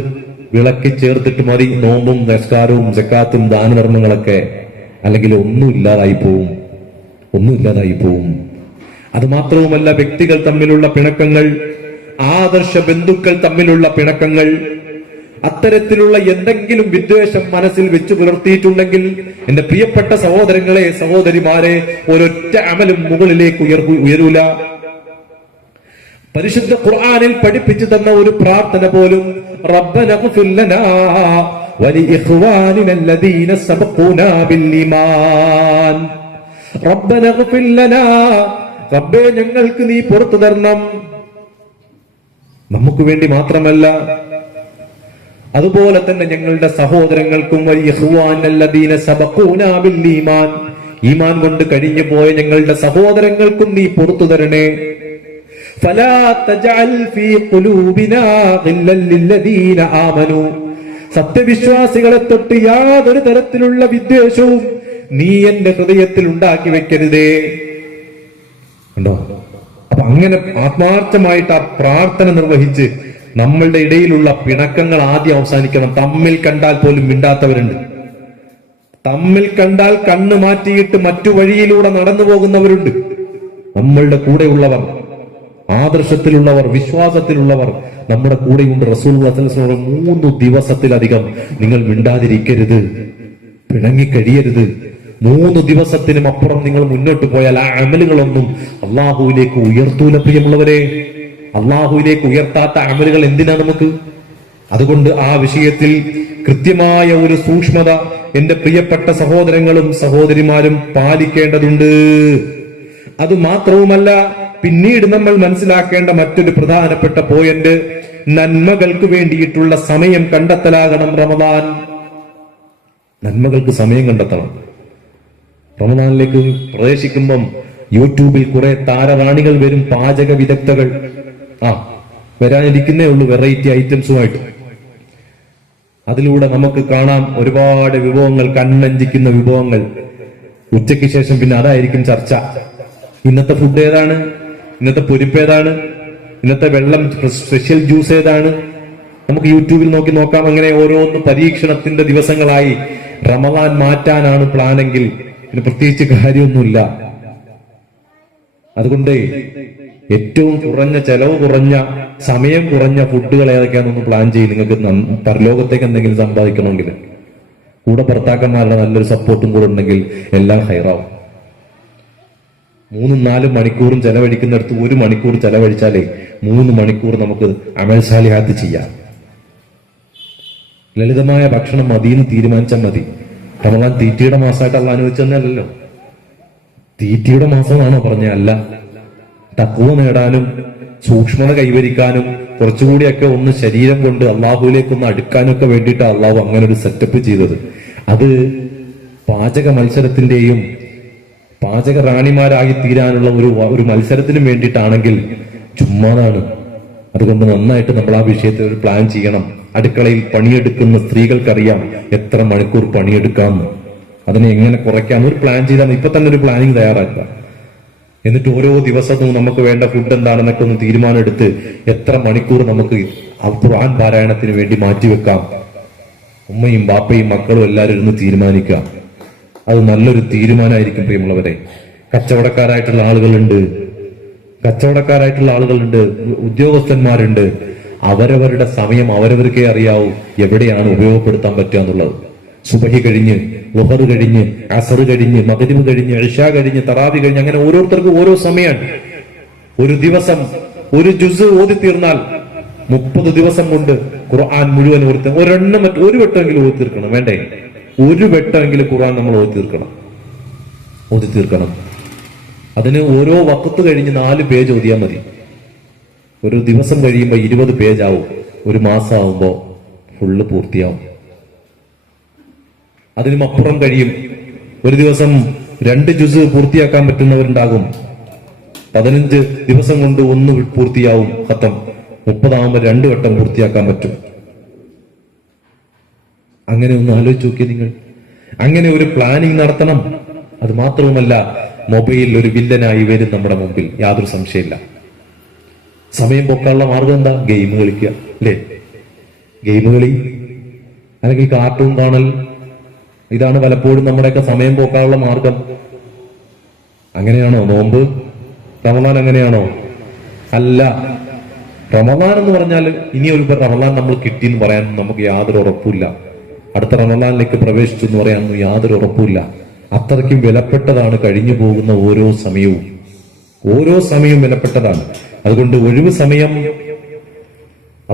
വിളക്കി ചേർത്തിട്ട് മതി നോമ്പും നിസ്കാരവും സക്കാത്തും ദാനധർമ്മങ്ങളൊക്കെ, അല്ലെങ്കിൽ ഒന്നും ഇല്ലാതായി പോവും. അത് മാത്രവുമല്ല, വ്യക്തികൾ തമ്മിലുള്ള പിണക്കങ്ങൾ, ആദർശ ബന്ധുക്കൾ തമ്മിലുള്ള പിണക്കങ്ങൾ, അത്തരത്തിലുള്ള എന്തെങ്കിലും വിദ്വേഷം മനസ്സിൽ വെച്ചു പുലർത്തിയിട്ടുണ്ടെങ്കിൽ എന്റെ പ്രിയപ്പെട്ട സഹോദരങ്ങളെ, സഹോദരിമാരെ, ഒരൊറ്റ അമലും മുകളിലേക്ക് ഉയരൂല. പരിശുദ്ധ ഖുർആനിൽ പഠിപ്പിച്ചു തന്ന ഒരു പ്രാർത്ഥന പോലും, റബ്ബന ഗ്ഫിർ ലനാ വലിഇഖ്വാനിന അല്ലദീന സബഖൂനാ ബിൽ ഈമാൻ, റബ്ബന ഗ്ഫിർ ലനാ, റബ്ബേ ഞങ്ങൾക്ക് നീ പുറത്തു തരണം. നമുക്ക് വേണ്ടി മാത്രമല്ല, അതുപോലെ തന്നെ ഞങ്ങളുടെ സഹോദരങ്ങൾക്കും, വലിഇഖ്വാനിന അല്ലദീന സബഖൂനാ ബിൽ ഈമാൻ, ഈമാൻ കൊണ്ട് കഴിഞ്ഞു പോയ ഞങ്ങളുടെ സഹോദരങ്ങൾക്കും നീ പുറത്തു തരണേ. ഫലാ തജഅൽ ഫീ ഖുലൂബിനാ ഗില്ലൽ ലില്ലദീന ആമനൂ, സത്യവിശ്വാസികളെ തൊട്ട് യാതൊരു തരത്തിലുള്ള വിദ്വേഷവും നീ എന്റെ ഹൃദയത്തിൽ ഉണ്ടാക്കി വെക്കരുതേ. കണ്ടോ? അപ്പൊ അങ്ങനെ ആത്മാർത്ഥമായിട്ട് ആ പ്രാർത്ഥന നിർവഹിച്ച് നമ്മളുടെ ഇടയിലുള്ള പിണക്കങ്ങൾ ആദ്യം അവസാനിക്കണം. തമ്മിൽ കണ്ടാൽ പോലും മിണ്ടാത്തവരുണ്ട്. തമ്മിൽ കണ്ടാൽ കണ്ണ് മാറ്റിയിട്ട് മറ്റു വഴിയിലൂടെ നടന്നു പോകുന്നവരുണ്ട്. നമ്മളുടെ കൂടെയുള്ളവർ, ആദർശത്തിലുള്ളവർ, വിശ്വാസത്തിലുള്ളവർ നമ്മുടെ കൂടെയുണ്ട്. റസൂലുള്ളാഹി സ്വല്ലല്ലാഹു അലൈഹി വസല്ലം 3 ദിവസത്തിലധികം നിങ്ങൾ മിണ്ടാതിരിക്കരുത്, പിണങ്ങിക്കഴിയരുത്. 3 ദിവസത്തിനും അപ്പുറം നിങ്ങൾ മുന്നോട്ട് പോയാൽ ആ അമലുകളൊന്നും അള്ളാഹുവിലേക്ക് ഉയർത്തൂല. പ്രിയമുള്ളവരെ, അള്ളാഹുവിലേക്ക് ഉയർത്താത്ത അമലുകൾ എന്തിനാ നമുക്ക്? അതുകൊണ്ട് ആ വിഷയത്തിൽ കൃത്യമായ ഒരു സൂക്ഷ്മത എന്റെ പ്രിയപ്പെട്ട സഹോദരങ്ങളും സഹോദരിമാരും പാലിക്കേണ്ടതുണ്ട്. അത് മാത്രവുമല്ല, പിന്നീട് നമ്മൾ മനസ്സിലാക്കേണ്ട മറ്റൊരു പ്രധാനപ്പെട്ട പോയിന്റ്, നന്മകൾക്ക് വേണ്ടിയിട്ടുള്ള സമയം കണ്ടെത്തലാകണം റമദാൻ. നന്മകൾക്ക് സമയം കണ്ടെത്തണം. റമദാനിലേക്ക് പ്രവേശിക്കുമ്പം യൂട്യൂബിൽ കുറെ താരറാണികൾ വരും, പാചക വിദഗ്ധകൾ. വരാനിരിക്കുന്നേ ഉള്ളൂ വെറൈറ്റി ഐറ്റംസുമായിട്ട്. അതിലൂടെ നമുക്ക് കാണാം ഒരുപാട് വിഭവങ്ങൾ, കണ്ണഞ്ചിക്കുന്ന വിഭവങ്ങൾ. ഉച്ചയ്ക്ക് ശേഷം പിന്നെ അതായിരിക്കും ചർച്ച. ഇന്നത്തെ ഫുഡ് ഏതാണ്, ഇന്നത്തെ പൊരിപ്പ് ഏതാണ്, ഇന്നത്തെ വെള്ളം സ്പെഷ്യൽ ജ്യൂസ് ഏതാണ്, നമുക്ക് യൂട്യൂബിൽ നോക്കാം. അങ്ങനെ ഓരോന്ന് പരീക്ഷണത്തിന്റെ ദിവസങ്ങളായി. റമദാൻ മാറ്റാനാണ് പ്ലാനെങ്കിൽ പിന്നെ പ്രത്യേകിച്ച് കാര്യമൊന്നുമില്ല. അതുകൊണ്ട് ഏറ്റവും കുറഞ്ഞ ചെലവ് കുറഞ്ഞ, സമയം കുറഞ്ഞ ഫുഡുകൾ ഏതൊക്കെയാണെന്നൊന്ന് പ്ലാൻ ചെയ്യും. നിങ്ങൾക്ക് പരലോകത്തേക്ക് എന്തെങ്കിലും സമ്പാദിക്കണമെങ്കിൽ കൂടെ ഭർത്താക്കന്മാരുടെ നല്ലൊരു സപ്പോർട്ടും കൂടെ ഉണ്ടെങ്കിൽ എല്ലാം ഹൈറാവും. 3-4 മണിക്കൂറും ചെലവഴിക്കുന്നിടത്ത് 1 മണിക്കൂർ ചെലവഴിച്ചാലേ 3 മണിക്കൂർ നമുക്ക് അമൽ സാലിഹാത്ത് ചെയ്യാം. ലളിതമായ ഭക്ഷണം മതിയെന്ന് തീരുമാനിച്ചാൽ മതി. റമദാൻ തീറ്റയുടെ മാസമായിട്ട് അള്ളാഹ് അനുവദിച്ചെന്നല്ലോ. തീറ്റയുടെ മാസമാണോ പറഞ്ഞ? അല്ല. തഖ്വ നേടാനും സൂക്ഷ്മത കൈവരിക്കാനും കുറച്ചുകൂടിയൊക്കെ ഒന്ന് ശരീരം കൊണ്ട് അള്ളാഹുവിലേക്ക് ഒന്ന് അടുക്കാനൊക്കെ വേണ്ടിയിട്ട് അള്ളാഹു അങ്ങനെ ഒരു സെറ്റപ്പ് ചെയ്തത്. അത് പാചക മത്സരത്തിന്റെയും പാചക റാണിമാരായി തീരാനുള്ള ഒരു മത്സരത്തിനും വേണ്ടിയിട്ടാണെങ്കിൽ ചുമ്മാതാണ്. അതുകൊണ്ട് നന്നായിട്ട് നമ്മൾ ആ വിഷയത്തിൽ ഒരു പ്ലാൻ ചെയ്യണം. അടുക്കളയിൽ പണിയെടുക്കുന്ന സ്ത്രീകൾക്കറിയാം എത്ര മണിക്കൂർ പണിയെടുക്കാമെന്ന്, അതിനെ എങ്ങനെ കുറയ്ക്കാം ഒരു പ്ലാൻ ചെയ്താൽ ഇപ്പൊ തന്നെ ഒരു പ്ലാനിങ് തയ്യാറാക്കുക. എന്നിട്ട് ഓരോ ദിവസവും നമുക്ക് വേണ്ട ഫുഡ് എന്താണെന്നൊക്കെ ഒന്ന് തീരുമാനം എടുത്ത് എത്ര മണിക്കൂർ നമുക്ക് ഖുർആൻ പാരായണത്തിന് വേണ്ടി മാറ്റിവെക്കാം. ഉമ്മയും ബാപ്പയും മക്കളും എല്ലാവരും ഇരുന്ന് തീരുമാനിക്കുക. അത് നല്ലൊരു തീരുമാനമായിരിക്കും പ്രിയമുള്ളവരെ. കച്ചവടക്കാരായിട്ടുള്ള ആളുകളുണ്ട്, ഉദ്യോഗസ്ഥന്മാരുണ്ട്. അവരവരുടെ സമയം അവരവർക്കേ അറിയാവൂ എവിടെയാണ് ഉപയോഗപ്പെടുത്താൻ പറ്റുക എന്നുള്ളത്. സുബഹി കഴിഞ്ഞ്, ളുഹർ കഴിഞ്ഞ്, അസർ കഴിഞ്ഞ്, മഗ്രിബ് കഴിഞ്ഞ്, ഇശാ കഴിഞ്ഞ്, തറാവി കഴിഞ്ഞ്, അങ്ങനെ ഓരോരുത്തർക്കും ഓരോ സമയമാണ്. ഒരു ദിവസം ഒരു ജുസ് ഓതി തീർന്നാൽ 30 ദിവസം കൊണ്ട് ഖുർആൻ മുഴുവൻ ഒരു വട്ടമെങ്കിലും ഓതി തീർക്കണം. വേണ്ടേ? ഒരു വട്ടമെങ്കിലും ഖുർആൻ നമ്മൾ ഓതി തീർക്കണം. അതിന് ഓരോ വഖത്ത് കഴിഞ്ഞ് 4 പേജ് ഓതിയാൽ മതി. ഒരു ദിവസം കഴിയുമ്പോൾ 20 പേജ് ആവും. ഒരു മാസം ആവുമ്പോ ഫുള്ള് പൂർത്തിയാവും. അതിനും അപ്പുറം കഴിയും. ഒരു ദിവസം 2 ജുസ് പൂർത്തിയാക്കാൻ പറ്റുന്നവരുണ്ടാകും. 15 ദിവസം കൊണ്ട് 1 പൂർത്തിയാവും ഖത്തം. 30 ആവുമ്പോൾ 2 വട്ടം പൂർത്തിയാക്കാൻ പറ്റും. അങ്ങനെ ഒന്ന് ആലോചിച്ച് നോക്കിയേ നിങ്ങൾ. അങ്ങനെ ഒരു പ്ലാനിങ് നടത്തണം. അത് മാത്രവുമല്ല, മൊബൈൽ ഒരു വില്ലനായി വരും നമ്മുടെ മുമ്പിൽ, യാതൊരു സംശയമില്ല. സമയം പൊക്കാനുള്ള മാർഗം എന്താ? ഗെയിം കളിക്കുക, അല്ലേ? ഗെയിം കളി അല്ലെങ്കിൽ കാർട്ടൂൺ കാണൽ, ഇതാണ് പലപ്പോഴും നമ്മുടെയൊക്കെ സമയം പോക്കാനുള്ള മാർഗം. അങ്ങനെയാണോ നോമ്പ്? റമദാൻ അങ്ങനെയാണോ? അല്ല. റമദാൻ എന്ന് പറഞ്ഞാൽ ഇനി ഒരു റമദാൻ നമ്മൾ കിട്ടിയെന്ന് പറയാൻ നമുക്ക് യാതൊരു ഉറപ്പില്ല. അടുത്ത റമദാനിലേക്ക് പ്രവേശിച്ചു എന്ന് പറയാനൊന്നും യാതൊരു ഉറപ്പില്ല. അത്രയ്ക്കും വിലപ്പെട്ടതാണ് കഴിഞ്ഞു പോകുന്ന ഓരോ സമയവും വിലപ്പെട്ടതാണ്. അതുകൊണ്ട് ഒഴിവ് സമയം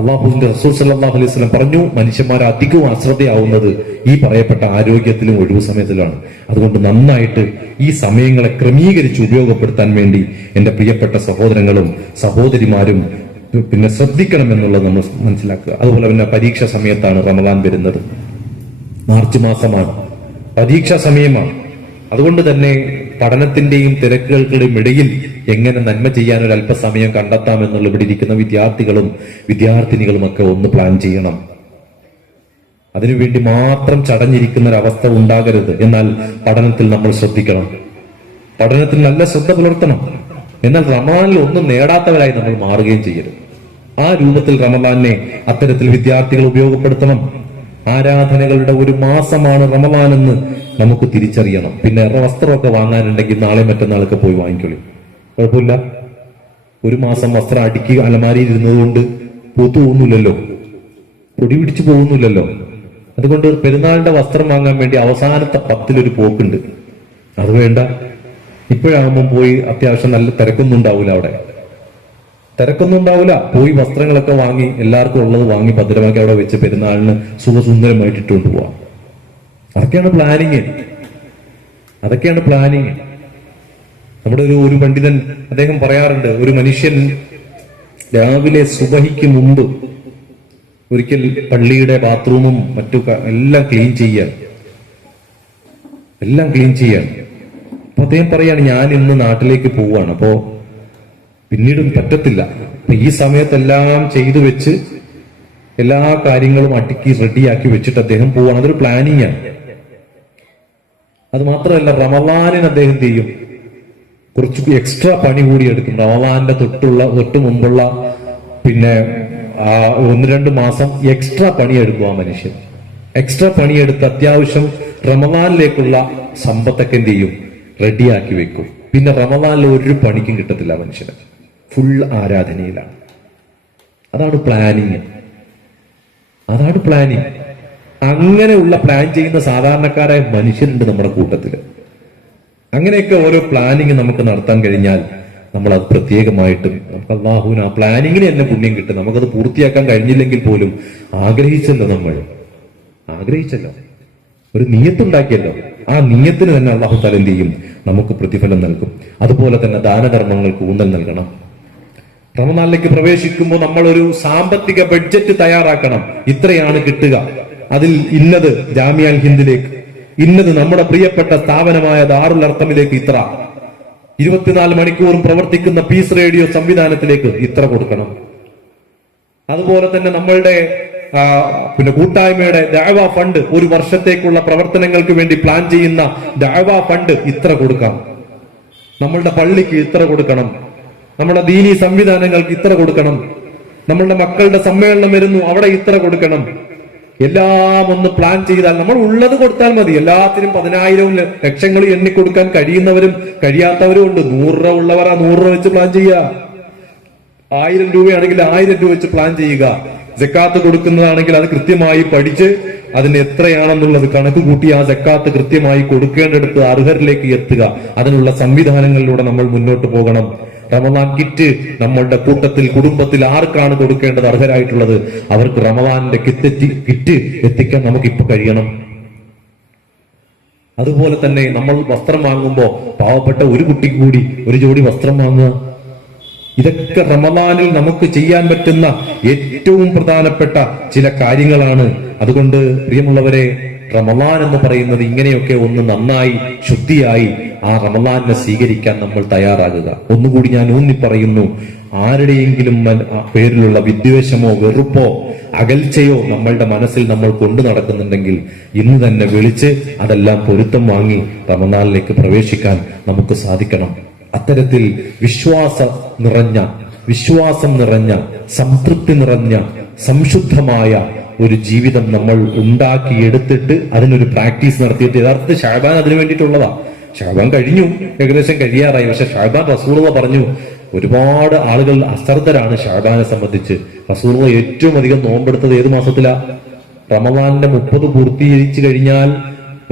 അള്ളാഹുവിന്റെ റസൂൽ സല്ലല്ലാഹു അലൈഹി വസല്ലം പറഞ്ഞു, മനുഷ്യന്മാർ അധികവും അശ്രദ്ധയാവുന്നത് ഈ പറയപ്പെട്ട ആരോഗ്യത്തിലും ഒഴിവു സമയത്തിലാണ്. അതുകൊണ്ട് നന്നായിട്ട് ഈ സമയങ്ങളെ ക്രമീകരിച്ച് ഉപയോഗപ്പെടുത്താൻ വേണ്ടി എന്റെ പ്രിയപ്പെട്ട സഹോദരങ്ങളും സഹോദരിമാരും പിന്നെ ശ്രദ്ധിക്കണം എന്നുള്ളത് നമ്മൾ മനസ്സിലാക്കുക. അതുപോലെ തന്നെ പരീക്ഷ സമയത്താണ് റമദാൻ വരുന്നത്. മാർച്ച് മാസമാണ്, പരീക്ഷാ സമയമാണ്. അതുകൊണ്ട് തന്നെ പഠനത്തിന്റെയും തിരക്കുകൾക്കുടെയും ഇടയിൽ എങ്ങനെ നന്മ ചെയ്യാൻ ഒരു അല്പസമയം കണ്ടെത്താമെന്നുള്ള ഇവിടെ ഇരിക്കുന്ന വിദ്യാർത്ഥികളും വിദ്യാർത്ഥിനികളും ഒക്കെ ഒന്ന് പ്ലാൻ ചെയ്യണം. അതിനുവേണ്ടി മാത്രം ചടഞ്ഞിരിക്കുന്ന ഒരവസ്ഥ ഉണ്ടാകരുത്. എന്നാൽ പഠനത്തിൽ നമ്മൾ ശ്രദ്ധിക്കണം, പഠനത്തിൽ നല്ല ശ്രദ്ധ പുലർത്തണം. എന്നാൽ റമദാനിൽ ഒന്നും നേടാത്തവരായി നമ്മൾ മാറുകയും ചെയ്യരുത്. ആ രൂപത്തിൽ റമദാനെ അത്തരത്തിൽ വിദ്യാർത്ഥികൾ ഉപയോഗപ്പെടുത്തണം. ആരാധനകളുടെ ഒരു മാസമാണ് റമദാൻ എന്ന് നമുക്ക് തിരിച്ചറിയണം. പിന്നെ വസ്ത്രമൊക്കെ വാങ്ങാനുണ്ടെങ്കിൽ നാളെ മറ്റന്നാളൊക്കെ പോയി വാങ്ങിക്കൊള്ളൂ, കുഴപ്പമില്ല. ഒരു മാസം വസ്ത്രം അടുക്കി അലമാരിയിൽ ഇരുന്നത് കൊണ്ട് പൂത്തു പോകുന്നില്ലല്ലോ, പൊടി പിടിച്ചു പോകുന്നില്ലല്ലോ. അതുകൊണ്ട് പെരുന്നാളിന്റെ വസ്ത്രം വാങ്ങാൻ വേണ്ടി അവസാനത്തെ 10 പോക്കുണ്ട്. അത് വേണ്ട. ഇപ്പോഴാകുമ്പോൾ പോയി അത്യാവശ്യം നല്ല തിരക്കൊന്നും ഉണ്ടാവില്ല. പോയി വസ്ത്രങ്ങളൊക്കെ വാങ്ങി എല്ലാവർക്കും ഉള്ളത് വാങ്ങി ഭദ്രമാക്കി അവിടെ വെച്ച് പെരുന്നാളിന് സുഖസുന്ദരമായിട്ട് ഇട്ടുകൊണ്ട് പോവാം. അതൊക്കെയാണ് പ്ലാനിങ്. നമ്മുടെ ഒരു പണ്ഡിതൻ അദ്ദേഹം പറയാറുണ്ട്, ഒരു മനുഷ്യൻ രാവിലെ സുബഹിക്ക് മുമ്പ് ഒരിക്കൽ പള്ളിയുടെ ബാത്റൂമും മറ്റു എല്ലാം ക്ലീൻ ചെയ്യാൻ. അപ്പൊ അദ്ദേഹം പറയാണ്, ഞാൻ ഇന്ന് നാട്ടിലേക്ക് പോവാണ്, അപ്പോ പിന്നീടും പറ്റത്തില്ല. അപ്പൊ ഈ സമയത്തെല്ലാം ചെയ്തു വെച്ച് എല്ലാ കാര്യങ്ങളും അടുക്കി റെഡിയാക്കി വെച്ചിട്ട് അദ്ദേഹം പോവാണ്. അതൊരു പ്ലാനിങ് ആണ്. അത് മാത്രമല്ല, റമദാനിന് അദ്ദേഹം ചെയ്യും കുറച്ച് എക്സ്ട്രാ പണി കൂടി എടുക്കും. റമദാനിന്റെ തൊട്ട് മുമ്പുള്ള പിന്നെ 1-2 മാസം എക്സ്ട്രാ പണിയെടുക്കും. ആ മനുഷ്യൻ എക്സ്ട്രാ പണിയെടുത്ത് അത്യാവശ്യം റമദാനിലേക്കുള്ള സമ്പത്തൊക്കെ എന്ത് ചെയ്യും? റെഡിയാക്കി വെക്കും. പിന്നെ റമദാനിൽ ഒരു പണിക്കും കിട്ടത്തില്ല മനുഷ്യന്, ഫുൾ ആരാധനയിലാണ്. അതാണ് പ്ലാനിങ്. അങ്ങനെയുള്ള പ്ലാൻ ചെയ്യുന്ന സാധാരണക്കാരായ മനുഷ്യരുണ്ട് നമ്മുടെ കൂട്ടത്തിൽ. അങ്ങനെയൊക്കെ ഓരോ പ്ലാനിങ് നമുക്ക് നടത്താൻ കഴിഞ്ഞാൽ നമ്മൾ അത് പ്രത്യേകമായിട്ടും നമുക്ക് അള്ളാഹുവിന് ആ പ്ലാനിങ്ങിന് തന്നെ പുണ്യം കിട്ടും. നമുക്കത് പൂർത്തിയാക്കാൻ കഴിഞ്ഞില്ലെങ്കിൽ പോലും ആഗ്രഹിച്ചല്ലോ, ഒരു നിയ്യത്തുണ്ടാക്കിയല്ലോ, ആ നിയ്യത്തിന് തന്നെ അള്ളാഹു തആല എന്ത് ചെയ്യും, നമുക്ക് പ്രതിഫലം നൽകും. അതുപോലെ തന്നെ ദാനധർമ്മങ്ങൾക്ക് ഊന്നൽ നൽകണം. റമദാനിലേക്ക് പ്രവേശിക്കുമ്പോൾ നമ്മൾ ഒരു സാമ്പത്തിക ബഡ്ജറ്റ് തയ്യാറാക്കണം. ഇത്രയാണ് കിട്ടുക, അതിൽ ഇന്നത് ജാമിഅ അൽ ഹിന്ദിലേക്ക്, ഇന്നത് നമ്മുടെ പ്രിയപ്പെട്ട സ്ഥാപനമായ ദാറുൽ അർഖമിലേക്ക് ഇത്ര, 24 മണിക്കൂറും പ്രവർത്തിക്കുന്ന പീസ് റേഡിയോ സംവിധാനത്തിലേക്ക് ഇത്ര കൊടുക്കണം. അതുപോലെ തന്നെ നമ്മളുടെ കൂട്ടായ്മയുടെ ദഅവ ഫണ്ട്, ഒരു വർഷത്തേക്കുള്ള പ്രവർത്തനങ്ങൾക്ക് വേണ്ടി പ്ലാൻ ചെയ്യുന്ന ദഅവ ഫണ്ട് ഇത്ര കൊടുക്കാം. നമ്മളുടെ പള്ളിക്ക് ഇത്ര കൊടുക്കണം, നമ്മുടെ ദീനി സംവിധാനങ്ങൾക്ക് ഇത്ര കൊടുക്കണം, നമ്മളുടെ മക്കളുടെ സമ്മേളനം വരുന്നു അവിടെ ഇത്ര കൊടുക്കണം. എല്ലാം ഒന്ന് പ്ലാൻ ചെയ്താൽ, നമ്മൾ ഉള്ളത് കൊടുത്താൽ മതി. എല്ലാത്തിനും 10,000-ഉം ലക്ഷങ്ങളും എണ്ണിക്കൊടുക്കാൻ കഴിയുന്നവരും കഴിയാത്തവരും ഉണ്ട്. 100 രൂപ ഉള്ളവർ ആ 100 രൂപ വെച്ച് പ്ലാൻ ചെയ്യുക. 1000 രൂപയാണെങ്കിൽ 1000 രൂപ വെച്ച് പ്ലാൻ ചെയ്യുക. സക്കാത്ത് കൊടുക്കുന്നതാണെങ്കിൽ അത് കൃത്യമായി പഠിച്ച് അതിന് എത്രയാണെന്നുള്ളത് കണക്ക് കൂട്ടി ആ സക്കാത്ത് കൃത്യമായി കൊടുക്കേണ്ടടുത്ത് അർഹരിലേക്ക് എത്തുക. അതിനുള്ള സംവിധാനങ്ങളിലൂടെ നമ്മൾ മുന്നോട്ട് പോകണം. റമദാൻ കിറ്റ് നമ്മളുടെ കൂട്ടത്തിൽ, കുടുംബത്തിൽ ആർക്കാണ് കൊടുക്കേണ്ടത് അർഹരായിട്ടുള്ളത്, അവർക്ക് റമദാനിന്റെ കിറ്റ് എത്തിക്കാൻ നമുക്കിപ്പോ കഴിയണം. അതുപോലെ തന്നെ നമ്മൾ വസ്ത്രം വാങ്ങുമ്പോ പാവപ്പെട്ട ഒരു കുട്ടിക്ക് കൂടി ഒരു ജോഡി വസ്ത്രം വാങ്ങുക. ഇതൊക്കെ റമദാനിൽ നമുക്ക് ചെയ്യാൻ പറ്റുന്ന ഏറ്റവും പ്രധാനപ്പെട്ട ചില കാര്യങ്ങളാണ്. അതുകൊണ്ട് പ്രിയമുള്ളവരെ, റമദാൻ എന്ന് പറയുന്നത് ഇങ്ങനെയൊക്കെ ഒന്ന് നന്നായി ശുദ്ധിയായി ആ റമദാനിനെ സ്വീകരിക്കാൻ നമ്മൾ തയ്യാറാകുക. ഒന്നുകൂടി ഞാൻ ഊന്നി പറയുന്നു, ആരുടെയെങ്കിലും പേരിലുള്ള വിദ്വേഷമോ വെറുപ്പോ അകൽച്ചയോ നമ്മളുടെ മനസ്സിൽ നമ്മൾ കൊണ്ടു നടക്കുന്നുണ്ടെങ്കിൽ ഇന്ന് തന്നെ വിളിച്ച് അതെല്ലാം പൊരുത്തം വാങ്ങി റമദാനിലേക്ക് പ്രവേശിക്കാൻ നമുക്ക് സാധിക്കണം. അത്തരത്തിൽ വിശ്വാസം നിറഞ്ഞ സംതൃപ്തി നിറഞ്ഞ സംശുദ്ധമായ ഒരു ജീവിതം നമ്മൾ ഉണ്ടാക്കിയെടുത്തിട്ട് അതിനൊരു പ്രാക്ടീസ് നടത്തിയിട്ട്, യഥാർത്ഥത്തിൽ ഷഅബാൻ അതിനു വേണ്ടിയിട്ടുള്ളതാ. ഷഅബാൻ കഴിഞ്ഞു, ഏകദേശം കഴിയാറായി. പക്ഷെ ഷഅബാൻ റസൂലുള്ളാഹി പറഞ്ഞു, ഒരുപാട് ആളുകൾ അശ്രദ്ധരാണ് ഷഅബാനെ സംബന്ധിച്ച്. റസൂലുള്ളാഹി ഏറ്റവും അധികം നോമ്പെടുത്തത് ഏത് മാസത്തിലാ? റമദാനിന്റെ 30 പൂർത്തീകരിച്ചു കഴിഞ്ഞാൽ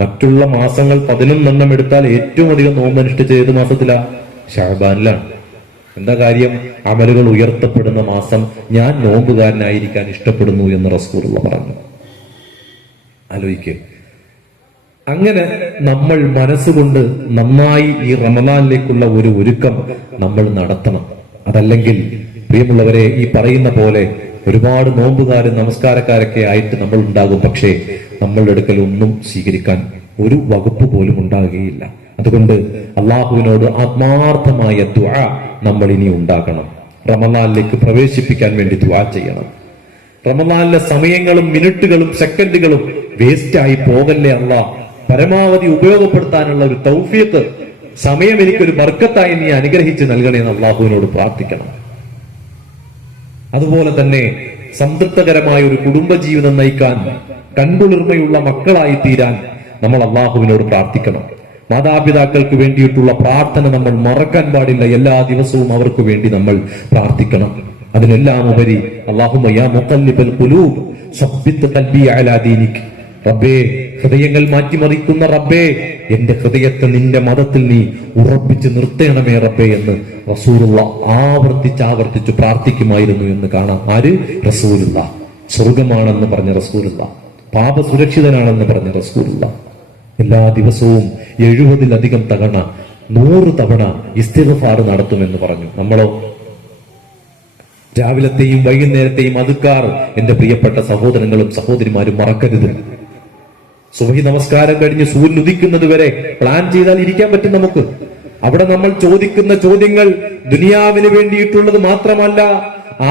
മറ്റുള്ള മാസങ്ങൾ 11 എടുത്താൽ ഏറ്റവും അധികം നോമ്പ് അനുഷ്ഠിച്ചത് ഏത് മാസത്തിലാ? ഷഅബാനിലാണ്. എന്താ കാര്യം? അമലുകൾ ഉയർത്തപ്പെടുന്ന മാസം. ഞാൻ നോമ്പുകാരനായിരിക്കാൻ ഇഷ്ടപ്പെടുന്നു എന്ന് റസൂലുള്ളാഹി പറഞ്ഞു. ആലോചിക്കുക. അങ്ങനെ നമ്മൾ മനസ്സുകൊണ്ട് നന്നായി ഈ റമദാനിലേക്കുള്ള ഒരു ഒരുക്കം നമ്മൾ നടത്തണം. അതല്ലെങ്കിൽ പ്രിയമുള്ളവരെ, ഈ പറയുന്ന പോലെ ഒരുപാട് നോമ്പുകാരും നമസ്കാരക്കാരൊക്കെ ആയിട്ട് നമ്മൾ ഉണ്ടാകും. പക്ഷേ നമ്മളുടെ അടുക്കൽ ഒന്നും സ്വീകരിക്കാൻ ഒരു വകുപ്പ് പോലും ഉണ്ടാകുകയില്ല. അതുകൊണ്ട് അള്ളാഹുവിനോട് ആത്മാർത്ഥമായ ദുആ നമ്മൾ ഇനി ഉണ്ടാക്കണം. റമദാനിലേക്ക് പ്രവേശിപ്പിക്കാൻ വേണ്ടി ദുആ ചെയ്യണം. റമദാനിലെ സമയങ്ങളും മിനിറ്റുകളും സെക്കൻഡുകളും വേസ്റ്റായി പോകല്ലേ അല്ലാഹ്. പരമാവധി ഉപയോഗപ്പെടുത്താനുള്ള ഒരു തൗഫീഖ്, സമയം എനിക്കൊരു ബർക്കത്തായി നീ അനുഗ്രഹിച്ച് നൽകണേന്ന് അള്ളാഹുവിനോട് പ്രാർത്ഥിക്കണം. അതുപോലെ തന്നെ സംതൃപ്തകരമായ ഒരു കുടുംബജീവിതം നയിക്കാൻ, കൺകുളിർമയുള്ള മക്കളായി തീരാൻ നമ്മൾ അള്ളാഹുവിനോട് പ്രാർത്ഥിക്കണം. മാതാപിതാക്കൾക്ക് വേണ്ടിയിട്ടുള്ള പ്രാർത്ഥന നമ്മൾ മറക്കാൻ പാടില്ല. എല്ലാ ദിവസവും അവർക്ക് വേണ്ടി നമ്മൾ പ്രാർത്ഥിക്കണം. അതിനെല്ലാം ഉപരി അല്ലാഹുമ്മ യാ മുഖല്ലിബൽ ഖുലൂബ് സബ്ബിത് ഖൽബി അലാ ദീനിക്. റബ്ബേ, ഹൃദയങ്ങൾ മാറ്റിമറിക്കുന്ന റബ്ബേ, എന്റെ ഹൃദയത്തെ നിന്റെ മതത്തിൽ നീ ഉറപ്പിച്ച് നിർത്തണമേ റബ്ബേ എന്ന് റസൂലുള്ളാഹി ആവർത്തിച്ച് പ്രാർത്ഥിക്കുമായിരുന്നു എന്ന് കാണാം. ആര്? റസൂലുള്ളാഹി. സ്വർഗമാണെന്ന് പറഞ്ഞ റസൂലുള്ളാഹി, പാപ സുരക്ഷിതനാണെന്ന് പറഞ്ഞ റസൂലുള്ളാഹി എല്ലാ ദിവസവും 70-ലധികം തവണ 100 തവണ ഇസ്തിഗ്ഫാർ നടത്തുമെന്ന് പറഞ്ഞു. നമ്മളോ? രാവിലത്തെയും വൈകുന്നേരത്തെയും അദ്കാർ എന്റെ പ്രിയപ്പെട്ട സഹോദരങ്ങളും സഹോദരിമാരും മറക്കരുത്. സുബഹി നമസ്കാരം കഴിഞ്ഞ് സൂര്യൻ ഉദിക്കുന്നത് വരെ പ്ലാൻ ചെയ്താൽ ഇരിക്കാൻ പറ്റും നമുക്ക്. അവിടെ നമ്മൾ ചോദിക്കുന്ന ചോദ്യങ്ങൾ ദുനിയാവിന് വേണ്ടിയിട്ടുള്ളത് മാത്രമല്ല,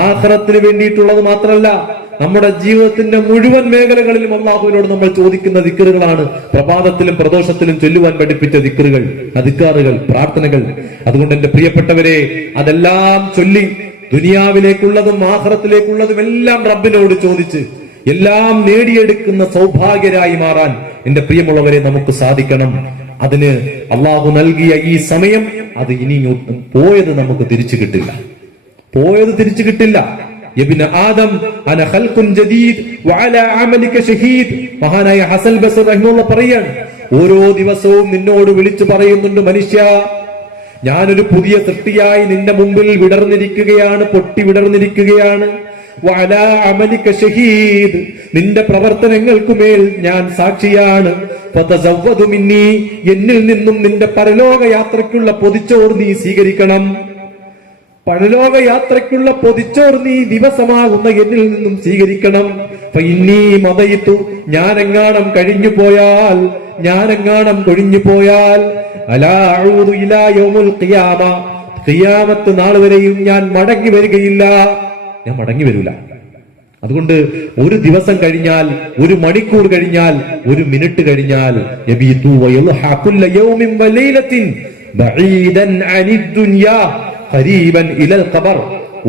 ആഖിറത്തിന് വേണ്ടിയിട്ടുള്ളത് മാത്രമല്ല, നമ്മുടെ ജീവിതത്തിന്റെ മുഴുവൻ മേഖലകളിലും അല്ലാഹുവിനോട് നമ്മൾ ചോദിക്കുന്ന ദിക്റുകളാണ്. പ്രഭാതത്തിലും പ്രദോഷത്തിലും ചൊല്ലുവാൻ പഠിപ്പിച്ച ദിക്റുകൾ, അദ്കാറുകൾ, പ്രാർത്ഥനകൾ. അതുകൊണ്ട് എന്റെ പ്രിയപ്പെട്ടവരെ, അതെല്ലാം ചൊല്ലി ദുനിയാവിലേക്കുള്ളതും ആഖിറത്തിലേക്കുള്ളതും എല്ലാം റബ്ബിനോട് ചോദിച്ച് എല്ലാം നേടിയെടുക്കുന്ന സൗഭാഗ്യരായി മാറാൻ എന്റെ പ്രിയമുള്ളവരെ നമുക്ക് സാധിക്കണം. അതിന് അള്ളാഹു നൽകിയ ഈ സമയം, അത് ഇനി പോയത് നമുക്ക് തിരിച്ചു കിട്ടില്ല. യബ്ന ആദം അന ഖൽഖുൻ ജദീദ് വഅലാ അമലിക ഷഹീദ്. മഹാനായ ഹസൻ ബസ്രി റഹിമഹുല്ലാഹ് പറയാണ്, ഓരോ ദിവസവും നിന്നോട് വിളിച്ചു പറയുന്നുണ്ട്, മനുഷ്യ, ഞാനൊരു പുതിയ സൃഷ്ടിയായി നിന്റെ മുമ്പിൽ വിടർന്നിരിക്കുകയാണ്, പൊട്ടി വിടർന്നിരിക്കുകയാണ്. വഅലാ അമലിക ഷഹീദ്, നിന്റെ പ്രവർത്തനങ്ങൾക്കുമേൽ ഞാൻ സാക്ഷിയാണ്. ഫതസവ്വദു മിന്നി, എന്നിൽ നിന്നും നിന്റെ പരലോക യാത്രയ്ക്കുള്ള പൊതിച്ചോർ നീ സ്വീകരിക്കണം. പരലോക യാത്രയ്ക്കുള്ള പൊതിച്ചോർ നീ ദിവസമാകുന്ന എന്നിൽ നിന്നും സ്വീകരിക്കണം. ഫഇന്നീ മദയിതു, ഞാനെങ്ങാണം കഴിഞ്ഞു പോയാൽ അലാ അഊദു ഇലാ യൗമുൽ ഖിയാമ, ഖിയാമത്ത് നാൾ വരെയും ഞാൻ മടങ്ങി വരികയില്ല, ഞാൻ മടങ്ങി വരൂല. അതുകൊണ്ട് ഒരു ദിവസം കഴിഞ്ഞാൽ, ഒരു മണിക്കൂർ കഴിഞ്ഞാൽ, ഒരു മിനിറ്റ് കഴിഞ്ഞാൽ, യബീതു വയൽഹാ കുല്ല യൗമിൻ വലൈലത്തിൻ ബഈദൻ അനിദ് ദുനിയാ ഖരീബൻ ഇലൽ ഖബർ.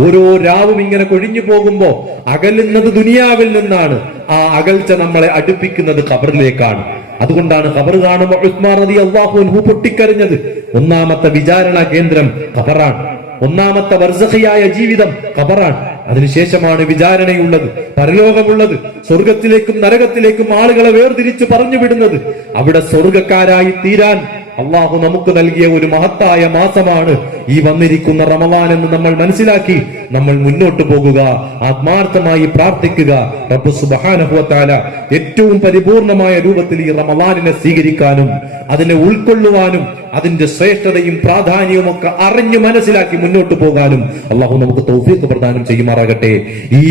ഓരോ രാവും ഇങ്ങനെ കൊഴിഞ്ഞു പോകുമ്പോ അകലുന്നത് ദുനിയാവിൽ നിന്നാണ്, ആ അകൽച്ച നമ്മളെ അടുപ്പിക്കുന്നത് ഖബറിലേക്കാണ്. അതുകൊണ്ടാണ് ഖബർ കാണുമ്പോൾ ഉസ്മാൻ റളിയല്ലാഹു അൻഹു പൊട്ടിക്കരഞ്ഞത്. ഒന്നാമത്തെ വിചാരണ കേന്ദ്രം ഖബറാണ്, ഒന്നാമത്തെ ബർസഖിയായ ജീവിതം ഖബറാണ്. അതിനുശേഷമാണ് വിചാരണയുള്ളത്, പരലോകമുള്ളത്. സ്വർഗത്തിലേക്കും നരകത്തിലേക്കും ആളുകളെ വേർതിരിച്ച് പറഞ്ഞു വിടുന്നത്. അവിടെ സ്വർഗക്കാരായി തീരാൻ അള്ളാഹു നമുക്ക് നൽകിയ ഒരു മഹത്തായ മാസമാണ് ഈ വന്നിരിക്കുന്ന റമളാൻ എന്ന് നമ്മൾ മനസ്സിലാക്കി നമ്മൾ മുന്നോട്ട് പോകുക, ആത്മാർത്ഥമായി പ്രാർത്ഥിക്കുക. റബ്ബ് സുബ്ഹാനഹു വ തആല ഏറ്റവും പരിപൂർണമായ രൂപത്തിൽ ഈ റമളാനിനെ സ്വീകരിക്കാനും അതിനെ ഉൾക്കൊള്ളുവാനും അതിന്റെ ശ്രേഷ്ഠതയും പ്രാധാന്യവും ഒക്കെ അറിഞ്ഞു മനസ്സിലാക്കി മുന്നോട്ട് പോകാനും അള്ളാഹു നമുക്ക് തൗഫീഖ് പ്രദാനം ചെയ്യുമാറാകട്ടെ. ഈ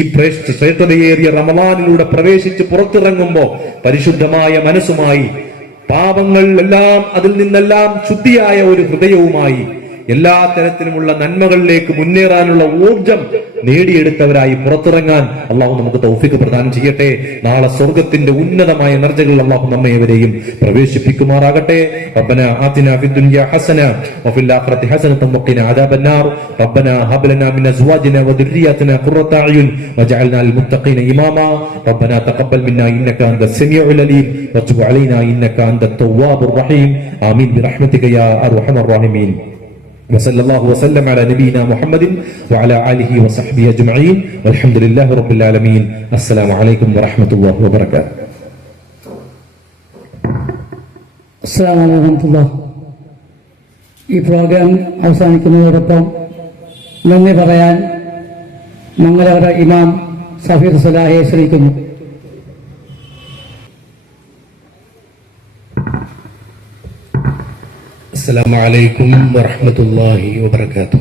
ശ്രേഷ്ഠതയേറിയ റമളാനിലൂടെ പ്രവേശിച്ച് പുറത്തിറങ്ങുമ്പോ പരിശുദ്ധമായ മനസ്സുമായി, പാപങ്ങൾ എല്ലാം അതിൽ നിന്നെല്ലാം ശുദ്ധിയായ ഒരു ഹൃദയവുമായി എല്ലാ തരത്തിലുമുള്ള നന്മകളിലേക്ക് മുന്നേറാനുള്ള ഊർജം നേടിയെടുത്തവരായി പുറത്തിറങ്ങാൻ അള്ളാഹു നമുക്ക് തൗഫീഖ് പ്രദാനം ചെയ്യട്ടെ. നാളെ സ്വർഗത്തിന്റെ ഉന്നതമായ നർജകളിൽ അള്ളാഹു നമ്മയെവരെയും പ്രവേശിപ്പിക്കുമാറാകട്ടെ. റബ്ബനാ ആതിനാ ഫിദ്ദുനിയാ ഹസന വഫിൽ ആഖിറതി ഹസനതൻ വഖിനാ അദാബന്നാർ. റബ്ബനാ ഹബ് ലനാ മിൻ അസ്വാജിനാ വദുർരിയതിനാ ഖുർറത അയുൻ വജഅൽനാ ലിൽമുത്തഖീന ഇമാമാ. റബ്ബനാ തഖബ്ബൽ മിന്നാ ഇന്നക അൻതസ് സമീഉൽ അലീം വതുബ് അലൈനാ ഇന്നക അൻതത് തവ്വാബുർ റഹീം. ആമീൻ ബിറഹ്മതിക യാ അർഹമർ റഹീമീൻ. وصلى الله وسلم على نبينا محمد وعلى آله وصحبه أجمعين والحمد لله رب العالمين. السلام عليكم ورحمة الله وبركاته. അസ്സലാമു അലൈക്കും വറഹ്മത്തുള്ളാഹി. ഈ പ്രോഗ്രാം അവസാനിക്കുന്നതോടൊപ്പം നന്ദി പറയാൻ മംഗലവര ഇമാം സഫീർ സലാഹിയെ ക്ഷണിക്കുന്നു. السلام عليكم ورحمة الله وبركاته.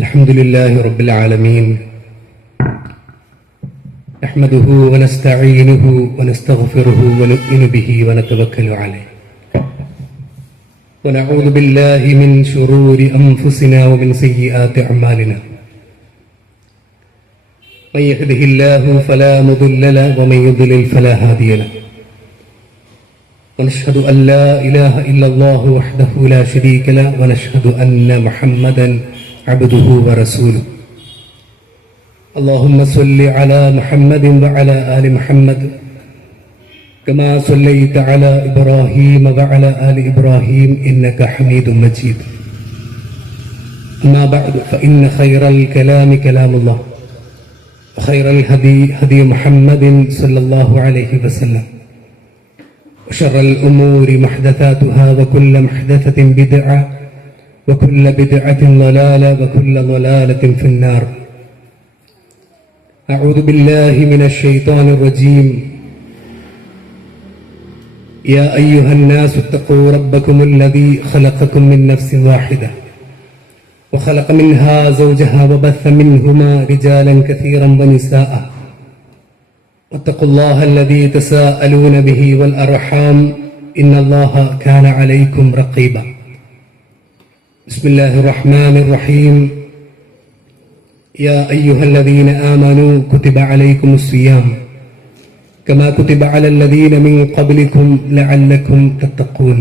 الحمد لله رب العالمين، نحمده ونستعينه ونستغفره ونؤمن به ونتوكل عليه، ونعوذ بالله من شرور أنفسنا ومن سيئات أعمالنا. من يهده الله فلا مضل له ومن يضلل فلا هادي له. ونشهد أن لا إله إلا الله وحده لا شريك له، ونشهد أن محمدا عبده ورسوله. اللهم صل على محمد وعلى آل محمد كما صليت على إبراهيم وعلى آل إبراهيم إنك حميد مجيد. أما بعد، فإن خير الكلام كلام الله، وخير الهدي هدي محمد صلى الله عليه وسلم، وشر الأمور محدثاتها، وكل محدثة بدعة، وكل بدعة ضلالة، وكل ضلالة في النار. أعوذ بالله من الشيطان الرجيم. يا أيها الناس اتقوا ربكم الذي خلقكم من نفس واحدة وخلق منها زوجها وبث منهما رجالا كثيرا ونساء، واتقوا الله الذي تساءلون به والأرحام إن الله كان عليكم رقيبا. بسم الله الرحمن الرحيم. يا أيها الذين آمنوا كتب عليكم الصيام كما كتب على الذين من قبلكم لعلكم تتقون.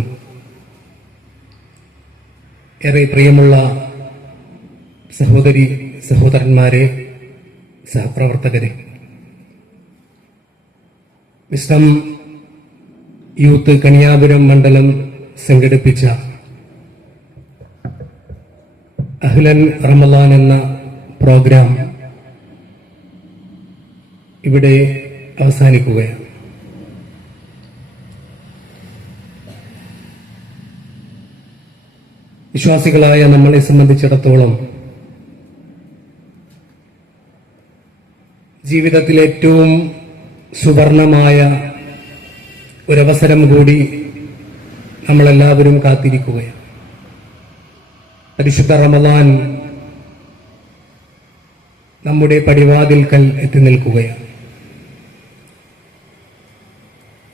ഏറെ പ്രിയമുള്ള സഹോദരി സഹോദരന്മാരെ, സഹപ്രവർത്തകരെ, ഇസ്ലാം യൂത്ത് കണിയാപുരം മണ്ഡലം സംഘടിപ്പിച്ച അഹ്ലൻ റമളാൻ എന്ന പ്രോഗ്രാം ഇവിടെ അവസാനിക്കുകയാണ്. വിശ്വാസികളായ നമ്മളെ സംബന്ധിച്ചിടത്തോളം ജീവിതത്തിൽ ഏറ്റവും സുവർണമായ ഒരവസരം കൂടി നമ്മളെല്ലാവരും കാത്തിരിക്കുകയാണ്. പരിശുദ്ധ റമദാൻ നമ്മുടെ പടിവാതിൽക്കൽ എത്തി നിൽക്കുകയാണ്.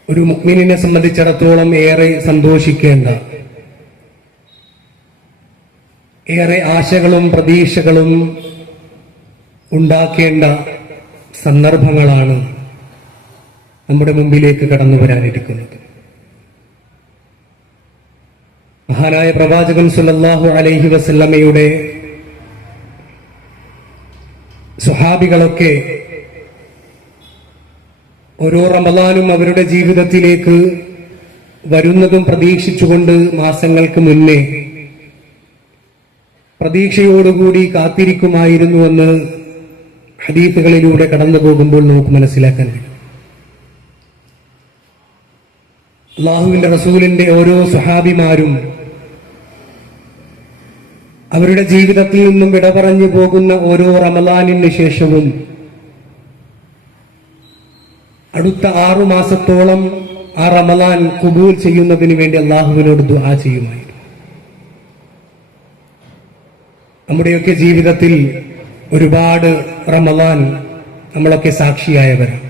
ഒരു മുഅ്മിനിനെ സംബന്ധിച്ചിടത്തോളം ഏറെ സന്തോഷിക്കേണ്ട, ഏറെ ആശകളും പ്രതീക്ഷകളും ഉണ്ടാക്കേണ്ട സന്ദർഭങ്ങളാണ് നമ്മുടെ മുമ്പിലേക്ക് കടന്നു വരാനിരിക്കുന്നത്. മഹാനായ പ്രവാചകൻ സല്ലല്ലാഹു അലൈഹി വസല്ലമയുടെ സ്വഹാബികളൊക്കെ ഓരോ റമദാനും അവരുടെ ജീവിതത്തിലേക്ക് വരുന്നതും പ്രതീക്ഷിച്ചുകൊണ്ട് മാസങ്ങൾക്ക് മുന്നേ പ്രതീക്ഷയോടുകൂടി കാത്തിരിക്കുമായിരുന്നുവെന്ന് ഹദീസുകളിലൂടെ കടന്നു പോകുമ്പോൾ നമുക്ക് മനസ്സിലാക്കാൻ കഴിയും. അല്ലാഹുവിന്റെ റസൂലിന്റെ ഓരോ സ്വഹാബിമാരും അവരുടെ ജീവിതത്തിൽ നിന്നും വിട പറഞ്ഞു പോകുന്ന ഓരോ റമദാനിന് ശേഷവും അടുത്ത 6 മാസത്തോളം ആ റമദാൻ ഖുബൂൽ ചെയ്യുന്നതിന് വേണ്ടി അല്ലാഹുവിനോട് ദുആ ചെയ്യുമായിരുന്നു. നമ്മുടെയൊക്കെ ജീവിതത്തിൽ ഒരുപാട് റമദാൻ നമ്മളൊക്കെ സാക്ഷിയായവരാണ്.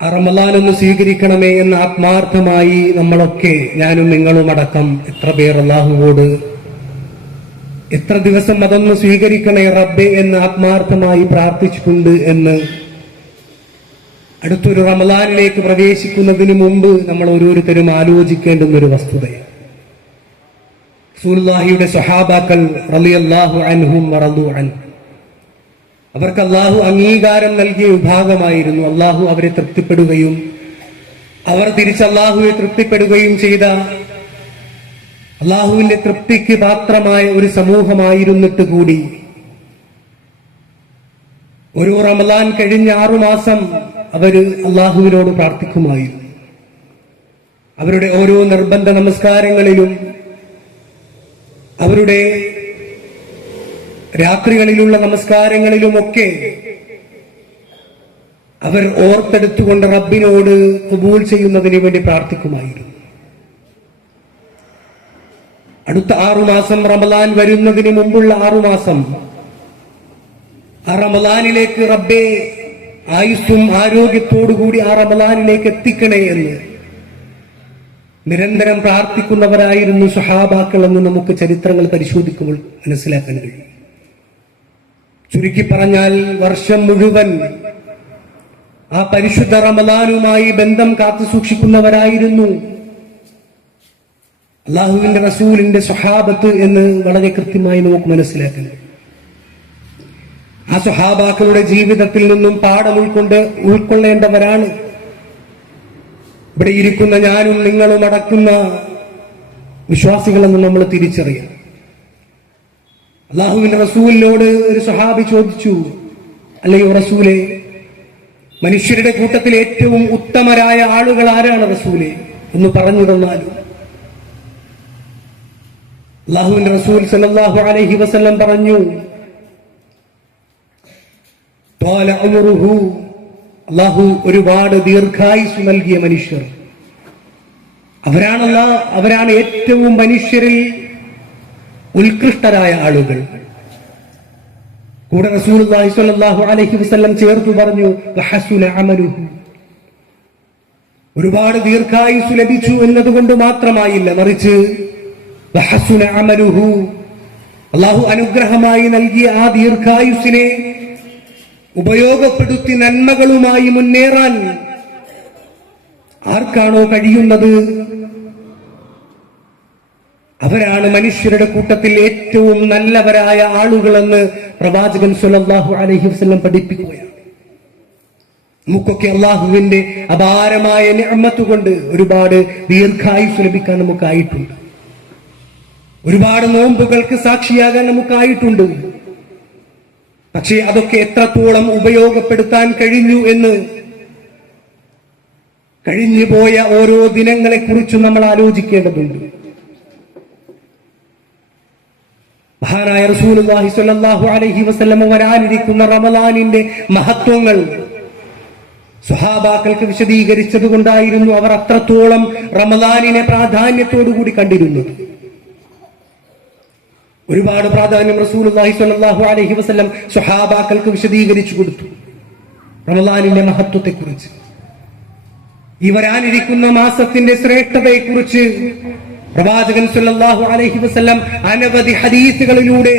ആ റമദാൻ ഒന്ന് സ്വീകരിക്കണമേ എന്ന് ആത്മാർത്ഥമായി നമ്മളൊക്കെ, ഞാനും നിങ്ങളും അടക്കം, എത്ര പേർ അല്ലാഹുവോട് എത്ര ദിവസം അതൊന്ന് സ്വീകരിക്കണേ റബ്ബേ എന്ന് ആത്മാർത്ഥമായി പ്രാർത്ഥിച്ചിട്ടുണ്ട് എന്ന് അടുത്തൊരു റമദാനിലേക്ക് പ്രവേശിക്കുന്നതിന് മുമ്പ് നമ്മൾ ഓരോരുത്തരും ആലോചിക്കേണ്ടുന്ന ഒരു വസ്തുതയാണ്. റസൂലുള്ളാഹിയുടെ സ്വഹാബാക്കൾ റളിയല്ലാഹു അൻഹും വറളു അൻഹു, അവർക്ക് അല്ലാഹു അംഗീകാരം നൽകിയ വിഭാഗമായിരുന്നു. അല്ലാഹു അവരെ തൃപ്തിപ്പെടുകയും അവർ തിരിച്ച് അല്ലാഹുവെ തൃപ്തിപ്പെടുകയും ചെയ്ത, അല്ലാഹുവിന്റെ തൃപ്തിക്ക് പാത്രമായ ഒരു സമൂഹമായിരുന്നിട്ട് കൂടി ഒരു റമദാൻ കഴിഞ്ഞ 6 മാസം അവര് അല്ലാഹുവിനോട് പ്രാർത്ഥിക്കുമായിരുന്നു. അവരുടെ ഓരോ നിർബന്ധ നമസ്കാരങ്ങളിലും അവരുടെ രാത്രികളിലുള്ള നമസ്കാരങ്ങളിലുമൊക്കെ അവർ ഓർത്തെടുത്തുകൊണ്ട് റബ്ബിനോട് ഖുബൂൽ ചെയ്യുന്നതിന് വേണ്ടി പ്രാർത്ഥിക്കുമായിരുന്നു. അടുത്ത 6 മാസം റമദാൻ വരുന്നതിന് മുമ്പുള്ള 6 മാസം ആ റമദാനിലേക്ക് റബ്ബേ ആയുസ്സും ആരോഗ്യത്തോടുകൂടി ആ റമദാനിലേക്ക് എത്തിക്കണേ എന്ന് നിരന്തരം പ്രാർത്ഥിക്കുന്നവരായിരുന്നു സ്വഹാബാക്കൾ എന്ന് നമുക്ക് ചരിത്രങ്ങൾ പരിശോധിക്കുമ്പോൾ മനസ്സിലാക്കാൻ കഴിയും. ചുരുക്കി പറഞ്ഞാൽ വർഷം മുഴുവൻ ആ പരിശുദ്ധ റമദാനുമായി ബന്ധം കാത്തു സൂക്ഷിക്കുന്നവരായിരുന്നു അല്ലാഹുവിന്റെ റസൂലിന്റെ സ്വഹാബത്ത് എന്ന് വളരെ കൃത്യമായി നമുക്ക് മനസ്സിലാക്കാൻ കഴിയും. ആ സ്വഹാബാക്കളുടെ ജീവിതത്തിൽ നിന്നും പാഠം ഉൾക്കൊള്ളേണ്ടവരാണ് ഇവിടെ ഇരിക്കുന്ന ഞാനും നിങ്ങളും അടക്കുന്ന വിശ്വാസികളെന്ന് നമ്മൾ തിരിച്ചറിയാം. അല്ലാഹുവിന്റെ റസൂലിനോട് ഒരു സ്വഹാബി ചോദിച്ചു, അല്ലയോ റസൂലേ, മനുഷ്യരുടെ കൂട്ടത്തിൽ ഏറ്റവും ഉത്തമരായ ആളുകൾ ആരാണ് റസൂലേ, ഒന്ന് പറഞ്ഞു തന്നാലും. അല്ലാഹുവിന്റെ റസൂൽ സല്ലല്ലാഹു അലൈഹി വസല്ലം പറഞ്ഞു, അല്ലാഹു ഒരുപാട് ദീർഘായുസ് നൽകിയ മനുഷ്യർ അവരാണ് ഏറ്റവും മനുഷ്യരിൽ ഉത്കൃഷ്ടരായ ആളുകൾ. കൂടെ റസൂലുള്ളാഹി സ്വല്ലല്ലാഹു അലൈഹി വസല്ലം ചേർത്തു പറഞ്ഞു, വഹസുന അമലുഹു, ഒരുപാട് ദീർഘായുസ് ലഭിച്ചു എന്നതുകൊണ്ട് മാത്രമായില്ല, മറിച്ച് വഹസുന അമലുഹു, അല്ലാഹു അനുഗ്രഹമായി നൽകിയ ആ ദീർഘായുസിനെ ഉപയോഗപ്പെടുത്തി നന്മകളുമായി മുന്നേറാൻ ആർക്കാണോ കഴിയുന്നത് അവരാണ് മനുഷ്യരുടെ കൂട്ടത്തിൽ ഏറ്റവും നല്ലവരായ ആളുകളെന്ന് പ്രവാചകൻ സ്വല്ലല്ലാഹു അലൈഹി വസല്ലം പഠിപ്പിക്കുകയാണ്. നമുക്കൊക്കെ അല്ലാഹുവിന്റെ അപാരമായ നിഅമത്ത് കൊണ്ട് ഒരുപാട് ദീർഘായുസ് ലഭിക്കാൻ നമുക്കായിട്ടുണ്ട്. ഒരുപാട് നോമ്പുകൾക്ക് സാക്ഷിയാകാൻ നമുക്കായിട്ടുണ്ട്. പക്ഷേ അതൊക്കെ എത്രത്തോളം ഉപയോഗപ്പെടുത്താൻ കഴിഞ്ഞു എന്ന് കഴിഞ്ഞുപോയ ഓരോ ദിനങ്ങളെ കുറിച്ചും നമ്മൾ ആലോചിക്കേണ്ടതുണ്ട്. മഹാനായ റസൂലുള്ളാഹി സ്വല്ലല്ലാഹു അലൈഹി വസല്ലം വരാനിരിക്കുന്ന റമളാനിന്റെ മഹത്വങ്ങൾ സ്വഹാബാക്കൾക്ക് വിശദീകരിച്ചത് കൊണ്ടായിരുന്നു അവർ അത്രത്തോളം റമളാനിനെ പ്രാധാന്യത്തോടുകൂടി കണ്ടിരുന്നത്. ഒരുപാട് പ്രാധാന്യം റസൂലുള്ളാഹി സ്വല്ലല്ലാഹു അലൈഹി വസല്ലം സ്വഹാബാക്കൾക്ക് വിശദീകരിച്ചു കൊടുത്തു റമളാനിന്റെ മഹത്വത്തെക്കുറിച്ച്. ഈ വരാനിരിക്കുന്ന മാസത്തിന്റെ ശ്രേഷ്ഠതയെക്കുറിച്ച് പ്രവാചകൻ സ്വല്ലല്ലാഹു അലൈഹി വസല്ലം അനവധി ഹദീസുകളിലൂടെ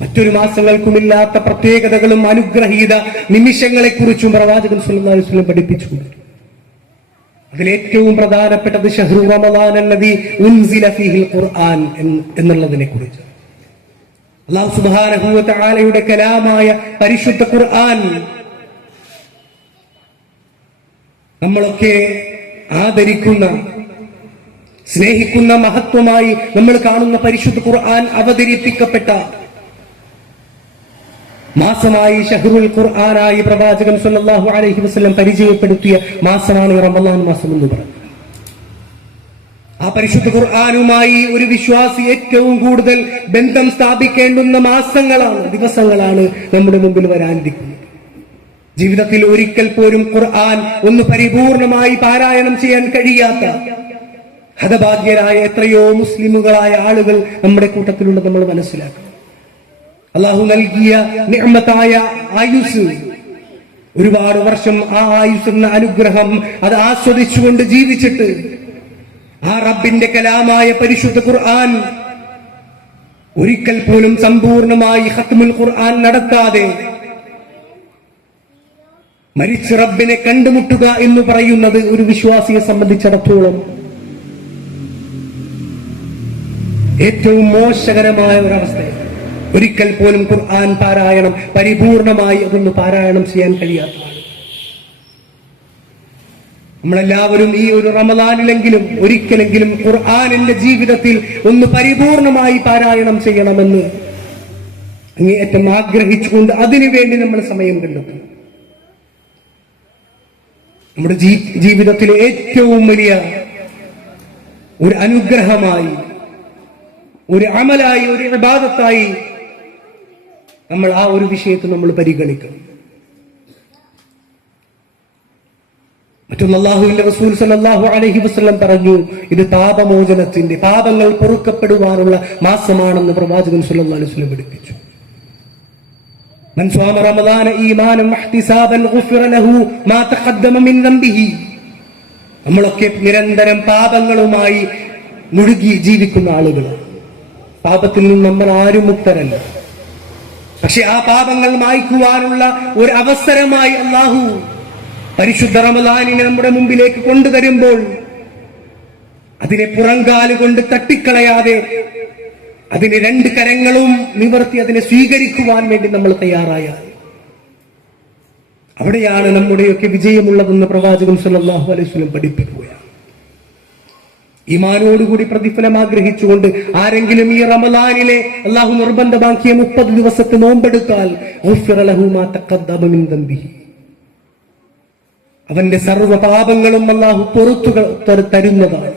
മറ്റൊരു മാസങ്ങൾക്കുമില്ലാത്ത പ്രത്യേകതകളും അനുഗ്രഹീത നിമിഷങ്ങളെക്കുറിച്ചും പ്രവാചകൻ സ്വല്ലല്ലാഹു അലൈഹി വസല്ലം പഠിപ്പിച്ചു. അതിലേറ്റവും പ്രധാനപ്പെട്ടത് ഷഹ്റു റമളാൻ അല്ലദീ ഉൻസില ഫീഹിൽ ഖുർആൻ എന്നുള്ളതിനെ കുറിച്ച്. അല്ലാഹു സുബ്ഹാനഹു വ തആലയുടെ കലാമായ പരിശുദ്ധ ഖുർആൻ നമ്മളൊക്കെ ആദരിക്കുന്ന, സ്നേഹിക്കുന്ന, മഹത്വമായി നമ്മൾ കാണുന്ന പരിശുദ്ധ ഖുർആൻ അവതരിപ്പിക്കപ്പെട്ട മാസമായി ഷഹ്റുൽ ഖുർആനായി പ്രവാചകൻ സ്വല്ലല്ലാഹു അലൈഹി വസല്ലം പരിചയപ്പെടുത്തിയ മാസമാണ് റമളാൻ മാസം എന്ന് പറയുന്നത്. ആ പരിശുദ്ധ ഖുർആനുമായി ഒരു വിശ്വാസി ഏറ്റവും കൂടുതൽ ബന്ധം സ്ഥാപിക്കേണ്ടുന്ന മാസങ്ങളാണ്, ദിവസങ്ങളാണ് നമ്മുടെ മുമ്പിൽ വരാനിരിക്കുന്നത്. ജീവിതത്തിൽ ഒരിക്കൽ പോലും ഖുർആൻ ഒന്ന് പരിപൂർണമായി പാരായണം ചെയ്യാൻ കഴിയാത്ത ഹതഭാഗ്യരായ എത്രയോ മുസ്ലിമുകളായ ആളുകൾ നമ്മുടെ കൂട്ടത്തിലുണ്ട്. നമ്മൾ മനസ്സിലാക്കണം, അള്ളാഹു നൽകിയ നിഅമത്തായ ആയുസ്, ഒരുപാട് വർഷം ആ ആയുസ് എന്ന അനുഗ്രഹം അത് ആസ്വദിച്ചുകൊണ്ട് ജീവിച്ചിട്ട് ആ റബ്ബിന്റെ കലാമായ പരിശുദ്ധ ഖുർആൻ ഒരിക്കൽ പോലും സമ്പൂർണമായി ഖത്മുൽ ഖുർആൻ നടത്താതെ മരിച്ച റബ്ബിനെ കണ്ടുമുട്ടുക എന്ന് പറയുന്നത് ഒരു വിശ്വാസിയെ സംബന്ധിച്ചിടത്തോളം ഏറ്റവും മോശകരമായ ഒരവസ്ഥയാണ്. ഒരിക്കൽ പോലും ഖുർആൻ പാരായണം പരിപൂർണമായി അതൊന്ന് പാരായണം ചെയ്യാൻ കഴിയാത്തതാണ്. നമ്മളെല്ലാവരും ഈ ഒരു റമളാനിലെങ്കിലും ഒരിക്കലെങ്കിലും ഖുർആനിന്റെ ജീവിതത്തിൽ ഒന്ന് പരിപൂർണമായി പാരായണം ചെയ്യണമെന്ന് അങ്ങേയറ്റം ആഗ്രഹിച്ചുകൊണ്ട് അതിനുവേണ്ടി നമ്മൾ സമയം കണ്ടെത്തും. നമ്മുടെ ജീവിതത്തിലെ ഏറ്റവും വലിയ ഒരു അനുഗ്രഹമായി, ഒരു അമലായി, ഒരു ഇബാദത്തായി നമ്മൾ ആ ഒരു വിഷയത്തെ നമ്മൾ പരിഗണിക്കണം. മറ്റൊന്ന് അല്ലാഹുവിന്റെ റസൂൽ സല്ലല്ലാഹു അലൈഹി വസല്ലം പറഞ്ഞു, ഇത് പാപമോചനത്തിന്റെ, പാപങ്ങൾ പൊറുക്കപ്പെടുവാനുള്ള മാസമാണെന്ന് പ്രവാചകൻ സല്ലല്ലാഹു അലൈഹി വസല്ലം പഠിപ്പിച്ചു. മൻ സ്വമ റമളാന ഈമാനൻ വഹ്തിസാബൻ ഗുഫിറ ലഹു മാ തഖദ്ദമ മിൻ ദംബിഹി. നമ്മളൊക്കെ നിരന്തരം പാപങ്ങളുമായി മുഴുകി ജീവിക്കുന്ന ആളുകളാണ്. പാപത്തിൽ നിന്ന് നമ്മൾ ആരും മുക്തരല്ല. പക്ഷെ ആ പാപങ്ങൾ മായ്ക്കുവാനുള്ള ഒരു അവസരമായി അല്ലാഹു പരിശുദ്ധ റമളാനിനെ നമ്മുടെ മുമ്പിലേക്ക് കൊണ്ടുതരുമ്പോൾ അതിനെ പുറങ്കാലുകൊണ്ട് തട്ടിക്കളയാതെ അതിന് രണ്ട് കരങ്ങളും നിവർത്തി അതിനെ സ്വീകരിക്കുവാൻ വേണ്ടി നമ്മൾ തയ്യാറായാൽ അവിടെയാണ് നമ്മുടെയൊക്കെ വിജയമുള്ളതെന്ന് പ്രവാചകൻ സല്ലല്ലാഹു അലൈഹി വസല്ലം പഠിപ്പിക്കുകയാണ്. ഈമാനോടുകൂടി പ്രതിഫലം ആഗ്രഹിച്ചുകൊണ്ട് ആരെങ്കിലും ഈ റമളാനിലെ അല്ലാഹു നിർബന്ധമാക്കിയ 30 ദിവസത്തെ നോമ്പെടുത്താൽ ഗുഫിറ ലഹു മാ തഖദ്ദമ മിൻ ദംബിഹി, അവന്റെ സർവ്വ പാപങ്ങളും അല്ലാഹു പുറത്തു തരുന്നതാണ്.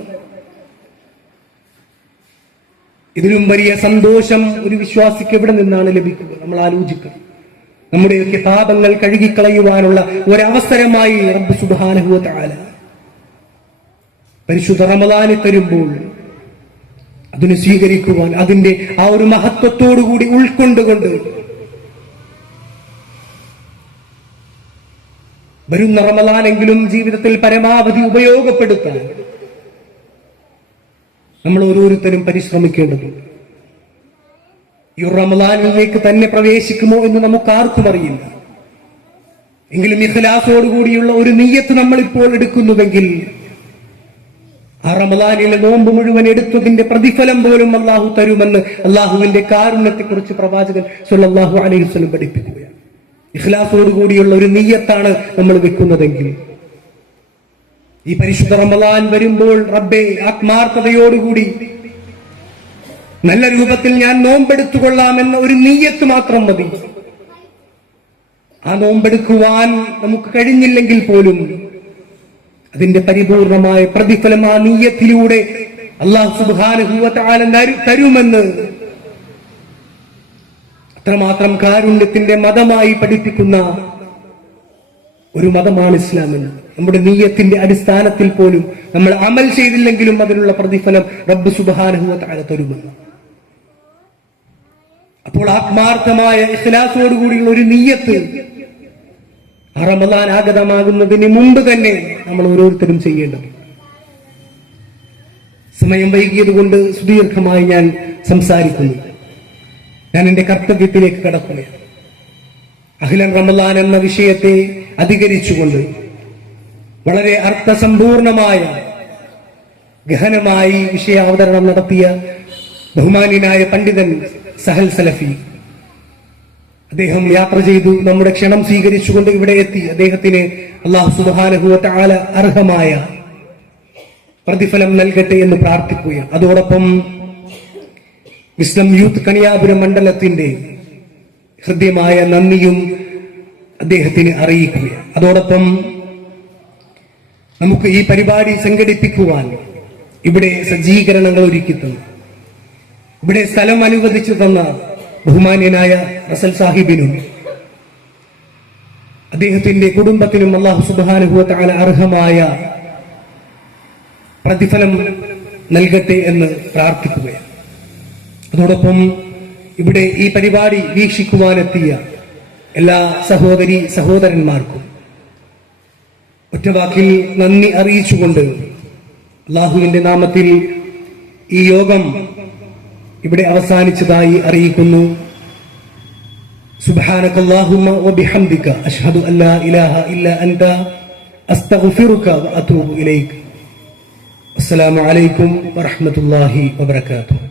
ഇതിലും വലിയ സന്തോഷം ഒരു വിശ്വാസിക്ക് എവിടെ നിന്നാണ് ലഭിക്കുക? നമ്മൾ ആലോചിക്കണം. നമ്മുടെയൊക്കെ പാപങ്ങൾ കഴുകിക്കളയുവാനുള്ള ഒരവസരമായി റബ്ബ് സുബ്ഹാനഹു വ തആല പരിശുദ്ധ റമളാനിൽ തരുമ്പോൾ അതിനെ സ്വീകരിക്കുവാൻ, അതിന്റെ ആ ഒരു മഹത്വത്തോടുകൂടി ഉൾക്കൊണ്ടുകൊണ്ട് വരുന്ന റമളാനെങ്കിലും ജീവിതത്തിൽ പരമാവധി ഉപയോഗപ്പെടുത്താൻ നമ്മൾ ഓരോരുത്തരും പരിശ്രമിക്കേണ്ടതുണ്ട്. ഈ റമളാനിലേക്ക് തന്നെ പ്രവേശിക്കുമോ എന്ന് നമുക്ക് ആർക്കും അറിയില്ല. എങ്കിലും ഇഖ്ലാസോടുകൂടിയുള്ള ഒരു നിയ്യത്ത് നമ്മൾ ഇപ്പോൾ എടുക്കുന്നുവെങ്കിൽ ആ റമളാനിലെ നോമ്പ് മുഴുവൻ എടുത്തതിന്റെ പ്രതിഫലം പോലും അല്ലാഹു തരുമെന്ന് അല്ലാഹുവിന്റെ കാരുണ്യത്തെക്കുറിച്ച് പ്രവാചകൻ സ്വല്ലല്ലാഹു അലൈഹി വസല്ലം പഠിപ്പിക്കുകയാണ്. ഇഖ്ലാസോടുകൂടിയുള്ള ഒരു നിയ്യത്താണ് നമ്മൾ വെക്കുന്നതെങ്കിൽ ഈ പരിശുദ്ധ റമളാൻ വരുമ്പോൾ റബ്ബേ ആത്മാർത്ഥതയോടുകൂടി നല്ല രൂപത്തിൽ ഞാൻ നോമ്പെടുത്തുകൊള്ളാമെന്ന ഒരു നീയത്ത് മാത്രം മതി. ആ നോമ്പെടുക്കുവാൻ നമുക്ക് കഴിഞ്ഞില്ലെങ്കിൽ പോലും അതിന്റെ പരിപൂർണമായ പ്രതിഫലം ആ നീയത്തിലൂടെ അല്ലാഹു സുബ്ഹാനഹു വ തആല തരുമെന്ന് അത്രമാത്രം കാരുണ്യത്തിന്റെ മതമായി പഠിപ്പിക്കുന്ന ഒരു മതമാണ് ഇസ്ലാം എന്ന്. നമ്മുടെ നീയത്തിന്റെ അടിസ്ഥാനത്തിൽ പോലും നമ്മൾ അമൽ ചെയ്തില്ലെങ്കിലും അതിനുള്ള പ്രതിഫലം റബ്ബ് സുബ്ഹാനഹു വ തആല തരുമെന്ന്. അപ്പോൾ ആത്മാർത്ഥമായ ഇഖ്ലാസോടുകൂടിയുള്ള ഒരു നീയത്ത് റമദാൻ ആഗതമാകുന്നതിന് മുമ്പ് തന്നെ നമ്മൾ ഓരോരുത്തരും ചെയ്യേണ്ടത്. സമയം വൈകിയത് കൊണ്ട് സുദീർഘമായി ഞാൻ സംസാരിക്കുന്നു. ഞാൻ എന്റെ കർത്തവ്യത്തിലേക്ക് കടക്കുകയാണ്. അഹ്ലൻ റമദാൻ എന്ന വിഷയത്തെ അധികരിച്ചുകൊണ്ട് വളരെ അർത്ഥസമ്പൂർണമായ ഗഹനമായി വിഷയാവതരണം നടത്തിയ ബഹുമാന്യനായ പണ്ഡിതൻ സഹൽ സലഫി, അദ്ദേഹം യാത്ര ചെയ്തു നമ്മുടെ ക്ഷണം സ്വീകരിച്ചുകൊണ്ട് ഇവിടെ എത്തി. അദ്ദേഹത്തിന് അല്ലാഹു സുബ്ഹാനഹു വ തആല അർഹമായ പ്രതിഫലം നൽകട്ടെ എന്ന് പ്രാർത്ഥിക്കുകയാണ്. അതോടൊപ്പം ഇസ്ലാം യൂത്ത് കണിയാപുരം മണ്ഡലത്തിന്റെ ഹൃദ്യമായ നന്ദിയും അദ്ദേഹത്തിന് അറിയിക്കുകയാണ്. അതോടൊപ്പം നമുക്ക് ഈ പരിപാടി സംഘടിപ്പിക്കുവാൻ ഇവിടെ സജ്ജീകരണങ്ങൾ ഒരുക്കി തന്നു, ഇവിടെ സ്ഥലം അനുവദിച്ചു തന്ന ബഹുമാന്യനായ റസൽ സാഹിബിനും അദ്ദേഹത്തിന്റെ കുടുംബത്തിനും അല്ലാഹു സുബ്ഹാനഹു വ തആല അർഹമായ പ്രതിഫലം നൽകട്ടെ എന്ന് പ്രാർത്ഥിക്കുകയാണ്. അതോടൊപ്പം ഇവിടെ ഈ പരിപാടി വീക്ഷിക്കുവാനെത്തിയ എല്ലാ സഹോദരി സഹോദരന്മാർക്കും ഒറ്റവാക്കിൽ നന്ദി അറിയിച്ചുകൊണ്ട് അല്ലാഹുവിന്റെ നാമത്തിൽ ഈ യോഗം ഇവിടെ അവസാനിച്ചതായി അറിയിക്കുന്നു. സുബ്ഹാനകല്ലാഹുമ്മ വബിഹംദിക അശ്ഹദു അല്ലാ ഇലാഹ ഇല്ലാ അൻത അസ്തഗ്ഫിറുക വഅതൂബു ഇലൈക. അസ്സലാമു അലൈക്കും വറഹ്മത്തുള്ളാഹി വബറകാതുഹു.